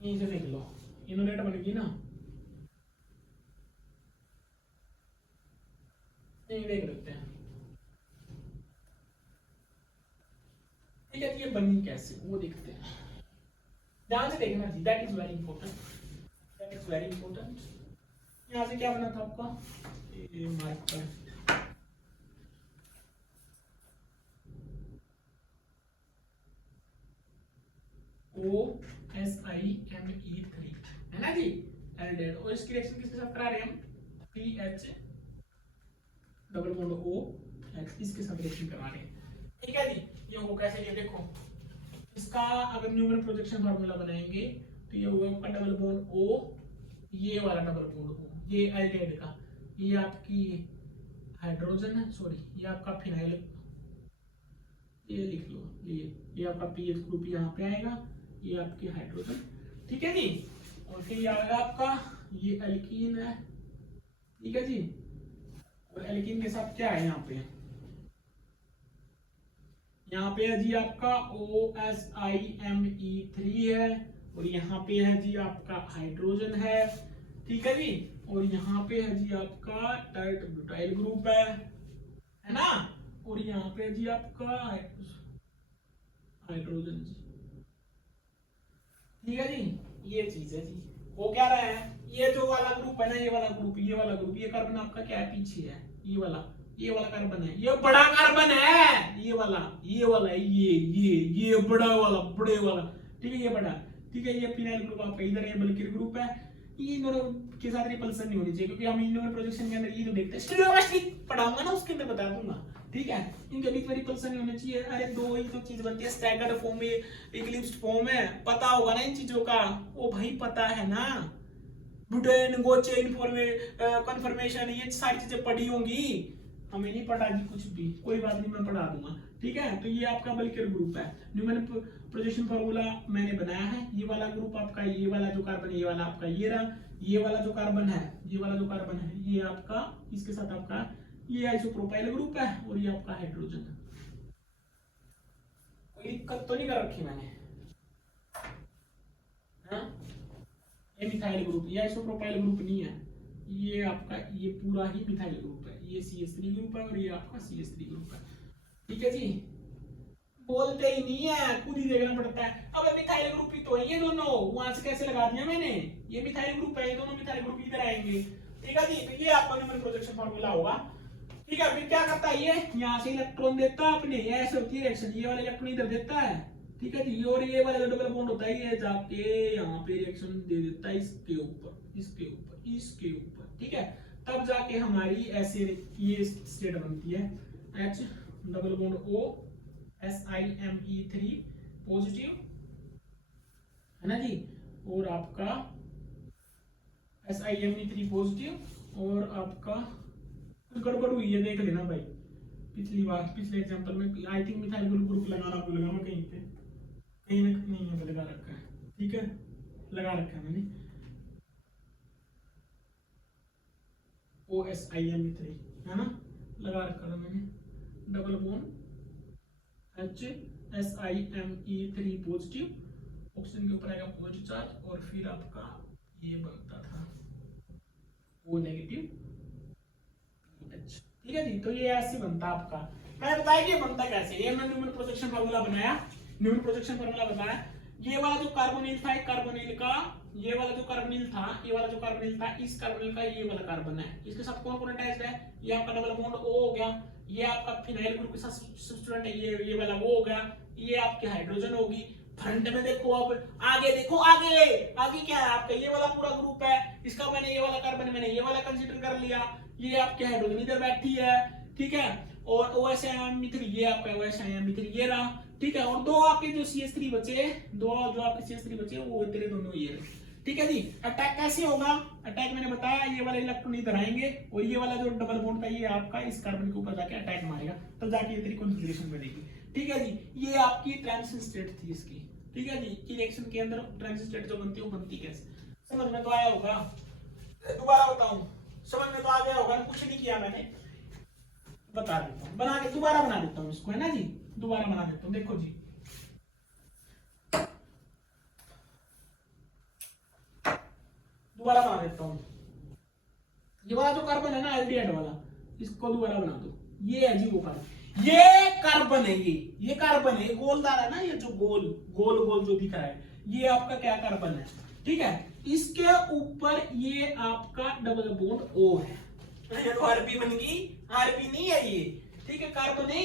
यहीं से देख लो, इनोलेट बनेगी ना, यहीं देख लेते हैं। ठीक है, ये बनी कैसे वो देखते हैं, ध्यान से देखना जी, that is very important, that is very important. यहां से क्या बना था आपका, ये मार्क पर OSiMe3 है ना जी, एल्डिहाइड, और इसकी रिएक्शन किसके साथ करा रहे हैं हम, PH double bond O H, इसके साथ रिएक्शन करा रहे हैं। ठीक है जी, ये हो कैसे, ये देखो, इसका अगर न्यूमरल प्रोजेक्शन फार्मूला बनाएंगे तो ये होगा आपका डबल बॉन्ड O, ये वाला डबल बॉन्ड O, ये एल्डिहाइड का, ये आपकी हाइड्रोजन है, सॉरी ये आपका फिनाइल, ये लिख लो, ये आपका पीएच ग्रुप यहाँ पे आएगा, ये आपकी हाइड्रोजन। ठीक है जी, और फिर ये आएगा आपका, ये एल्कीन है। ठीक है जी, और एल्कीन के साथ क्या है यहाँ पे, यहाँ पे है जी आपका OSIMe3 है, और यहाँ पे है जी आपका हाइड्रोजन है, ठीक है जी। और यहाँ पे है जी आपका टाइट ब्यूटाइल ग्रुप है ना। और यहाँ पे है जी आपका हाइड्रोजन जी, ठीक है जी। ये चीज है जी। वो क्या रहा है, ये जो वाला ग्रुप है ना, ये वाला ग्रुप, ये वाला ग्रुप, ये कार्बन आपका क्या है, पीछे है, ये वाला कार्बन है, ये बड़ा कार्बन है, ये वाला है, ये बड़ा वाला, बड़े वाला, ठीक है, ये बड़ा, ठीक है। ये फिनाइल ग्रुप आपका इधर है, बल्कि ग्रुप है। ये इन दोनों के साथ रिपल्सन नहीं होनी चाहिए, क्योंकि हम इन दोनों प्रोजेक्शन के अंदर ये जो देखते हैं, स्टीरियोकेमिस्ट्री पढ़ाऊंगा ना, उसके अंदर बता दूंगा, ठीक है। इनके बीच में रिपल्सन नहीं होनी चाहिए। अरे दो ही तो चीज बनती है, स्टैगर्ड फॉर्म में, इक्लिप्स्ड फॉर्म में, पता होगा ना इन चीजों का। ओ भाई पता है ना, ब्यूटेन, गोचेन कन्फर्मेशन, ये सारी चीजें पढ़ी होंगी। हमें नहीं पढ़ा जी कुछ भी, कोई बात नहीं, मैं पढ़ा दूंगा, ठीक है। तो ये आपका बल्किर ग्रुप है। न्यूमैन प्रोजेक्शन फार्मूला मैंने बनाया है। ये वाला ग्रुप आपका, ये वाला जो कार्बन है, ये वाला आपका ये रहा, ये वाला जो कार्बन है, ये वाला जो कार्बन है, ये आपका इसके साथ आपका ये आइसोप्रोपाइल ग्रुप है, और ये आपका हाइड्रोजन है। कोई दिक्कत तो नहीं कर रखी मैंने, हाँ? ये मिथाइल ग्रुप, ये आइसोप्रोपाइल ग्रुप नहीं है, ये आपका ये पूरा ही मिथाइल ग्रुप है। ये CH3 ग्रुप है, और ये आपका CH3 ग्रुप है, ठीक है जी। बोलते ही नहीं है, खुद ही देखना पड़ता है। अब मिथाइल ग्रुप ही तो है ये दोनों, वहां से कैसे लगा दिया मैंने, ये मिथाइल ग्रुप है, ये दोनों मिथाइल ग्रुप इधर आएंगे, ठीक है जी। तो ये आपका न्यूमैन प्रोजेक्शन फार्मूला होगा, ठीक है। फिर क्या करता है, ये यहाँ से इलेक्ट्रॉन देता है अपने, ऐसे होती है रिएक्शन, ये वाला इलेक्ट्रॉन इधर देता है, ठीक है जी। और ये वाला जो डबल बॉन्ड होता है, ये जाके यहाँ पे रिएक्शन दे देता है इसके ऊपर, इसके ऊपर, इसके ऊपर, ठीक है। तब जाके हमारी ऐसे ये स्टेट बनती है, H double bond OSIMe3 positive, है ना जी। और आपका SIMe3 पॉजिटिव, और आपका गड़बड़ हुई है, देख लेना भाई, पिछली बार पिछले एग्जांपल में आई थिंक मिथाइल ग्रुप लगाना भूल गया मैं, कहीं पे कहीं ना नहीं है, लगा रखा है, ठीक है, लगा रखा है मैंने OSIMe3, है ना, लगा रखा था मैंने। Double bond HSIMe3 positive, oxygen के ऊपर आएगा पॉजिटिव चार्ज, और फिर आपका ये बनता था O नेगेटिव, ठीक है जी। तो ये ऐसे बनता आपका, मैं बताया कि ये बनता कैसे, ये मैं न्यूमैन प्रोजेक्शन फार्मूला बनाया, न्यूमैन प्रोजेक्शन फार्मूला बताया। ये वाला जो कार्बोनिल था, कार्बोनिल का ये वाला जो कार्बोनिल था, ये वाला जो कार्बोनिल था, इस कार्बोनिल का ये वाला कार्बन है, इसके साथ कौन कौन अटैच्ड है, ये आपका डबल बॉन्ड O हो गया, ये आपका फिनाइल ग्रुप के साथ सब्स्टिट्यूएंट है, ये वाला वो हो गया, ये आपकी हाइड्रोजन होगी। फ्रंट में देखो, अब आगे देखो, आगे आगे क्या है आपका, ये वाला पूरा ग्रुप है, इसका मैंने ये वाला कार्बन मैंने ये वाला कंसीडर कर लिया, ये आपके हाइड्रोजन इधर बैठी है, ठीक है। और OSIMe3 ये आपका OSIMe3 ये रहा, ठीक है। और दो आपके जो CH3 बचे, दो जो आपके CH3 बचे वो तेरे दोनों ये, ठीक है जी। अटैक कैसे होगा, अटैक मैंने बताया, ये वाले इलेक्ट्रॉन इधर आएंगे, और ये वाला जो डबल बॉन्ड था, ये आपका इस कार्बन के ऊपर जाके अटैक मारेगा, तब जाके ये तेरी कॉन्फ़िगरेशन बनेगी, ठीक है जी। ये आपकी ट्रांजिशन स्टेट थी इसकी, ठीक है जी। कि रिएक्शन के अंदर ट्रांजिशन स्टेट जो बनती है वो बनती कैसे, समझ में तो आया होगा, दोबारा बताऊं, समझ में तो आ गया होगा, कुछ नहीं किया मैंने, बता देता हूं, बना के दोबारा बना देता हूं इसको, है ना जी, दोबारा बना देता हूं, देखो जी, दोबारा बना देता हूं। ये वाला जो कार्बन है ना, एल्डिहाइड वाला, इसको दोबारा बना दो, ये है जी वो कार्बन, ये कार्बन है, ये कार्बन है, गोलदार है ना, ये जो गोल गोल गोल जो दिख रहा है, ये आपका क्या कार्बन है, ठीक है। इसके ऊपर ये आपका डबल बॉन्ड O है, आरपी बन गई, आरपी नहीं है ये, ठीक है, कार्बन है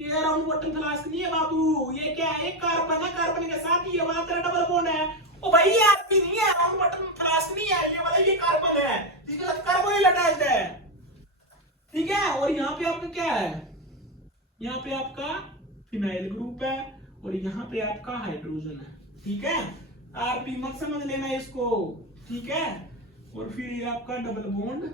ये राउंड बटन फ्लास्क नहीं है बाबू, ये क्या है, कार्बन है, कार्बन के साथ ये वाला तेरा डबल बॉन्ड है। ओ भाई ये आरपी नहीं है, राउंड बटन फ्लास्क नहीं है, ये वाला ये कार्बन है, जिसके साथ कार्बोनिल अटैच्ड है, ठीक है। और यहाँ पे आपका क्या है, यहाँ पे आपका फिनाइल ग्रुप है, और यहाँ पे आपका हाइड्रोजन है, ठीक है। आरपी मत समझ लेना इसको, ठीक है। और फिर ये आपका डबल बॉन्ड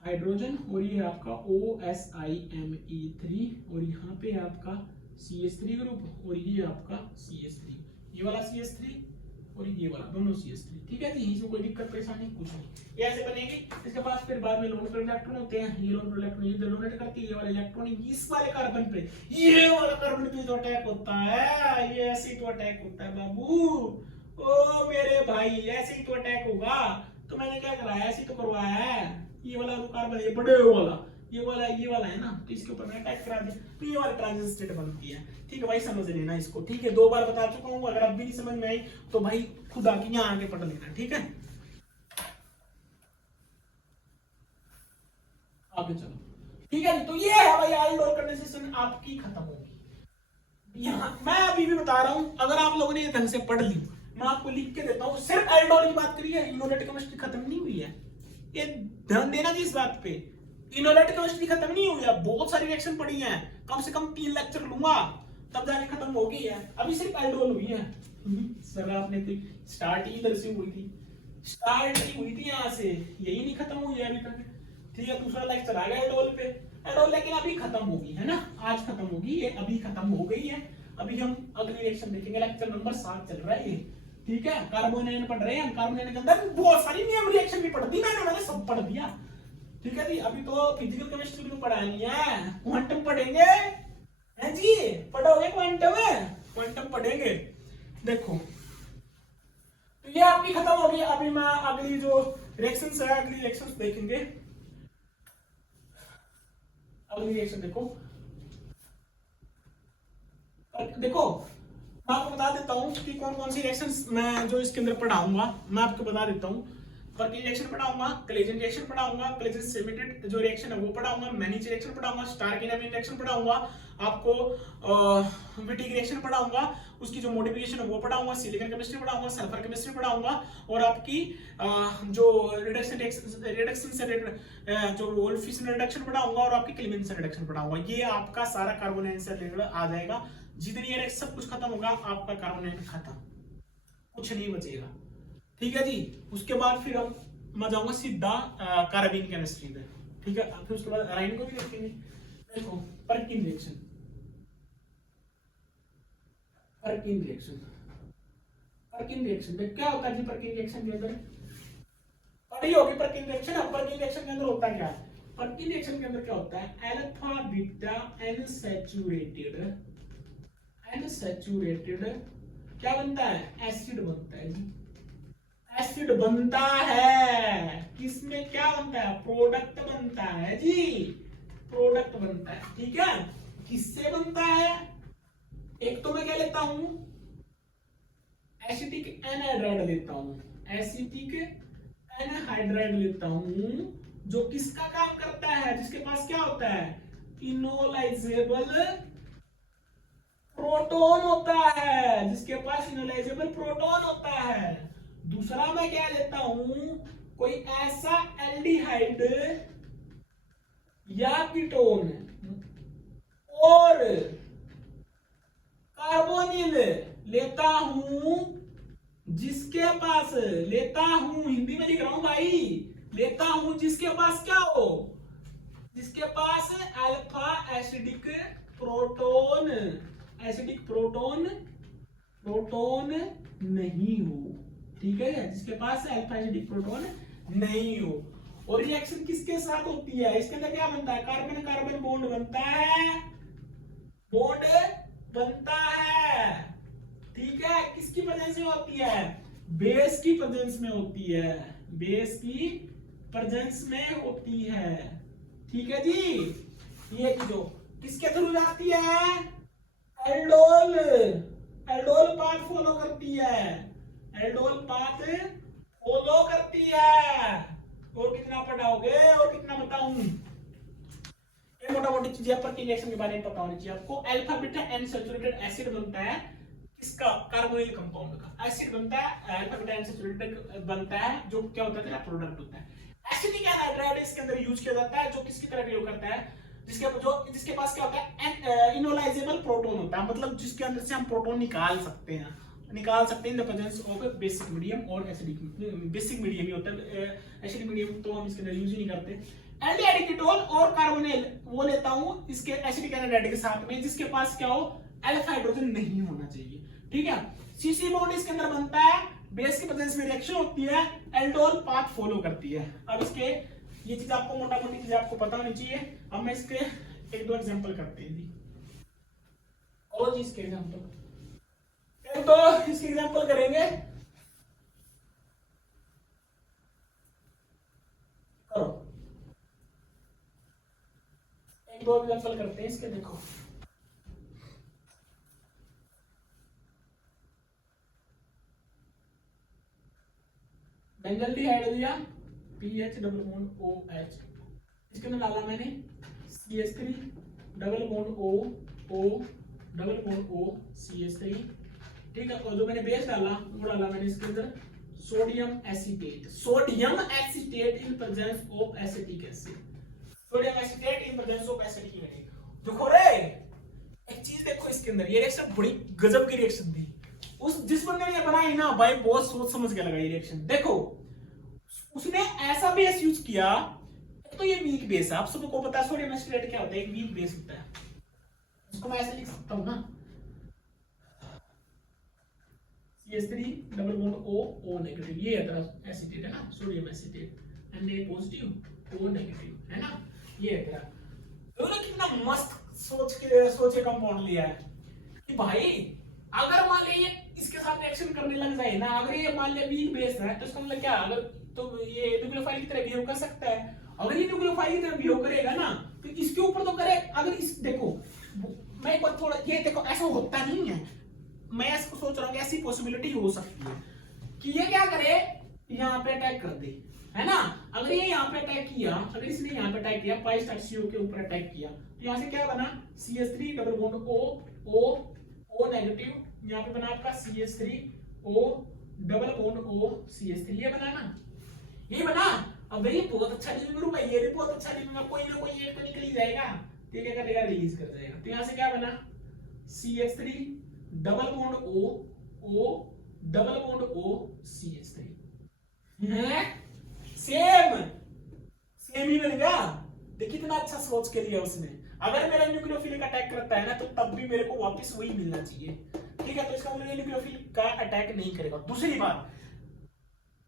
हाइड्रोजन, और ये आपका OSIMe3, और यहाँ पे आपका CH3 ग्रुप, और ये आपका CH3, ये वाला CH3, और ये वाला दोनों CH3, ठीक है जी। इसमें कोई दिक्कत परेशानी कुछ नहीं, ये ऐसे बनेगी। इसके पास फिर बाद में लोन इलेक्ट्रॉन होते हैं, ये लोन इलेक्ट्रॉन ये डोनेट करती है, ये वाला इलेक्ट्रॉन इस वाले कार्बन पे, ये वाला कार्बन पे जो अटैक होता है, ये ऐसे ही तो अटैक होता है बाबू, ओ मेरे भाई ऐसे ही तो अटैक होगा। तो मैंने क्या कराया, ऐसे ही तो करवाया है। ये वाला जो कार्बन ये बड़े वाला ये वाला है ना, तो इसके ऊपर मैं अटैक करा दिया, तो ये वाला ट्रांजिशन स्टेट बनती है, ठीक है भाई, समझ लेना इसको, ठीक है। 2 बार बता चुका हूँ, अगर अब भी नहीं समझ में आई तो भाई खुद आके यहाँ आके पढ़ लेना, ठीक है। आगे चलो, ठीक है। तो ये है भाई एल्डोल कंडेंसेशन आपकी खत्म होगी। यहाँ मैं अभी भी बता रहा हूँ, अगर आप लोगों ने ये ढंग से पढ़ ली, मैं आपको लिख के देता हूँ, सिर्फ एल्डोल की बात करिए, इनोलेट केमिस्ट्री खत्म नहीं हुई है, ये ध्यान देना जी इस बात पे। इनोलेट केमिस्ट्री खत्म नहीं हुई है, बहुत सारी रिएक्शन पड़ी हैं, कम से कम 3 लेक्चर लूंगा तब जाके खत्म होगी है, अभी सिर्फ एल्डोल हुई है। सर आपने तो स्टार्ट ही इधर से हुई थी, स्टार्ट ही हुई थी यहाँ से, यही नहीं खत्म हुई है अभी तक, ठीक है। दूसरा लेक्चर आ गया एल्डोल पे, एल्डोल लेकिन अभी खत्म होगी है ना, आज खत्म होगी, ये अभी खत्म हो गई है। अभी हम अगली रिएक्शन देखेंगे, लेक्चर नंबर 7 चल रहा है ये, ठीक है। कार्बोनेन पढ़ रहे हैं, कार्बोनेन के अंदर बहुत सारी नियम रिएक्शन भी पढ़ दी मैंने सब पढ़ दिया, ठीक है जी। अभी तो फिजिकल केमिस्ट्री भी तो पढ़ा नहीं है, क्वांटम पढ़ेंगे हैं जी, पढ़ोगे क्वांटम, क्वांटम पढ़ेंगे। देखो तो ये आपकी खत्म होगी, अभी मैं अगली जो रिएक्शंस है, अगली रिएक्शंस देखेंगे। अगली रिएक्शन देखो मैं आपको बता देता हूँ कि कौन कौन सी रिएक्शंस मैं जो इसके अंदर पढ़ाऊंगा, मैं आपको बता देता हूँ। वर्किंग रिएक्शन पढ़ाऊंगा, कलेजन रिएक्शन पढ़ाऊंगा, कलेजन सेमेटेड जो रिएक्शन है वो पढ़ाऊंगा, मैनिच रिएक्शन पढ़ाऊंगा, स्टार्क-एनामिन रिएक्शन पढ़ाऊंगा, आपको विटिक रिएक्शन पढ़ाऊंगा, उसकी जो मॉडिफिकेशन है वो पढ़ाऊंगा, सिलिकॉन केमिस्ट्री पढ़ाऊंगा, सल्फर केमिस्ट्री पढ़ाऊंगा, और आपकी जो रिडक्शन से जो वोल्फिसन रिडक्शन पढ़ाऊंगा, और आपकी क्लेमेंसन रिडक्शन पढ़ाऊंगा। ये आपका सारा कार्बोनेट से रिलेटेड आ जाएगा। जितनी ये सब कुछ खत्म होगा, आपका कार्बोनेट खत्म, कुछ नहीं बचेगा, ठीक है जी। उसके बाद फिर हम मैं जाऊंगा सीधा कार्बाइन केमिस्ट्री पे, ठीक है। फिर उसके बाद अराइन को भी देखेंगे। देखो परकिन रिएक्शन, परकिन रिएक्शन, परकिन रिएक्शन देख क्या होता है जी। परकिन रिएक्शन के अंदर पढ़ी होगी परकिन रिएक्शन। अब परकिन रिएक्शन के अंदर होता क्या है, परकिन रिएक्शन के अंदर क्या होता है, अल्फा बीटा अनसैचुरेटेड क्या बनता है, एसिड बनता है जी, एसिड बनता है। किसमें क्या बनता है, प्रोडक्ट बनता है जी, प्रोडक्ट बनता है, ठीक है। किससे बनता है, एक तो मैं क्या लेता हूं, एसिटिक एनहाइड्राइड लेता हूं, एसिटिक एनहाइड्राइड लेता हूं, जो किसका काम करता है, जिसके पास क्या होता है, इनोलाइजेबल प्रोटॉन होता है, जिसके पास इनोलाइजेबल प्रोटॉन होता है। दूसरा मैं क्या लेता हूं, कोई ऐसा एल्डिहाइड या कीटोन और कार्बोनिल लेता हूं, जिसके पास लेता हूं, हिंदी में लिख रहा हूं भाई, लेता हूं जिसके पास क्या हो, जिसके पास alpha acidic proton, acidic proton नहीं हो, ठीक है, जिसके पास अल्फा एसिडिक प्रोटॉन नहीं हो। और रिएक्शन किसके साथ होती है, इसके अंदर क्या बनता है, कार्बन कार्बन बॉन्ड बनता है, बॉन्ड बनता है, ठीक है। किसकी वजह से होती है, बेस की प्रेजेंस में होती है, बेस की प्रेजेंस में होती है, ठीक है जी। ये जो किसके थ्रू जाती है, एल्डोल, एल्डोल पाथ फॉलो करती है, एल्डोल पाथ फॉलो करती है। और कितना पढ़ाओगे, और कितना बताऊं, ये मोटा मोटी चीजें पर रिएक्शन के बारे में पता होनी चाहिए आपको। अल्फा बीटा अनसैचुरेटेड एसिड बनता है, किसका, कार्बोनिल कंपाउंड का एसिड बनता है, अल्फा बीटा अनसैचुरेटेड बनता है, जो क्या होता है, तेरा प्रोडक्ट होता है। एसिटिक एनहाइड्राइड इसके अंदर यूज किया जाता है, जो किसकी तरह बिहेव करता है, जिसके पास क्या होता है, इनोलाइजेबल प्रोटॉन होता है, मतलब जिसके अंदर से हम प्रोटॉन निकाल सकते हैं इन the presence of basic medium और एसिडिक, बेसिक मीडियम ही होता है, एसिडिक मीडियम तो हम इसके अंदर यूज ही नहीं करते। एल्डिहाइड कीटोन और कार्बोनिल वो लेता हूं इसके एसिडिक एनहाइड्राइड के साथ में, जिसके पास क्या हो, अल्फा हाइड्रोजन नहीं होना चाहिए, ठीक है। सीसी बॉन्ड इसके अंदर बनता है बेस की प्रेजेंस में रिएक्शन होती है, एल्डोल पाथ फॉलो करती है। अब इसके ये चीज आपको मोटा मोटी चीजें आपको पता होनी चाहिए। अब मैं इसके एक दो एग्जांपल करते हैं जी, और चीज के एग्जांपल, एक दो इसके एग्जांपल करेंगे। करो, एक दो एग्जांपल करते हैं इसके। देखो बेंजल्डिहाइड दिया PH डबल बॉन्ड OH, इसके अंदर डाला मैंने CH3 double bond O double bond O CH3, ठीक है। और जो मैंने बेस डाला वो डाला मैंने इसके अंदर sodium acetate, sodium acetate in presence of acetic acid, sodium acetate in presence of acetic acid. देखो रे, एक चीज देखो इसके अंदर, ये रिएक्शन बड़ी गजब की रिएक्शन थी। उस जिस बंदे ने बनाई ना भाई, बहुत सोच समझ के लगा ये रिएक्शन। देखो उसने ऐसा बेस यूज किया, तो ये वीक बेस है, आप सबको पता है सोडियम एसिटेट क्या होता है, एक वीक बेस होता है। इसको मैं ऐसे लिख सकता हूं ना, CH3 double bond O negative, ये है एसिटेट है ना, sodium acetate, Na positive O negative है ना, ये है तेरा। तो कितना मस्त सोच के कंपाउंड लिया है कि भाई अगर मान लिया इसके साथ रिएक्शन करने लग जाए ना, अगर ये मान लिया वीक बेस है तो इसका मतलब क्या, अगर तो ये न्यूक्लियोफाइल की तरह बिहेव कर सकता है। अगर ये न्यूक्लियोफाइल की तरह बिहेव करेगा ना तो इसके ऊपर तो करे। अगर इस देखो मैं एक बार थोड़ा, ये देखो ऐसा होता नहीं है, मैं इसको सोच रहा हूँ कि ऐसी पॉसिबिलिटी हो सकती है कि ये क्या करे, यहाँ पे अटैक कर दे, है ना। अगर ये यहाँ पे अटैक किया, अगर इसने यहाँ पे अटैक किया, पाई स्टार CO के ऊपर अटैक किया, तो यहाँ से क्या बना, CH3 double bond O negative, यहाँ पे बना आपका CH3 O double bond O CH3, ये बना ना, ये बना। अब ये बहुत अच्छा लिविंग ग्रुप है, ये भी बहुत अच्छा लिविंग है, कोई ना कोई एक तो निकल ही जाएगा, तो क्या करेगा, रिलीज कर जाएगा। तो यहाँ से क्या बना, CH3 double bond O double bond O CH3 है, सेम ही बनेगा। देखिए कितना अच्छा सोच के लिया उसने। अगर मेरा न्यूक्लियोफिलिक अटैक करता है ना, तो तब भी मेरे को वापस वही मिलना चाहिए, ठीक है। तो इसका मतलब न्यूक्लियोफिलिक का अटैक नहीं करेगा। दूसरी बात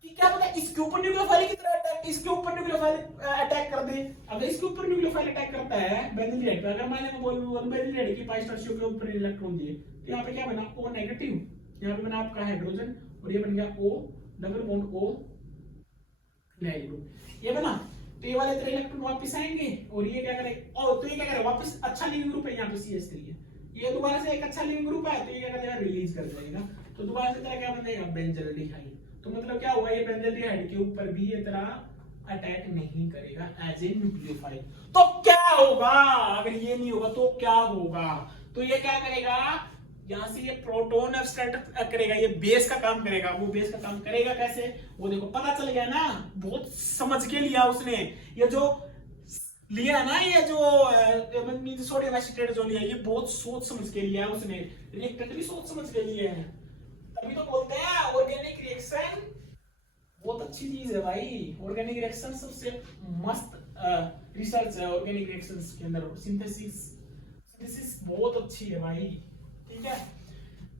कि क्या पता इसके ऊपर न्यूक्लियोफाइल की तरह अटैक, इसके ऊपर न्यूक्लियोफाइल अटैक कर दे। अगर इसके ऊपर न्यूक्लियोफाइल अटैक करता है बेंजल्डिहाइड पे, अगर मैंने बोल बेंजल्डिहाइड की पाई स्टार CO के ऊपर इलेक्ट्रॉन दिए, तो यहाँ पे क्या बना, O नेगेटिव, यहाँ पे बना आपका हाइड्रोजन, और ये बन गया O double bond O negative, ये बना। तो ये वाले तेरे इलेक्ट्रॉन वापस आएंगे, और ये क्या करेगा, और तो ये क्या करेगा, वापस अच्छा लिविंग ग्रुप है, यहाँ पे CH3 है, ये दोबारा से एक अच्छा लिविंग ग्रुप है, तो ये क्या करेगा, रिलीज कर जाएगा। तो दोबारा से तेरा क्या बनेगा, बेंजल्डिहाइड। तो मतलब क्या हुआ, ये बेंजल्डिहाइड के ऊपर भी ये तरह अटैक नहीं करेगा एज ए न्यूक्लियोफाइल। तो क्या होगा, अगर ये नहीं होगा तो क्या होगा, तो ये क्या करेगा, यहां से ये प्रोटॉन एब्स्ट्रैक्ट करेगा, ये बेस का काम करेगा। वो बेस का काम करेगा कैसे, वो देखो पता चल गया ना, बहुत समझ के लिया उसने। ये जो लिया ना, ये जो सोडियम एसीटेट जो लिया, ये बहुत सोच समझ के लिया है उसने, रिएक्टेंट भी सोच समझ के लिए हैं। तभी तो बोलते हैं ऑर्गेनिक रिएक्शन बहुत अच्छी चीज है भाई। ऑर्गेनिक रिएक्शन सबसे मस्त रिसर्च है ऑर्गेनिक रिएक्शंस के अंदर। सिंथेसिस बहुत अच्छी है भाई, ठीक है।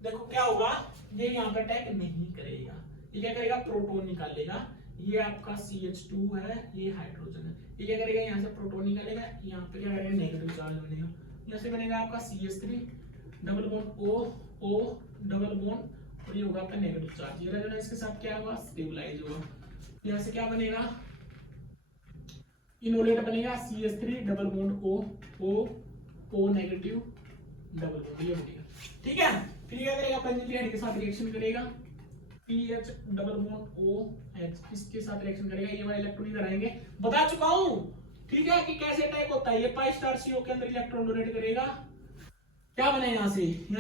देखो क्या होगा, ये यहाँ पे अटैक नहीं करेगा, ये क्या करेगा, प्रोटॉन निकालेगा। ये आपका CH2 है, ये हाइड्रोजन है, ये क्या करेगा, यहाँ से प्रोटॉन निकालेगा, यहाँ पे क्या करेगा, नेगेटिव चार्ज बनेगा। यहाँ से बनेगा आपका CH3 double bond O double bond, और ये होगा आपका नेगेटिव चार्ज, ये रहेगा, इसके साथ क्या होगा, स्टेबलाइज होगा। यहाँ से क्या बनेगा, इनोलेट बनेगा, CH3 double bond O negative double bond, ये बनेगा, ठीक है। फिर क्या करेगा, बेंजल्डिहाइड के साथ रिएक्शन करेगा, PH डबल बॉन्ड OH, इसके साथ रिएक्शन करेगा, ये वाले इलेक्ट्रॉन इधर आएंगे, बता चुका हूं, ठीक है, कि कैसे अटैक होता है। ये पाई स्टार CO के अंदर इलेक्ट्रॉन डोनेट करेगा, क्या बना यहाँ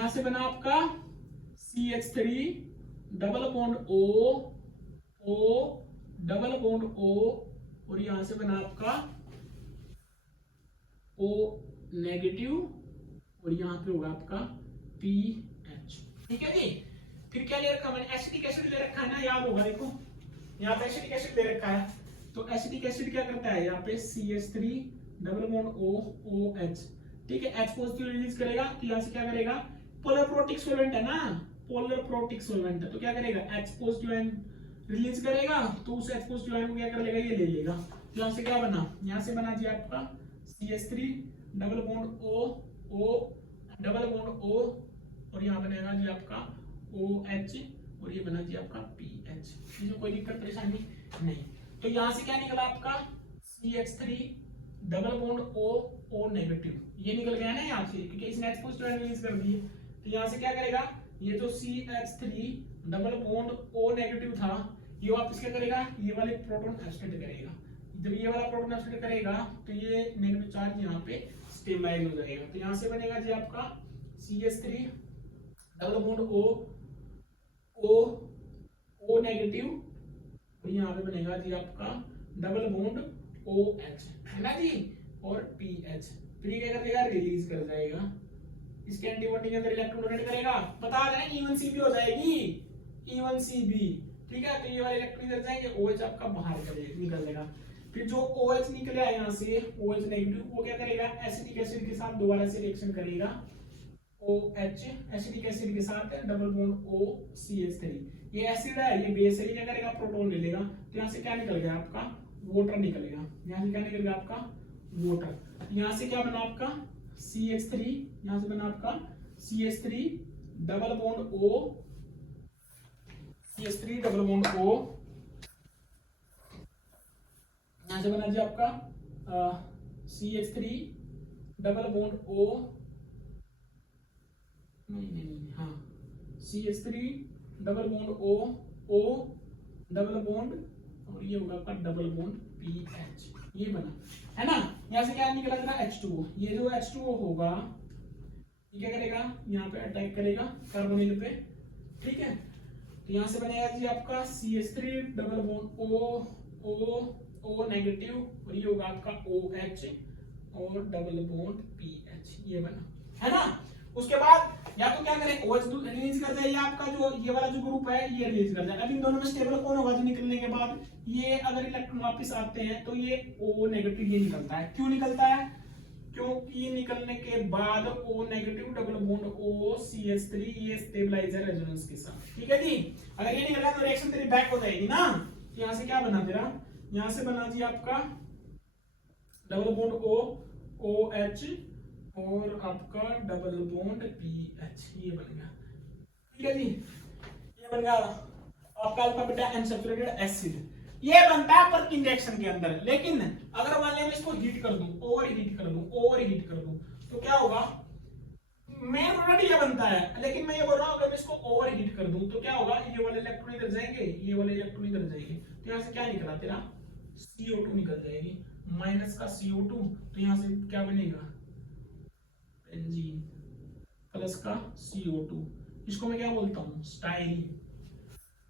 से बना आपका CH3 double bond O double bond O, और यहां से बना आपका O नेगेटिव, और यहाँ पे होगा आपका PH, ठीक है जी। फिर क्या ले रखा मैंने, एसिटिक एसिड ले रखा है ना, याद होगा, देखो यहाँ पे एसिटिक एसिड ले रखा है। तो एसिटिक एसिड क्या करता है, यहाँ पे CH3 डबल बॉन्ड OH, ठीक है, H पॉजिटिव रिलीज करेगा। तो यहाँ से क्या करेगा, पोलर प्रोटिक सॉल्वेंट है ना, पोलर प्रोटिक सॉल्वेंट है, तो क्या करेगा H पॉजिटिव आयन रिलीज करेगा, तो उस H पॉजिटिव आयन को क्या कर लेगा, ये ले लेगा। तो यहाँ से क्या बना, यहाँ से बना जी आपका CH3 double bond O double bond O, और यहाँ बनेगा जी आपका OH, और ये बना जी आपका PH। इसमें कोई दिक्कत परेशानी नहीं। तो यहाँ से क्या निकला आपका CH3 double bond O negative, ये निकल गया ना यहाँ से, क्योंकि इसने H पॉजिटिव रिलीज कर दिए। तो यहाँ से क्या करेगा, ये जो CH3 double bond O negative था, ये वापस क्या करेगा, ये वाले प्रोटॉन एब्सटेट करेगा। जब ये वाला प्रोटॉन एब्सटेट करेगा तो ये नेगेटिव चार्ज यहाँ पे स्टेबलाइज हो जाएगा। तो यहाँ से बनेगा जी आपका CH3 double bond O negative, और यहाँ पे बनेगा जी आपका डबल बॉन्ड OH, है ना जी, और PH। फिर ये क्या कर देगा, रिलीज कर जाएगा, इसके एंटीबॉडी के अंदर इलेक्ट्रॉन डोनेट करेगा, बता दें E1CB हो जाएगी, E1CB, ठीक है। तो ये वाले इलेक्ट्रॉन इधर जाएंगे, OH आपका बाहर निकल जाएगा। फिर जो OH निकले यहाँ से, OH नेगेटिव, वो क्या करेगा, एसिटिक एसिड के साथ दोबारा से रिएक्शन करेगा, OH एसिटिक एसिड के साथ डबल बॉन्ड OCH3, ये एसिड है, ये बेस है, ये क्या करेगा, प्रोटॉन ले लेगा। तो यहाँ से क्या निकल गया आपका, वाटर निकलेगा। यहाँ से क्या निकल गया आपका, वाटर। यहाँ से क्या बना आपका CH3, यहाँ से बना आपका CH3 double bond O, CH3 double bond O, यहाँ से बना जी आपका CH3 डबल बॉन्ड O, नहीं हाँ, CH3 double bond O double bond, और ये होगा आपका डबल बॉन्ड PH, ये बना, है ना। यहाँ से क्या निकला था, H2O। ये जो H2O होगा, ये क्या करेगा, यहाँ पे अटैक करेगा कार्बोनिल पे, ठीक है। तो यहाँ से बनेगा जी आपका CH3 double bond O negative, और ये होगा आपका OH और डबल बॉन्ड PH, ये बना, है ना। उसके बाद या तो क्या करें, OH रिलीज कर जाए, या आपका जो ये वाला जो ग्रुप है ये रिलीज कर जाए। अब इन दोनों में स्टेबल कौन होगा, जो निकलने के बाद ये अगर इलेक्ट्रॉन वापस आते हैं तो ये O नेगेटिव ये निकलता है। क्यों निकलता है, क्योंकि निकलने के बाद O negative double bond OCH3 ये स्टेबलाइजर रेजोनेंस के साथ, ठीक है जी। अगर ये निकला तो रिएक्शन तेरी बैक हो जाएगी ना। यहाँ से क्या बना तेरा, यहाँ से बना जी आपका डबल बॉन्ड OH और आपका डबल बॉन्ड PH, ये बन गया, ठीक है जी। ये बन गया आपका अल्फा बीटा अनसैचुरेटेड एसिड, ये बनता है पर्किन रिएक्शन के अंदर। लेकिन अगर मान लिया मैं इसको हीट कर दूं, ओवर हीट कर दूं, तो क्या होगा, मेन प्रोडक्ट ये बनता है, लेकिन मैं ये बोल रहा हूं अगर मैं इसको ओवर हीट कर दूं तो क्या होगा, ये वाले इलेक्ट्रॉन इधर जाएंगे, ये वाले इलेक्ट्रॉन इधर जाएंगे। तो यहाँ से क्या निकला तेरा, CO2 निकल जाएगी, माइनस का CO2, तो यहाँ से क्या बनेगा, बेंजीन, प्लस का CO2, इसको मैं क्या बोलता हूँ, स्टाइरीन।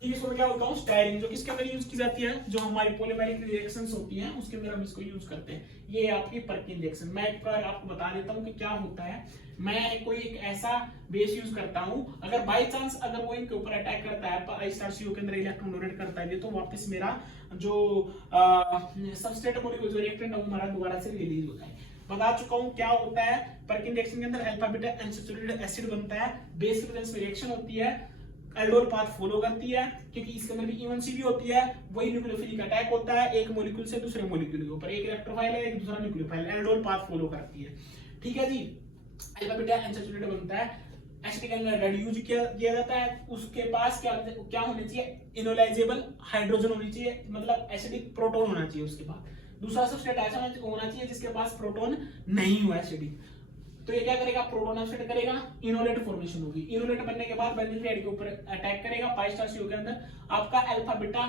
इसको मैं क्या बोलता हूँ, स्टाइरीन, जो किसके अंदर यूज की जाती है, जो हमारी पॉलीमेरिक रिएक्शंस होती हैं उसके अंदर हम इसको यूज करते हैं। ये आपकी पर्किन रिएक्शन। मैं एक बार आपको बता देता हूँ कि क्या होता है। मैं कोई एक ऐसा बेस यूज करता हूँ, अगर बाय चांस अगर वो इनके ऊपर अटैक करता है, ICO के अंदर इलेक्ट्रॉन डोनेट करता है, तो वापस मेरा जो सबस्ट्रेट मॉलिक्यूल जो रिएक्टेंट है वो हमारा दोबारा से रिलीज होता है। बता चुका हूं क्या होता है पर्किन रिएक्शन के अंदर, अल्फा बीटा अनसैचुरेटेड एसिड बनता है, बेस के प्रेजेंस में रिएक्शन होती है, एल्डोल पाथ फॉलो करती है, क्योंकि इसके अंदर भी E1CB होती है, वही न्यूक्लियोफिलिक अटैक होता है एक मॉलिक्यूल से दूसरे मॉलिक्यूल के ऊपर, एक इलेक्ट्रोफाइल है एक दूसरा न्यूक्लियोफाइल, एल्डोल पाथ फॉलो करती है, ठीक है जी। अल्फा बीटा अनसैचुरेटेड बनता है, एसिटिक एंगल यूज किया जाता है, उसके पास क्या होनी चाहिए, इनोलाइजेबल हाइड्रोजन होनी चाहिए, मतलब एसिडिक प्रोटॉन होना चाहिए उसके पास। दूसरा सबस्ट्रेट ऐसा होना चाहिए जिसके पास प्रोटॉन नहीं हुआ एसिडिक। तो ये क्या करेगा, प्रोटॉन एब्सेट करेगा, इनोलेट फॉर्मेशन होगी, इनोलेट बनने के बाद बेंजीन के ऊपर अटैक करेगा, पाई स्टार CO के अंदर आपका alpha beta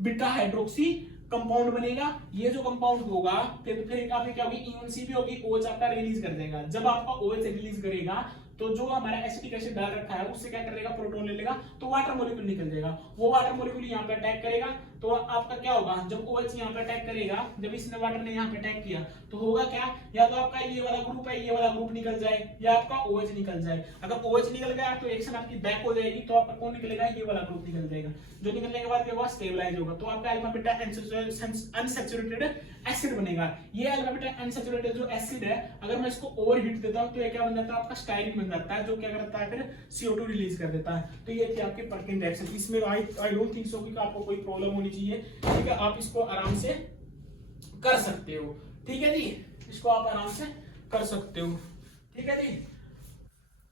beta hydroxy compound बनेगा। ये जो कंपाउंड होगा फिर आपकी क्या होगी, E1CB होगी, OH आपका रिलीज कर देगा। जब आपका OH रिलीज करेगा तो जो हमारा एसिटिक एसिड डाल रखा है उससे क्या करेगा, प्रोटॉन ले लेगा, तो वाटर मॉलिक्यूल निकल जाएगा। वो वाटर मॉलिक्यूल यहाँ पे अटैक करेगा, तो आपका क्या होगा, जब OH यहाँ पे अटैक करेगा, जब इसने वाटर ने यहाँ पे अटैक किया तो होगा क्या, या तो आपका ये वाला ग्रुप है, ये वाला ग्रुप निकल जाए, या आपका OH निकल जाए। अगर OH निकल गया तो रिएक्शन आपकी बैक हो जाएगी, तो आपका कौन निकलेगा, ये वाला ग्रुप निकल जाएगा। जो निकलने के बाद क्या होगा, स्टेबलाइज होगा, तो आपका अल्फा बीटा अनसैचुरेटेड एसिड बनेगा। ये अल्फा बीटा अनसैचुरेटेड जो एसिड है, अगर मैं इसको ओवर हीट देता हूं तो ये क्या बन जाता है, आपका स्टाइरिन बन जाता है, जो क्या करता है, फिर CO2 रिलीज कर देता है। तो ये थी आपकी पर्किन रिएक्शन। इसमें आई डोंट थिंक सो कि आपको कोई प्रॉब्लम होनी चाहिए, ठीक है। आप इसको आराम से कर सकते हो, ठीक है जी, इसको आप आराम से कर सकते हो, ठीक है जी।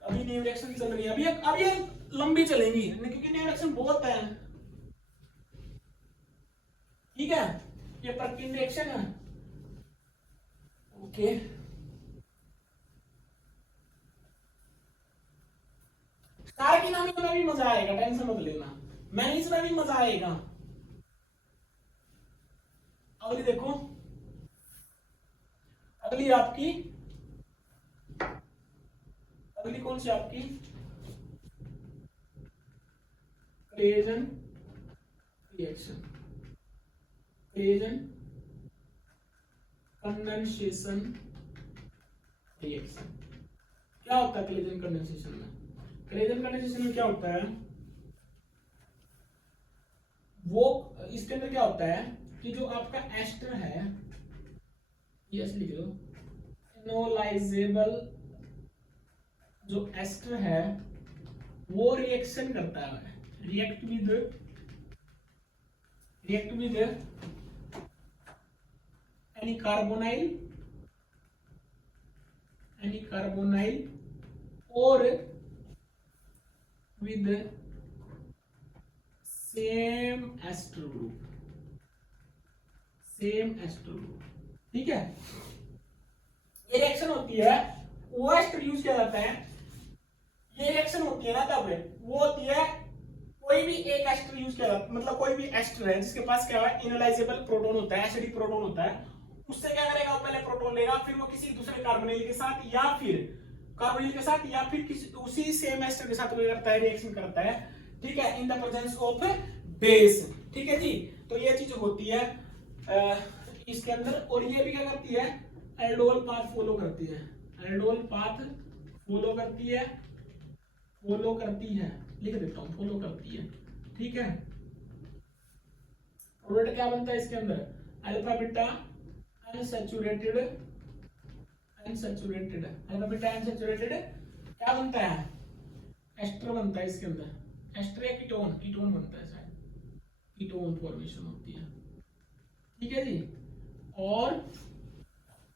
अभी न्यू रिएक्शन चल रही है, अभी ये लंबी चलेंगी क्योंकि न्यू रिएक्शन बहुत है, ठीक है। ये पर्किन रिएक्शन है, ओके। कार्किनोमिक में भी मजा आएगा, टेंशन मत लेना, मैनीज में भी मजा आएगा। अगली देखो, अगली आपकी, अगली कौन सी आपकी, क्रेजन रिएक्शन, क्रेजन कंडेंसेशन रिएक्शन। क्या होता है क्लेजन कंडेंसेशन में, क्लेजन कंडेंसेशन में क्या होता है, वो इसके अंदर क्या होता है कि जो आपका एस्टर है, ये लिख लो, इनोलाइजेबल जो एस्टर है वो रिएक्शन करता है, रिएक्ट विद एनी कार्बोनाइल और विद सेम एस्टर ग्रुप, ठीक है। ये रिएक्शन होती है, वो एस्टर यूज किया जाता है, ये रिएक्शन होती है ना, तब वो होती है कोई भी एक एस्टर यूज किया जाता है, मतलब कोई भी एस्टर है जिसके पास क्या है, इनलाइजेबल प्रोटॉन होता है, एसिडिक प्रोटॉन होता है, उससे क्या करेगा, वो पहले प्रोटॉन लेगा, फिर वो किसी दूसरे कार्बोनिल के साथ या फिर किसी उसी सेम एस्टर के साथ वो करता है, रिएक्शन करता है, ठीक है, इन द प्रेजेंस ऑफ बेस, ठीक है जी। तो ये चीज होती है इसके अंदर, और ये भी क्या करती है, एल्डोल पाथ फॉलो करती है, लिख देता हूं, फॉलो करती है, ठीक है। प्रोडक्ट क्या बनता है इसके अंदर, अल्फा बीटा अनसैचुरेटेड, क्या बनता है, एस्टर बनता है इसके अंदर, एस्टर या कीटोन बनता है, शायद कीटोन फॉर्मेशन होती है, ठीक है जी। और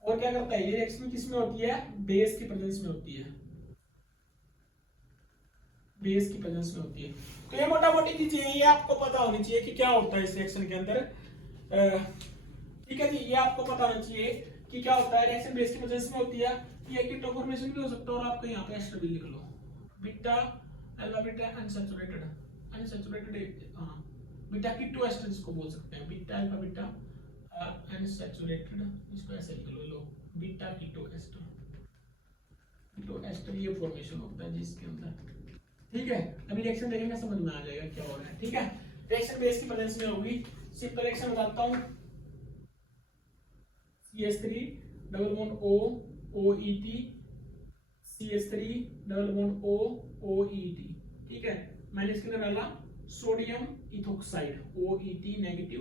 क्या करता है, ये रिएक्शन किसमें होती है, बेस की प्रेजेंस में होती है, तो ये मोटा मोटी चीजें ये आपको पता होनी चाहिए कि क्या होता है इस रिएक्शन के अंदर, ठीक है जी। ये आपको पता होना चाहिए कि क्या होता है, रिएक्शन बेस की प्रेजेंस में होती है, ये कीटो फॉर्मेशन भी हो सकता है, और आपको यहाँ पे एस्टर भी लिख लो, बीटा अल्फा बीटा अनसैचुरेटेड, हाँ, बीटा कीटो एस्टर इसको बोल सकते हैं, बीटा अल्फा बीटा अनसैचुरेटेड, इसको ऐसे लिख लो, बीटा कीटो एस्टर ये फॉर्मेशन होता है जिसके अंदर, ठीक है। अभी रिएक्शन देखेंगे, समझ में आ जाएगा क्या हो रहा है, ठीक है। रिएक्शन बेस की प्रेजेंस में होगी, सिंपल रिएक्शन बताता हूं, CH3 double bond O OET, CH3 double bond O OET, ठीक है। मैंने इसके अंदर डाला सोडियम इथोक्साइड OET नेगेटिव,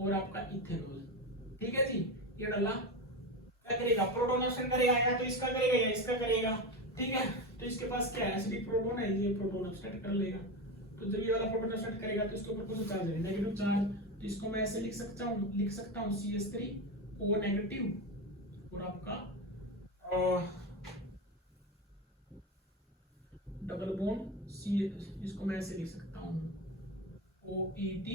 और आपका इथेनॉल, ठीक है जी। ये डाला, क्या करेगा, प्रोटॉन ऑक्साइड करेगा, या तो इसका करेगा या इसका करेगा, ठीक है। तो इसके पास क्या है, एसिडिक प्रोटॉन है, ये प्रोटॉन ऑक्साइड कर लेगा, तो जब ये वाला प्रोटॉन ऑक्साइड करेगा तो इसके ऊपर कौन सा चार्ज है, नेगेटिव चार्ज, तो इसको मैं ऐसे लिख सकता हूं CH3 O नेगेटिव, और आपका डबल बॉन्ड C, इसको मैं ऐसे लिख सकता हूं OET,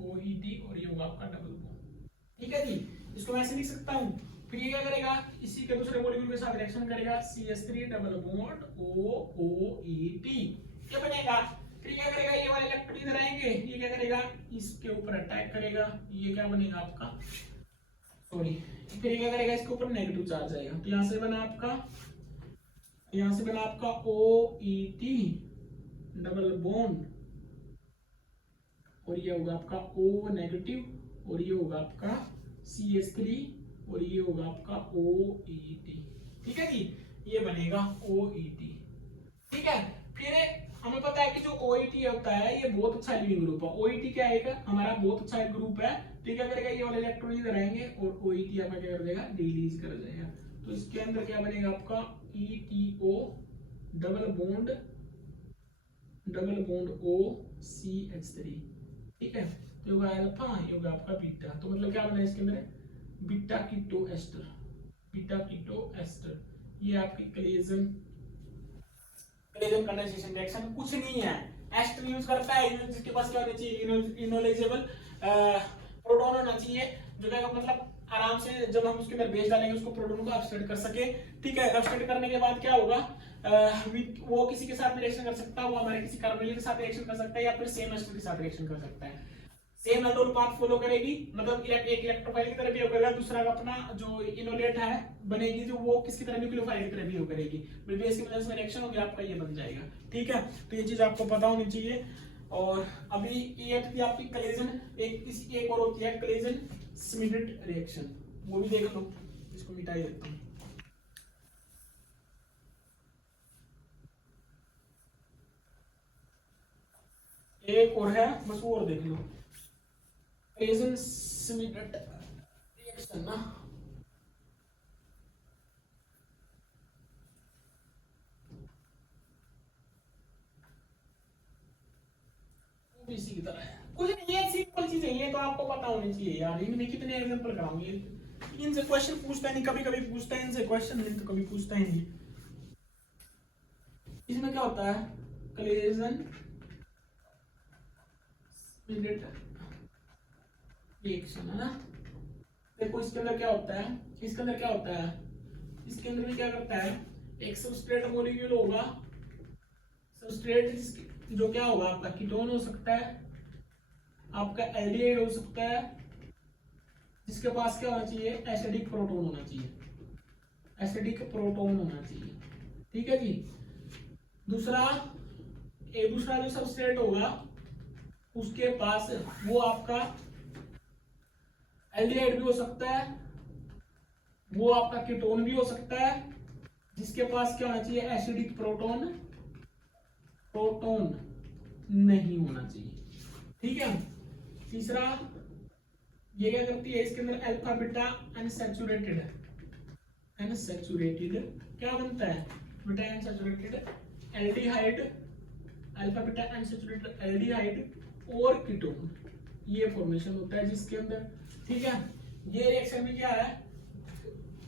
और ये होगा आपका डबल बॉन्ड, ठीक है जी। इसको मैं ऐसे लिख सकता हूं, फिर ये क्या करेगा, इसी के दूसरे मॉलिक्यूल के साथ रिएक्शन करेगा, CH3 डबल बॉन्ड OET, ये बनेगा। फिर क्या करेगा, ये वाले इलेक्ट्रॉन इधर आएंगे, ये क्या करेगा, इसके ऊपर अटैक करेगा, ये क्या बनेगा आपका, सॉरी, फिर क्या करेगा, इसके ऊपर नेगेटिव चार्ज आएगा, तो यहां से बना आपका OET डबल बॉन्ड और ये होगा आपका O नेगेटिव और ये होगा आपका CH3 और ये होगा आपका OET। ठीक है जी, ये बनेगा OET। ठीक है, फिर हमें पता है कि जो OET होता है ये बहुत अच्छा लिविंग ग्रुप है। OET क्या है, हमारा बहुत अच्छा एक ग्रुप है। तो क्या करेगा, ये वाले इलेक्ट्रॉन इधर आएंगे और OET आपका क्या कर देगा, रिलीज कर जाएगा। तो इसके अंदर क्या बनेगा आपका ETO डबल बॉन्ड OCH3। ठीक है, तो होगा अल्फा, ये होगा आपका बीटा। तो मतलब क्या बना इसके अंदर, बीटा कीटो एस्टर। ये आपकी कोलिजन कंडेंसेशन रिएक्शन कुछ नहीं है। एस्टर यूज करता है जिसके पास क्या होना चाहिए, इनोलाइजेबल प्रोटॉन होना चाहिए, जो क्या मतलब आराम से जब हम उसके अंदर बेस डालेंगे उसको प्रोटॉन को अपसेट कर सके। ठीक है, अपसेट करने के बाद क्या होगा, वो किसी के साथ रिएक्शन कर सकता है, वो हमारे किसी कार्बोनिल के साथ रिएक्शन कर सकता है या फिर सेम एस्टर के साथ रिएक्शन कर सकता है। सेम एल्डोल पाथ फॉलो करेगी, मतलब एक इलेक्ट्रोफाइल की तरह बिहेव करेगा, दूसरा अपना जो इनोलेट है बनेगी जो वो किसकी तरह, न्यूक्लियोफाइल की तरह बिहेव करेगी। बेस की वजह से रिएक्शन होगी, आपका ये बन जाएगा। ठीक है, तो ये चीज आपको पता होनी चाहिए। और अभी ये थी आपकी कोलिजन, एक और होती है कोलिजन स्मिडेट रिएक्शन, वो भी देख लो। इसको मिटा ही देता हूं। एक और है, बस वो और देख लो। कोलिजन स्मिडेट रिएक्शन ना, इसी की तरह है, कुछ नहीं है, सिंपल चीज है ये, तो आपको पता होनी चाहिए यार। इनमें कितने एग्जांपल कराऊंगी, इनसे क्वेश्चन पूछता नहीं, कभी कभी पूछता है इनसे क्वेश्चन, नहीं तो कभी पूछता ही नहीं। इसमें क्या होता है, कोलिजन स्मिडेट रिएक्शन है ना। देखो इसके अंदर क्या होता है, इसके अंदर क्या होता है, इसके अंदर भी क्या करता है, एक सबस्ट्रेट मॉलिक्यूल होगा, सबस्ट्रेट जो क्या होगा आपका कीटोन हो सकता है, आपका एल्डिहाइड हो सकता है, जिसके पास क्या होना चाहिए, एसिडिक प्रोटॉन होना चाहिए, एसिडिक प्रोटॉन होना चाहिए। ठीक है जी। दूसरा जो सबस्ट्रेट होगा उसके पास वो आपका एल्डिहाइड भी हो सकता है, वो आपका कीटोन भी हो सकता है, जिसके पास क्या होना चाहिए, एसिडिक प्रोटॉन नहीं होना चाहिए। ठीक है। तीसरा ये क्या करती है, इसके अंदर अल्फा बीटा अनसैचुरेटेड क्या बनता है, beta unsaturated aldehyde, alpha beta unsaturated aldehyde और कीटोन, ये फॉर्मेशन होता है जिसके अंदर। ठीक है, ये रिएक्शन में क्या है,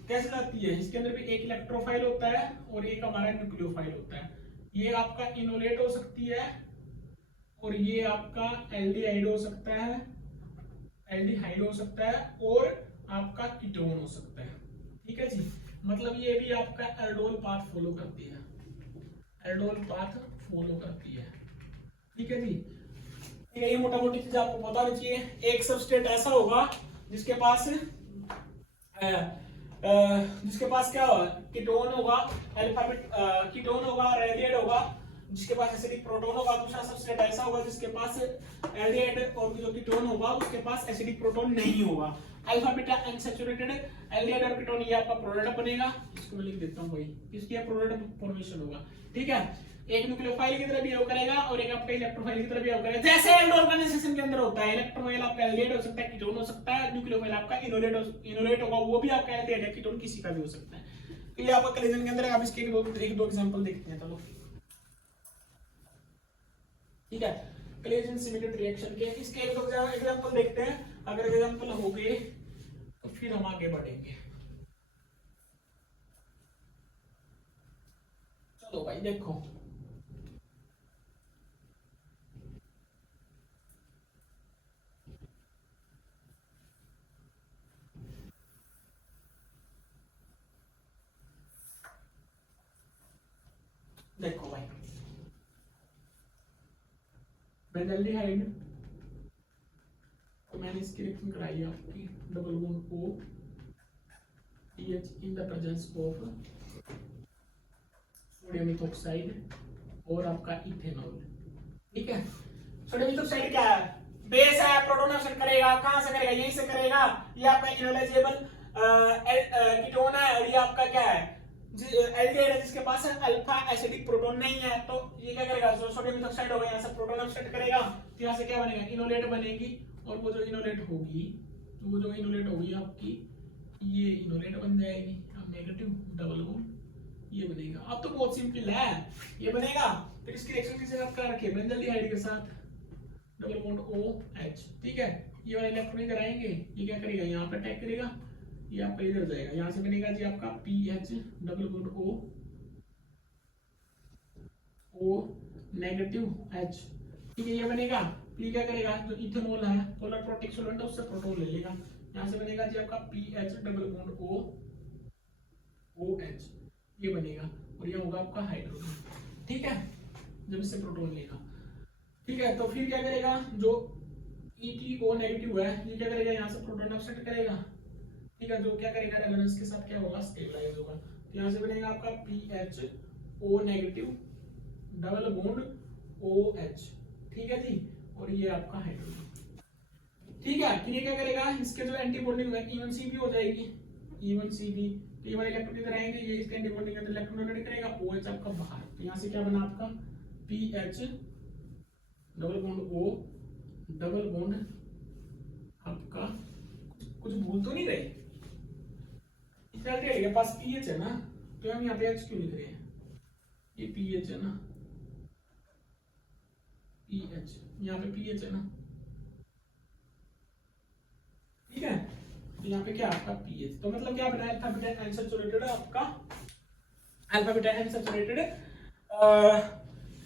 कैसे जाती है, इसके अंदर भी एक इलेक्ट्रोफाइल होता है और एक हमारा न्यूक्लियोफाइल होता है। ये आपका इनोलेट हो सकती है और ये आपका एल्डिहाइड हो सकता है, और आपका कीटोन हो सकता है। ठीक है जी, मतलब ये भी आपका एल्डोल पाथ फॉलो करती है, ठीक है जी। ये मोटा मोटी चीज आपको पता होनी चाहिए। एक सबस्ट्रेट ऐसा होगा जिसके पास क्या होगा, कीटोन होगा, कीटोन होगा, एल्डिहाइड होगा, जिसके पास एसिडिक प्रोटॉन होगा। दूसरा सबस्ट्रेट ऐसा होगा जिसके पास एल्डिहाइड और जो कीटोन होगा उसके पास एसिडिक प्रोटॉन नहीं होगा। अल्फा बीटा अनसैचुरेटेड एल्डिहाइड और कीटोन, ये आपका प्रोडक्ट बनेगा। इसको मैं लिख देता हूं भाई, इसकी प्रोडक्ट फॉर्मेशन होगा। ठीक है, एक न्यूक्लियोफाइल की तरह बिहेव करेगा और एक आपका इलेक्ट्रोफाइल की तरह बिहेव करेगा। जैसे एल्डोल कंडेंसेशन के अंदर होता है, इलेक्ट्रोफाइल आपका एल्डिहाइड हो सकता है, कीटोन हो सकता है, न्यूक्लियोफाइल आपका इनोलेट होगा, वो भी आपका एल्डिहाइड है, कीटोन किसी का भी हो सकता है। तो ये आपका कोलिजन के अंदर है। आप इसके एक दो एग्जांपल देखते हैं, चलो। ठीक है, कोलिजन सिमिलर रिएक्शन के इसके एक दो एग्जांपल देखते हैं। अगर एग्जांपल हो गए तो फिर हम आगे बढ़ेंगे। चलो भाई देखो, देखो भाई, बेंजल्डिहाइड तो मैंने इसकी रिएक्शन कराई आपकी double bond O TH in the presence of sodium ethoxide और आपका इथेनॉल। ठीक है, सोडियम इथोक्साइड क्या है, बेस है, प्रोटॉन एक्सेप्ट करेगा, कहां से करेगा, यहीं से करेगा। ये आपका इनोलाइजेबल कीटोन है और ये आपका क्या है, एल्डिहाइड है जिसके पास अल्फा एसिडिक प्रोटॉन नहीं है, तो ये क्या करेगा, सोडियम मेथॉक्साइड होगा, यहां से प्रोटॉन एक्सेप्ट करेगा, तो यहां से क्या बनेगा, इनोलेट बनेगी। और वो जो इनोलेट होगी, आपकी ये इनोलेट बन जाएगी, अब नेगेटिव डबल बॉन्ड ये बनेगा। अब तो बहुत सिंपल है, ये बनेगा। फिर इसकी रिएक्शन किसके साथ कर रखे, बेंजल्डिहाइड के साथ, डबल बॉन्ड OH, ठीक है। ये वाले इलेक्ट्रॉन इधर आएंगे, ये क्या करेगा, यहाँ पे अटैक करेगा, ये आपका इधर जाएगा, यहाँ से बनेगा जी आपका PH double bond O negative H, ठीक है, ये बनेगा। ये क्या करेगा, जो इथेनॉल है पोलर प्रोटिक सॉल्वेंट है, उससे प्रोटॉन ले लेगा, यहाँ से बनेगा जी आपका PH डबल बॉन्ड OH, ये बनेगा, और ये होगा आपका हाइड्रोजन, ठीक है, जब इससे प्रोटॉन लेगा, ठीक है। तो फिर क्या करेगा, जो ETO नेगेटिव है, ये क्या करेगा, यहाँ से प्रोटॉन एक्सेप्ट करेगा, ठीक है, जो क्या करेगा, रेजोनेंस के साथ क्या होगा, स्टेबलाइज होगा। तो यहाँ से बनेगा आपका PHO negative double bond OH, ठीक है जी, और ये आपका हाइड्रोजन, ठीक है। फिर ये क्या करेगा, इसके जो एंटी बॉन्डिंग है इवन CB हो जाएगी, इवन CB, तो ये वाले इलेक्ट्रॉन इधर आएंगे, ये इसके एंटी बॉन्डिंग के अंदर इलेक्ट्रॉन डोनेट करेगा, OH आपका बाहर, तो यहाँ से क्या बना आपका PH double bond O double bond आपका, कुछ भूल तो नहीं रहे, के पास पीएच है ना, तो हम यहाँ पे H क्यों लिख रहे हैं, ये पीएच है ना, पीएच, यहाँ पे पीएच है ना, ठीक है। तो यहाँ पे क्या आपका पीएच, तो मतलब क्या बना, अल्फा बीटा अनसैचुरेटेड आपका, अल्फा बीटा अनसैचुरेटेड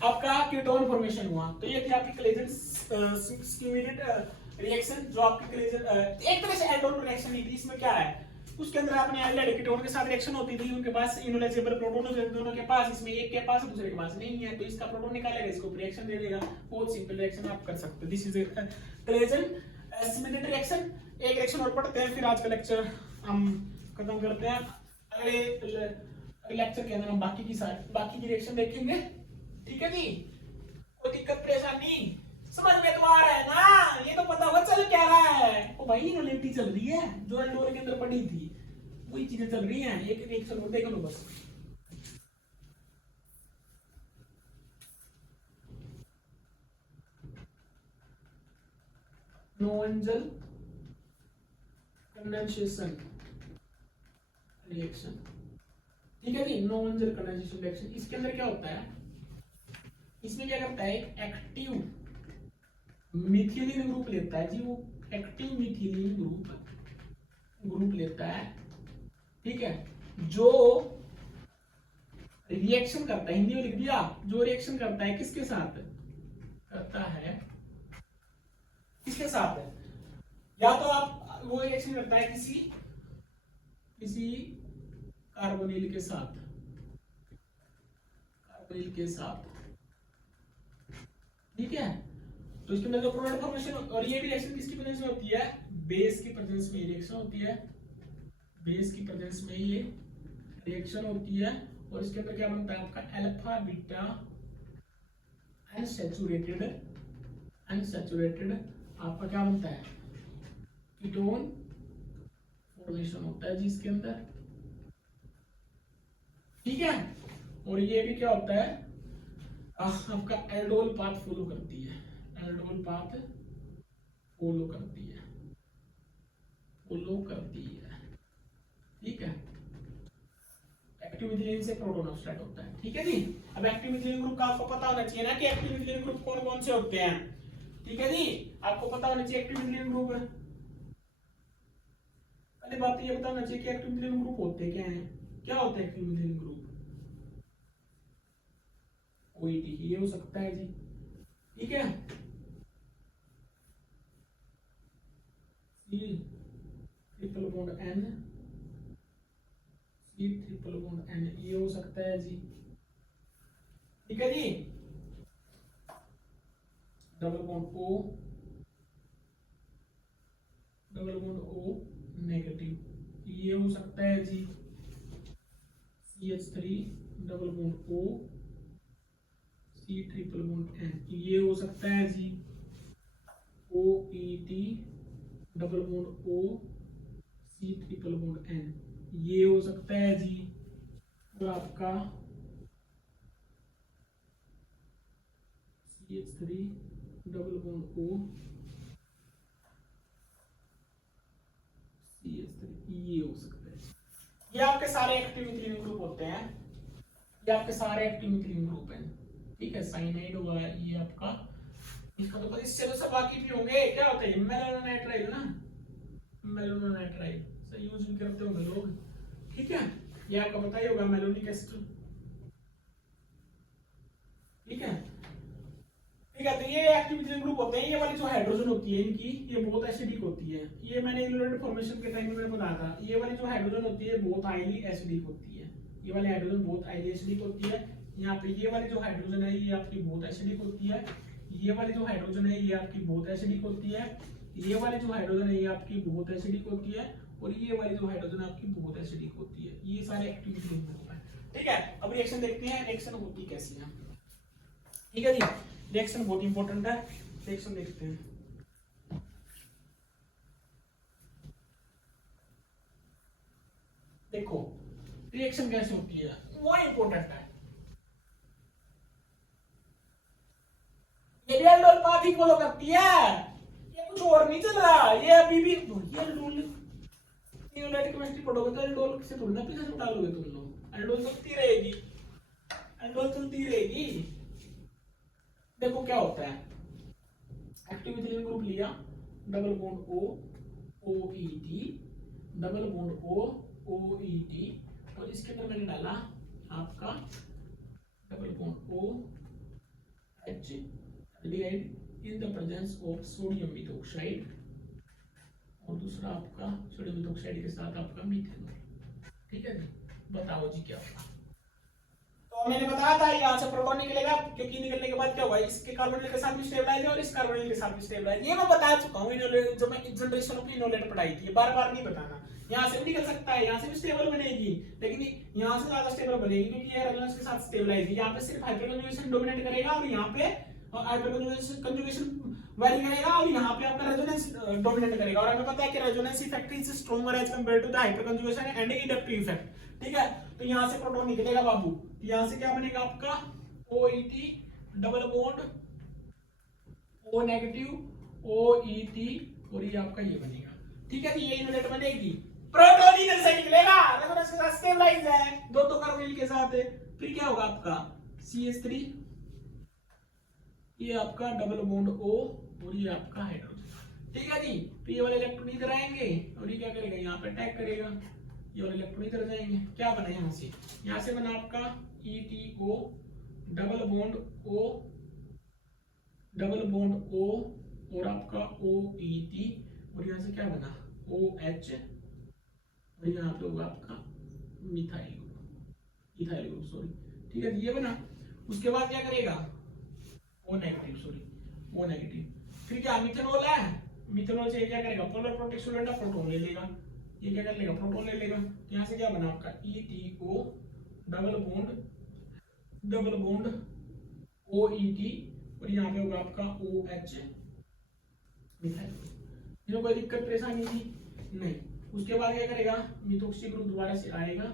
आपका कीटोन फॉर्मेशन हुआ। तो ये थी आपकी क्लेजन स्क्यूमिनेट रिएक्शन, जो आपकी क्लेजन एक तरह से एल्डोल रिएक्शन नहीं थी। इसमें क्या है, उसके अंदर आपने एल्डिहाइड कीटोन के साथ रिएक्शन होती थी, उनके पास इनोलाइजेबल प्रोटॉन होते थे दोनों के पास, इसमें एक के पास है दूसरे के पास नहीं है, तो इसका प्रोटॉन निकालेगा, इसको रिएक्शन दे देगा, बहुत सिंपल रिएक्शन आप कर सकते हो। दिस इज क्लेजन स्क्यूमिनेट रिएक्शन। एक रिएक्शन और पढ़ते हैं, फिर आज का लेक्चर हम खत्म करते हैं। अगले लेक्चर के अंदर हम बाकी की रिएक्शन देखेंगे, ठीक है जी। कोई दिक्कत परेशानी समझ में तो आ रहा है ना, ये तो पता होगा चल क्या रहा है, ओ भाई इनोलेटी चल रही है, जो एल्डोल के अंदर पड़ी थी वही चीजें चल रही हैं, एक रिएक्शन और देख लो बस। नोएंजल कंडेंसेशन रिएक्शन, ठीक है जी, नोएंजल कंडेंसेशन रिएक्शन। इसके अंदर क्या होता है, इसमें क्या करता है, एक्टिव मिथिलीन ग्रुप लेता है जी, वो एक्टिव मिथिलीन ग्रुप लेता है, ठीक है, जो रिएक्शन करता है, हिंदी में लिख दिया, जो रिएक्शन करता है किसके साथ करता है, किसके साथ है, या तो आप वो रिएक्शन करता है किसी कार्बोनिल के साथ, ठीक है। तो इसके अंदर जो प्रोडक्ट फॉर्मेशन, और ये भी रिएक्शन किसकी प्रेजेंस में होती है, बेस की प्रेजेंस में रिएक्शन होती है, बेस की प्रेजेंस में ये रिएक्शन होती है। और इसके अंदर क्या बनता है आपका अल्फा बीटा अनसैचुरेटेड आपका क्या बनता है, कीटोन फॉर्मेशन होता है जी इसके अंदर, ठीक है। और ये भी क्या होता है, आपका एल्डोल पाथ फॉलो करती है, ठीक है। एक्टिव मिथिलीन से प्रोटॉन स्टार्ट होता है, ठीक है जी। अब एक्टिव मिथिलीन ग्रुप का आपको पता होना चाहिए ना कि एक्टिव मिथिलीन ग्रुप कौन कौन से होते हैं, ठीक है जी, आपको पता होना चाहिए एक्टिव मिथिलीन ग्रुप। पहली बात ये बताना चाहिए कि एक्टिव मिथिलीन ग्रुप होते क्या हैं, क्या होता है एक्टिव मिथिलीन ग्रुप, OET ये हो सकता है जी, ठीक है, C triple bond N, C triple bond N ये हो सकता है जी, ठीक है जी। डबल बॉन्ड O नेगेटिव ये हो सकता है जी, CH3 double bond O, C triple bond N ये हो सकता है जी, OET double bond O C triple bond N, ये हो सकता है जी। और आपका CH3 double bond O CH3, ये हो सकता है। ये आपके सारे एक्टिव मिथाइल ग्रुप होते हैं, ये आपके सारे एक्टिव मिथाइल ग्रुप हैं, ठीक है। साइनाइड हुआ ये आपका, इसका तो इससे तो सब वाकिफ ही होंगे। क्या होता है मेलानोनाइट्राइल ना, मेलानोनाइट्राइल से यूज भी करते होंगे लोग, ठीक है। ये आपका पता ही होगा मेलोनिक एसिड, ठीक है। ठीक है, तो ये एक्टिव मिथाइल ग्रुप होते हैं। ये वाली जो हाइड्रोजन होती है इनकी, ये बहुत एसिडिक होती है। ये मैंने इलेक्ट्रोलाइट फॉर्मेशन के टाइम में मैंने बताया था, ये वाली जो हाइड्रोजन होती है बहुत हाईली एसिडिक होती है। ये वाली हाइड्रोजन बहुत हाईली एसिडिक होती है। यहाँ पे ये वाली जो हाइड्रोजन है ये आपकी बहुत एसिडिक होती है। ये वाली जो हाइड्रोजन है ये आपकी बहुत एसिडिक होती है। ये वाली जो हाइड्रोजन है ये आपकी बहुत एसिडिक होती है। और ये वाली जो हाइड्रोजन आपकी बहुत एसिडिक होती है। ये सारे एक्टिव मिथाइल ग्रुप हैं, ठीक है। अब रिएक्शन देखते हैं, रिएक्शन होती कैसी है, ठीक है जी। रिएक्शन बहुत इंपॉर्टेंट है, रिएक्शन देखते हैं। देखो रिएक्शन कैसे होती है वो इंपॉर्टेंट है। ये भी एल्डोल पाथ ही फॉलो करती है, ये कुछ और नहीं चल रहा। ये अभी भी ये एल्डोल इनोलाइट केमिस्ट्री पढ़ोगे तो एल्डोल से थोड़ा पीछे से डालोगे तुम लोग। एल्डोल चलती रहेगी, एल्डोल चलती रहेगी। देखो क्या होता है, एक्टिव मिथाइल ग्रुप लिया, double bond O OET double bond O OET, और इसके अंदर मैंने डाला आपका double bond OH aldehyde in the presence of sodium methoxide, और दूसरा आपका सोडियम मिथॉक्साइड के साथ आपका मीथेनॉल, ठीक है जी। बताओ जी क्या होगा। तो मैंने बताया था यहाँ से प्रोटॉन निकलेगा, क्योंकि निकलने के बाद क्या होगा, इसके कार्बोनिल के साथ भी स्टेबलाइज है और इस कार्बोनिल के साथ भी स्टेबलाइज। ये मैं बता चुका हूँ जब मैं जनरेशन ऑफ इनोलेट पढ़ाई थी, बार बार नहीं बताना। यहाँ से भी निकल सकता है, यहाँ से भी स्टेबल बनेगी, लेकिन यहाँ से ज्यादा स्टेबल बनेगी क्योंकि ये रेजोनेंस के साथ स्टेबलाइज है। यहाँ पे सिर्फ हाइपरकंजुगेशन डोमिनेट करेगा और यहाँ पे हाइपरकंजुगेशन वेरी करेगा, और यहाँ पे आपका रेजोनेंस डोमिनेट करेगा। और हमें पता है कि resonance effect is stronger as compared to the hyperconjugation and inductive effect, ठीक है। तो यहाँ से प्रोटॉन निकलेगा बाबू, यहाँ से क्या बनेगा आपका OET double bond O negative OET, और ये आपका ये बनेगा, ठीक है। ये इनोलेट बनेगी, प्रोटॉन इधर से निकलेगा, रेजोनेंस के साथ स्टेबलाइज है, दो कार्बोनिल के साथ है। फिर क्या होगा आपका CH3, ये आपका डबल बॉन्ड O, और ये आपका हाइड्रोजन, ठीक है जी। तो ये वाले इलेक्ट्रॉन इधर आएंगे और ये क्या करेगा, यहाँ पे अटैक करेगा, ये वाले इलेक्ट्रॉन इधर जाएंगे। क्या बना यहाँ से बना आपका ETO double bond O double bond O, और आपका OET, और यहाँ से क्या बना OH, और यहाँ पे होगा आपका मिथाइल ग्रुप सॉरी, ठीक है। ये बना, उसके बाद क्या करेगा O नेगेटिव। फिर क्या मिथेनॉल है, मिथेनॉल से क्या करेगा, पोलर प्रोटेक्शन लेगा, प्रोटॉन ले लेगा, ये क्या कर लेगा, प्रोटॉन ले लेगा। यहाँ से क्या बना आपका ETO डबल बॉन्ड OET, और यहाँ पे होगा आपका OH मिथाइल। ये कोई दिक्कत परेशानी थी नहीं। उसके बाद क्या करेगा, मिथोक्सी ग्रुप दोबारा से आएगा,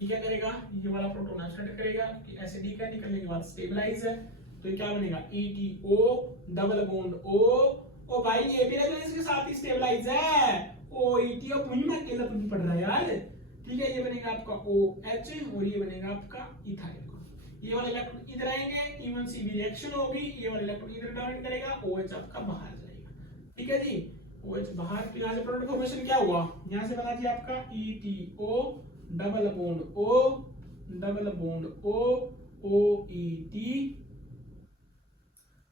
ये क्या करेगा, ये वाला प्रोटॉन एक्सेप्ट करेगा, एसिडिक है, निकलने के बाद स्टेबलाइज है। तो ये क्या बनेगा ETO डबल बॉन्ड O भाई ये भी रेजोनेंस के साथ ही स्टेबलाइज है। OET अब वही मैं अकेला तो नहीं पढ़ रहा यार, ठीक है। ये बनेगा आपका OH, और ये बनेगा आपका इथाइल। ये वाले इलेक्ट्रॉन इधर आएंगे, इवन सी रिएक्शन होगी, ये वाला इलेक्ट्रॉन इधर डोनेट करेगा, OH आपका बाहर जाएगा, ठीक है जी। OH बाहर, फिर यहाँ से प्रोटॉन फॉर्मेशन क्या हुआ, यहाँ से बना जी आपका ETO double bond O OET,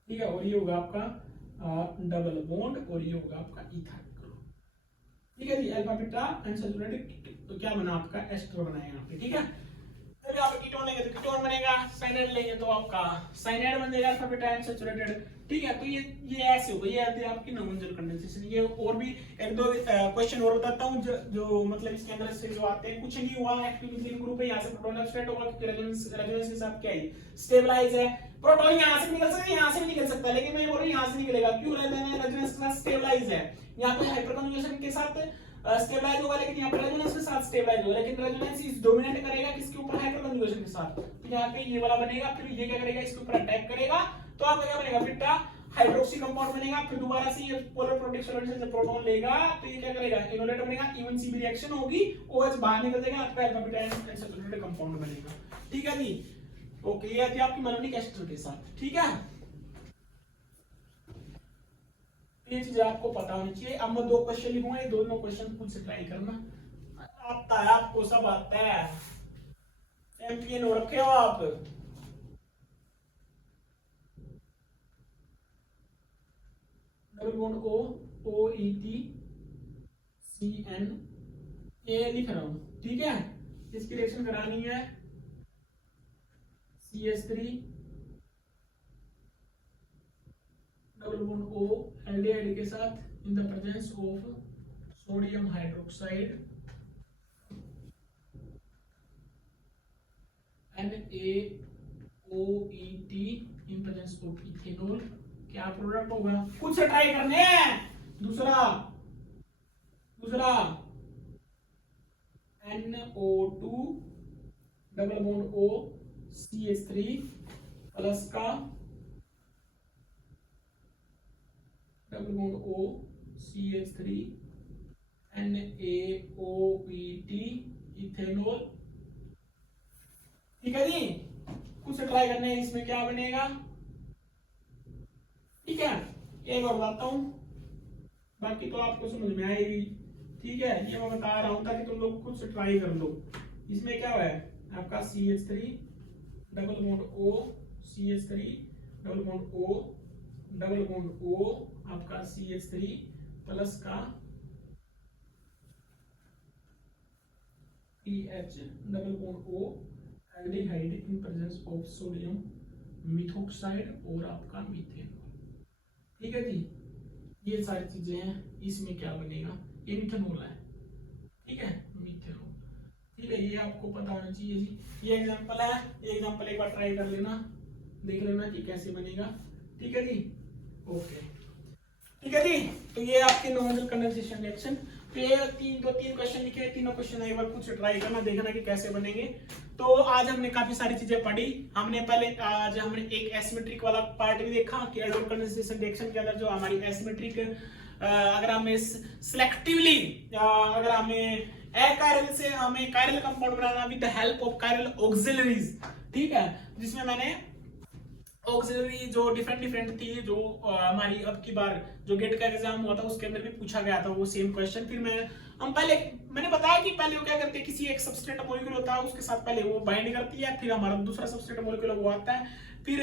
ठीक है। और ये होगा आपका डबल बॉन्ड, और ये होगा आपका इथाइल ग्रुप, ठीक है जी। अल्फा बीटा अनसैचुरेटेड, तो क्या बना आपका एस्टर बना यहाँ पे, ठीक है। जब आप कीटोन लेंगे तो कीटोन बनेगा, साइनाइड लेंगे तो आपका साइनाइड बनेगा, अल्फा बीटा अनसैचुरेटेड, ठीक है। तो ये ऐसे होगा, ये आती है आपकी नॉन कंडेंसेशन। ये और भी एक दो क्वेश्चन और बताता हूँ जो मतलब इसके अंदर से जो आते हैं। कुछ नहीं हुआ, एक्टिव मिथाइल ग्रुप है, यहाँ से प्रोटॉन एक्सट्रैक्ट होगा क्योंकि रेजोनेंस के साथ क्या है स्टेबलाइज है। प्रोटॉन यहाँ से निकल सकता है, यहाँ से भी निकल सकता है, लेकिन मैं बोल रहा हूँ यहाँ से निकलेगा, क्यों? रेजोनेंस के साथ स्टेबलाइज है, यहाँ पे हाइपर कन्जुगेशन के साथ स्टेबलाइज होगा, लेकिन यहाँ पे रेजोनेंस के साथ स्टेबलाइज होगा, लेकिन रेजोनेंस इस डोमिनेट करेगा किसके ऊपर? हाइपर कन्जुगेशन के साथ। तो यहाँ पे ये वाला बनेगा, फिर ये क्या करेगा? इसके ऊपर अटैक करेगा, तो आपका क्या बनेगा? बीटा हाइड्रोक्सी कंपाउंड बनेगा। फिर दोबारा से ये पोलर प्रोटेक्ट सॉल्वेंट से प्रोटॉन लेगा, तो ये क्या करेगा? इनोलेट बनेगा, इवन सी रिएक्शन होगी, OH बाहर निकल जाएगा, आपका अल्फा बीटा अनसैचुरेटेड कंपाउंड बनेगा। ठीक है जी, ओके। ये थी आपकी मैलोनिक एस्टर के साथ। ठीक है, ये चीज आपको पता होनी चाहिए। अब मैं 2 क्वेश्चन लिखूंगा, ये दोनों क्वेश्चन खुद से ट्राई करना। आता है आपको, सब आता है, चैंपियन हो रखे हो आप। डबल बॉन्ड OET CN ये लिख रहा हूं, ठीक है। इसकी रिएक्शन करानी है CH3 double bond O aldehyde के साथ in the presence of sodium hydroxide NaOET in presence of ethanol. क्या प्रोडक्ट होगा? खुद से ट्राई करने हैं। दूसरा NO2 double bond O CH3 plus का double bond O CH3 NaOET ethanol. ठीक है जी, कुछ ट्राई करने हैं, इसमें क्या बनेगा? ठीक है, एक बार बताता हूं, बाकी तो आपको समझ में आएगी। ठीक है, ये मैं बता रहा हूं ताकि तुम लोग खुद से ट्राई कर लो। इसमें क्या है आपका CH3 double bond O CH3 double bond O double bond O आपका CH3 प्लस का PH double bond O aldehyde in presence of sodium methoxide और आपका मीथेन। ठीक है जी, ये सारी चीजें हैं। इसमें क्या बनेगा? ये मिथेनॉल है, ठीक है, मिथेनॉल। ठीक है, ये आपको पता होना चाहिए जी। ये एग्जांपल है, ये एग्जांपल एक बार ट्राई कर लेना, देख लेना कि कैसे बनेगा। ठीक है जी, ओके। ठीक है जी, तो ये आपके नॉर्मल कंडेंसेशन रिएक्शन। तो ये 3 क्वेश्चन लिखे, तीनों क्वेश्चन एक बार खुद से ट्राई करना, देखना कि कैसे बनेंगे। तो आज हमने काफी सारी चीजें पढ़ी। हमने पहले आज हमने एक एसिमेट्रिक वाला पार्ट भी देखा कि एल्डोल कंडेंसेशन रिएक्शन के अंदर जो हमारी एसिमेट्रिक अगर हमें सिलेक्टिवली अगर हमें अकायरल से हमें chiral compound banana with the help of chiral auxiliaries. ठीक है, जिसमें मैंने ऑक्सिलरी जो डिफरेंट थी, जो हमारी अब की बार जो गेट का एग्जाम हुआ था उसके अंदर भी पूछा गया था वो सेम क्वेश्चन। फिर मैंने बताया कि पहले वो क्या करते हैं, किसी एक सबस्ट्रेट मॉलिक्यूल होता है उसके साथ पहले वो बाइंड करती है, फिर हमारा दूसरा सबस्ट्रेट मॉलिक्यूल वो आता है, फिर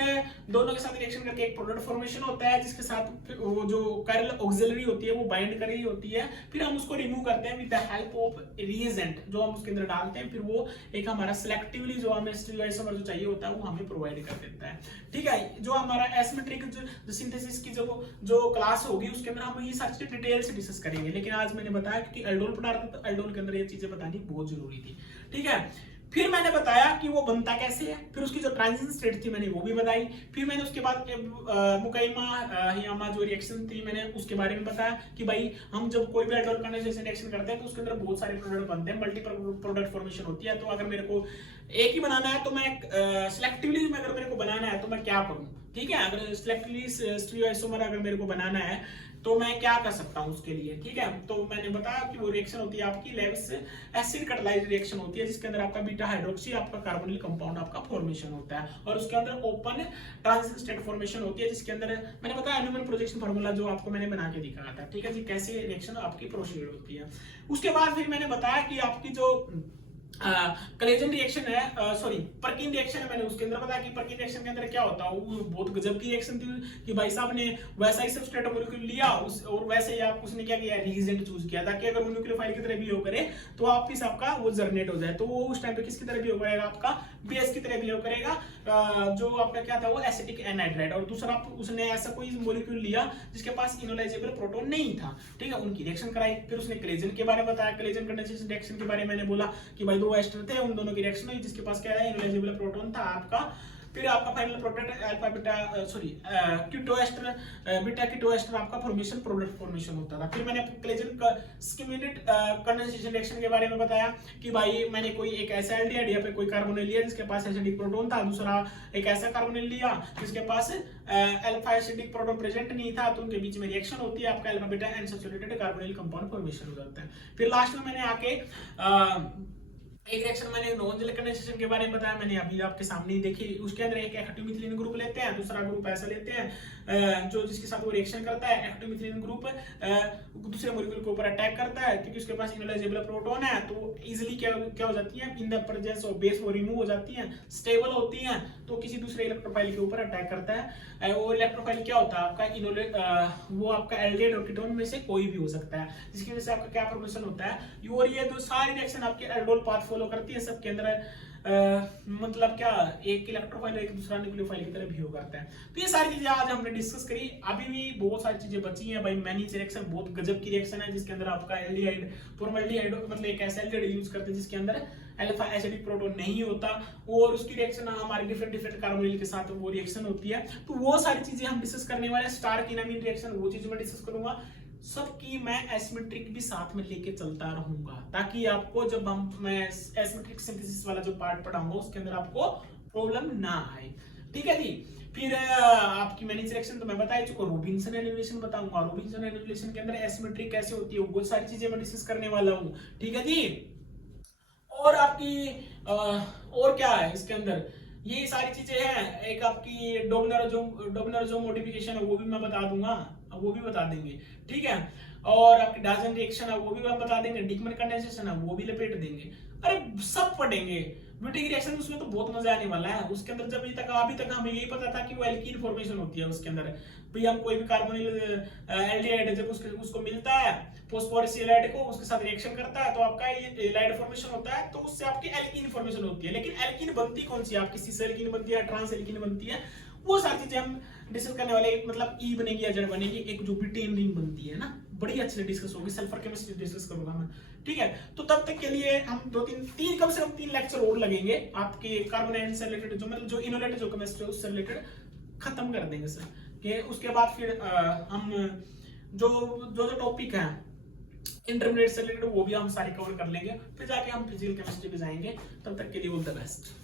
दोनों के साथ रिएक्शन करके एक प्रोडक्ट फॉर्मेशन होता है जिसके साथ वो जो कायरल ऑक्सिलरी होती है वो बाइंड कर रही होती है। फिर हम उसको रिमूव करते हैं with the help of reagent जो हम उसके अंदर डालते हैं, फिर वो एक हमारा सिलेक्टिवली जो हमें स्टीरियोआइसोमर जो चाहिए होता है वो हमें प्रोवाइड कर देता है। ठीक है, जो हमारा एसिमेट्रिक जो सिंथेसिस की जो क्लास होगी उसके अंदर हम ये सारी चीजें डिटेल से डिस्कस करेंगे, लेकिन आज मैंने बताया कि एल्डोल पढ़ा रहा था तो एल्डोल के अंदर ये चीजें बतानी बहुत जरूरी थी। ठीक है, फिर मैंने बताया कि वो बनता कैसे है, फिर उसकी जो ट्रांजिशन स्टेट थी मैंने वो भी बताई, फिर मैंने उसके बाद मुकाइमा हियामा जो रिएक्शन थी मैंने उसके बारे में बताया कि भाई हम जब कोई भी एल्डोल कंडेंसेशन रिएक्शन करते हैं तो उसके अंदर बहुत सारे प्रोडक्ट बनते हैं, मल्टीपल प्रोडक्ट फॉर्मेशन होती है। तो अगर मेरे को एक ही बनाना है तो मैं सिलेक्टिवली अगर मेरे को बनाना है तो मैं क्या करूं? ठीक है, अगर सिलेक्टिवली स्टीरियोआइसोमर अगर मेरे को बनाना है तो मैं क्या कर सकता हूं उसके लिए। ठीक है, तो मैंने बताया कि वो रिएक्शन होती है आपकी लेविस एसिड कटलाइज रिएक्शन होती है जिसके अंदर आपका बीटा हाइड्रोक्सी आपका कार्बोनिल कंपाउंड आपका फॉर्मेशन होता है और उसके अंदर ओपन ट्रांजिशन स्टेट फॉर्मेशन होती है जिसके अंदर मैंने बताया न्यूमन प्रोजेक्शन फार्मूला जो आपको मैंने बना के दिखाया था। ठीक है जी, कैसे रिएक्शन आपकी प्रोसीड होती है। उसके बाद फिर मैंने बताया कि आपकी जो कलेजन रिएक्शन है, सॉरी पर्किन रिएक्शन है, मैंने उसके अंदर बताया कि पर्किन रिएक्शन के अंदर क्या होता है, वो बहुत गजब की रिएक्शन थी कि भाई साहब ने वैसा ही सबस्ट्रेट मॉलिक्यूल लिया और वैसे ही आप उसने क्या किया, रिएजेंट चूज किया ताकि अगर वो न्यूक्लियोफाइल की तरह बिहेव करे तो वापस आपका वो जर्नेट हो जाए। तो वो उस टाइम पे किसकी तरह बिहेव करेगा, आपका बेस की तरह बिहेव करेगा, जो आपका क्या था वो एसिटिक एनहाइड्राइड। और दूसरा उसने ऐसा कोई मॉलिक्यूल लिया जिसके पास इनोलाइजेबल प्रोटॉन नहीं था। ठीक है, उनकी रिएक्शन कराई, फिर उसने कलेजन के बारे में बताया, कलेजन कंडेंसेशन रिएक्शन के बारे में मैंने बोला कि भाई दो एस्टर थे, उन दोनों की रिएक्शन हुई जिसके पास क्या है इनोलाइजेबल प्रोटॉन था आपका। फिर आपका final product alpha beta keto ester beta keto ester आपका फॉर्मेशन प्रोडक्ट फॉर्मेशन होता था। फिर मैंने क्लेजन स्किमिनेट कंडेंसेशन रिएक्शन के बारे में बताया कि भाई मैंने कोई एक ऐसा एल्डिहाइड पे कोई कार्बोनिल लिया जिसके पास एसिडिक प्रोटॉन था, दूसरा एक ऐसा कार्बोनिल लिया जिसके पास अल्फा एसिडिक प्रोटॉन प्रेजेंट नहीं था, तो उनके बीच में रिएक्शन होती है, आपका alpha beta unsaturated carbonyl compound formation हो जाता है। फिर लास्ट में मैंने आके एक रिएक्शन मैंने नॉन जेलिक कंडेंसेशन के बारे में बताया, मैंने अभी आपके सामने ही देखी। उसके अंदर एक एक्टिवमिथिलीन ग्रुप लेते हैं, दूसरा ग्रुप ऐसा लेते हैं जो जिसके साथ वो रिएक्शन करता है, एक्टिवमिथिलीन ग्रुप दूसरे मॉलिक्यूल के ऊपर अटैक करता है क्योंकि उसके पास इनलाइजेबल प्रोटॉन है, तो इजीली क्या हो जाती है, इन द प्रेजेंस ऑफ बेस वो रिमूव हो जाती हैं, स्टेबल होती हैं, तो किसी दूसरे इलेक्ट्रोफाइल के ऊपर अटैक करता है। वो इलेक्ट्रोफाइल क्या होता है आपका वो आपका एल्डिहाइड और कीटोन में से कोई भी हो सकता है, जिसकी वजह से आपका क्या फॉर्मेशन होता है, और ये दो सारी रिएक्शन आपके एल्डोल पाथ फॉलो करती है, सबके अंदर मतलब क्या एक इलेक्ट्रोफाइल एक दूसरा न्यूक्लियोफाइल की तरह बिहेव करता है। तो ये सारी चीजें आज हमने डिस्कस करी। अभी भी बहुत सारी चीजें बची हैं भाई। मैनीज रिएक्शन बहुत गजब की रिएक्शन है जिसके अंदर आपका एल्डिहाइड फॉर्मल्डिहाइड मतलब एक ऐसा एल्डिहाइड यूज करते हैं जिसके अंदर अल्फा एसिडिक प्रोटॉन नहीं होता, और उसकी रिएक्शन हमारे डिफरेंट कार्बोनिल के साथ वो रिएक्शन होती है। तो वो सारी चीजें हम डिस्कस करने वाले हैं। स्टार्क-एनामीन रिएक्शन वो चीज मैं डिस्कस करूंगा, सबकी मैं एसिमेट्रिक भी साथ में लेके चलता रहूंगा, ताकि आपको जब मैं एसिमेट्रिक सिंथेसिस वाला जो पार्ट पढ़ाऊंगा उसके अंदर आपको प्रॉब्लम ना आए। ठीक है जी। फिर आपकी मैनीज रिएक्शन तो मैं बता चुका हूं, रॉबिन्सन एलिमिनेशन बताऊंगा। रॉबिन्सन एलिमिनेशन के अंदर एसिमेट्रिक कैसे होती है वो सारी चीजें मैं डिस्कस करने वाला हूं। ठीक है जी। और आपकी और क्या है इसके अंदर, ये सारी चीजें हैं। एक आपकी डोबनर जो मॉडिफिकेशन है वो भी मैं बता दूंगा, वो भी बता देंगे। ठीक है। और आपकी डाल्टन रिएक्शन है वो भी हम बता देंगे, डिकमन कंडेंसेशन है वो भी लपेट देंगे। अरे सब पढ़ेंगे। ब्यूटिक रिएक्शन उसमें तो बहुत मजा आने वाला है। उसके अंदर जब अभी तक हमें यही पता था कि वो एल्कीन फॉर्मेशन होती है उसके अंदर। भाई हम कोई भी कार्बोनिल एल्डिहाइड जब उसको मिलता है फॉस्फोरस एलाइड को, उसके साथ रिएक्शन करता है तो आपका एलाइड फॉर्मेशन होता है, तो उससे आपकी एल्कीन फॉर्मेशन होती है। लेकिन एल्कीन बनती कौन सी है, आपकी सिस एल्कीन बनती है, ट्रांस एल्कीन बनती है, वो सारी चीजें हम डिस्कस करने वाले। मतलब ई बनेगी या जेड बनेगी, एक जो ब्यूटेन रिंग बनती है ना, बड़ी अच्छे से डिस्कस होगी। सल्फर केमिस्ट्री डिस्कस करूंगा मैं। ठीक है। तो तब तक के लिए हम कम से कम 3 लेक्चर और लगेंगे आपके कार्बोनाइल से रिलेटेड, जो मतलब जो इनोलेटेड जो केमिस्ट्री उससे रिलेटेड खत्म कर देंगे सर। कि उसके बाद फिर हम जो टॉपिक है इंटरमीडिएट से रिलेटेड वो भी हम सारे कवर कर लेंगे, फिर जाके हम फिजिकल केमिस्ट्री पे जाएंगे। तब तक के लिए ऑल द बेस्ट।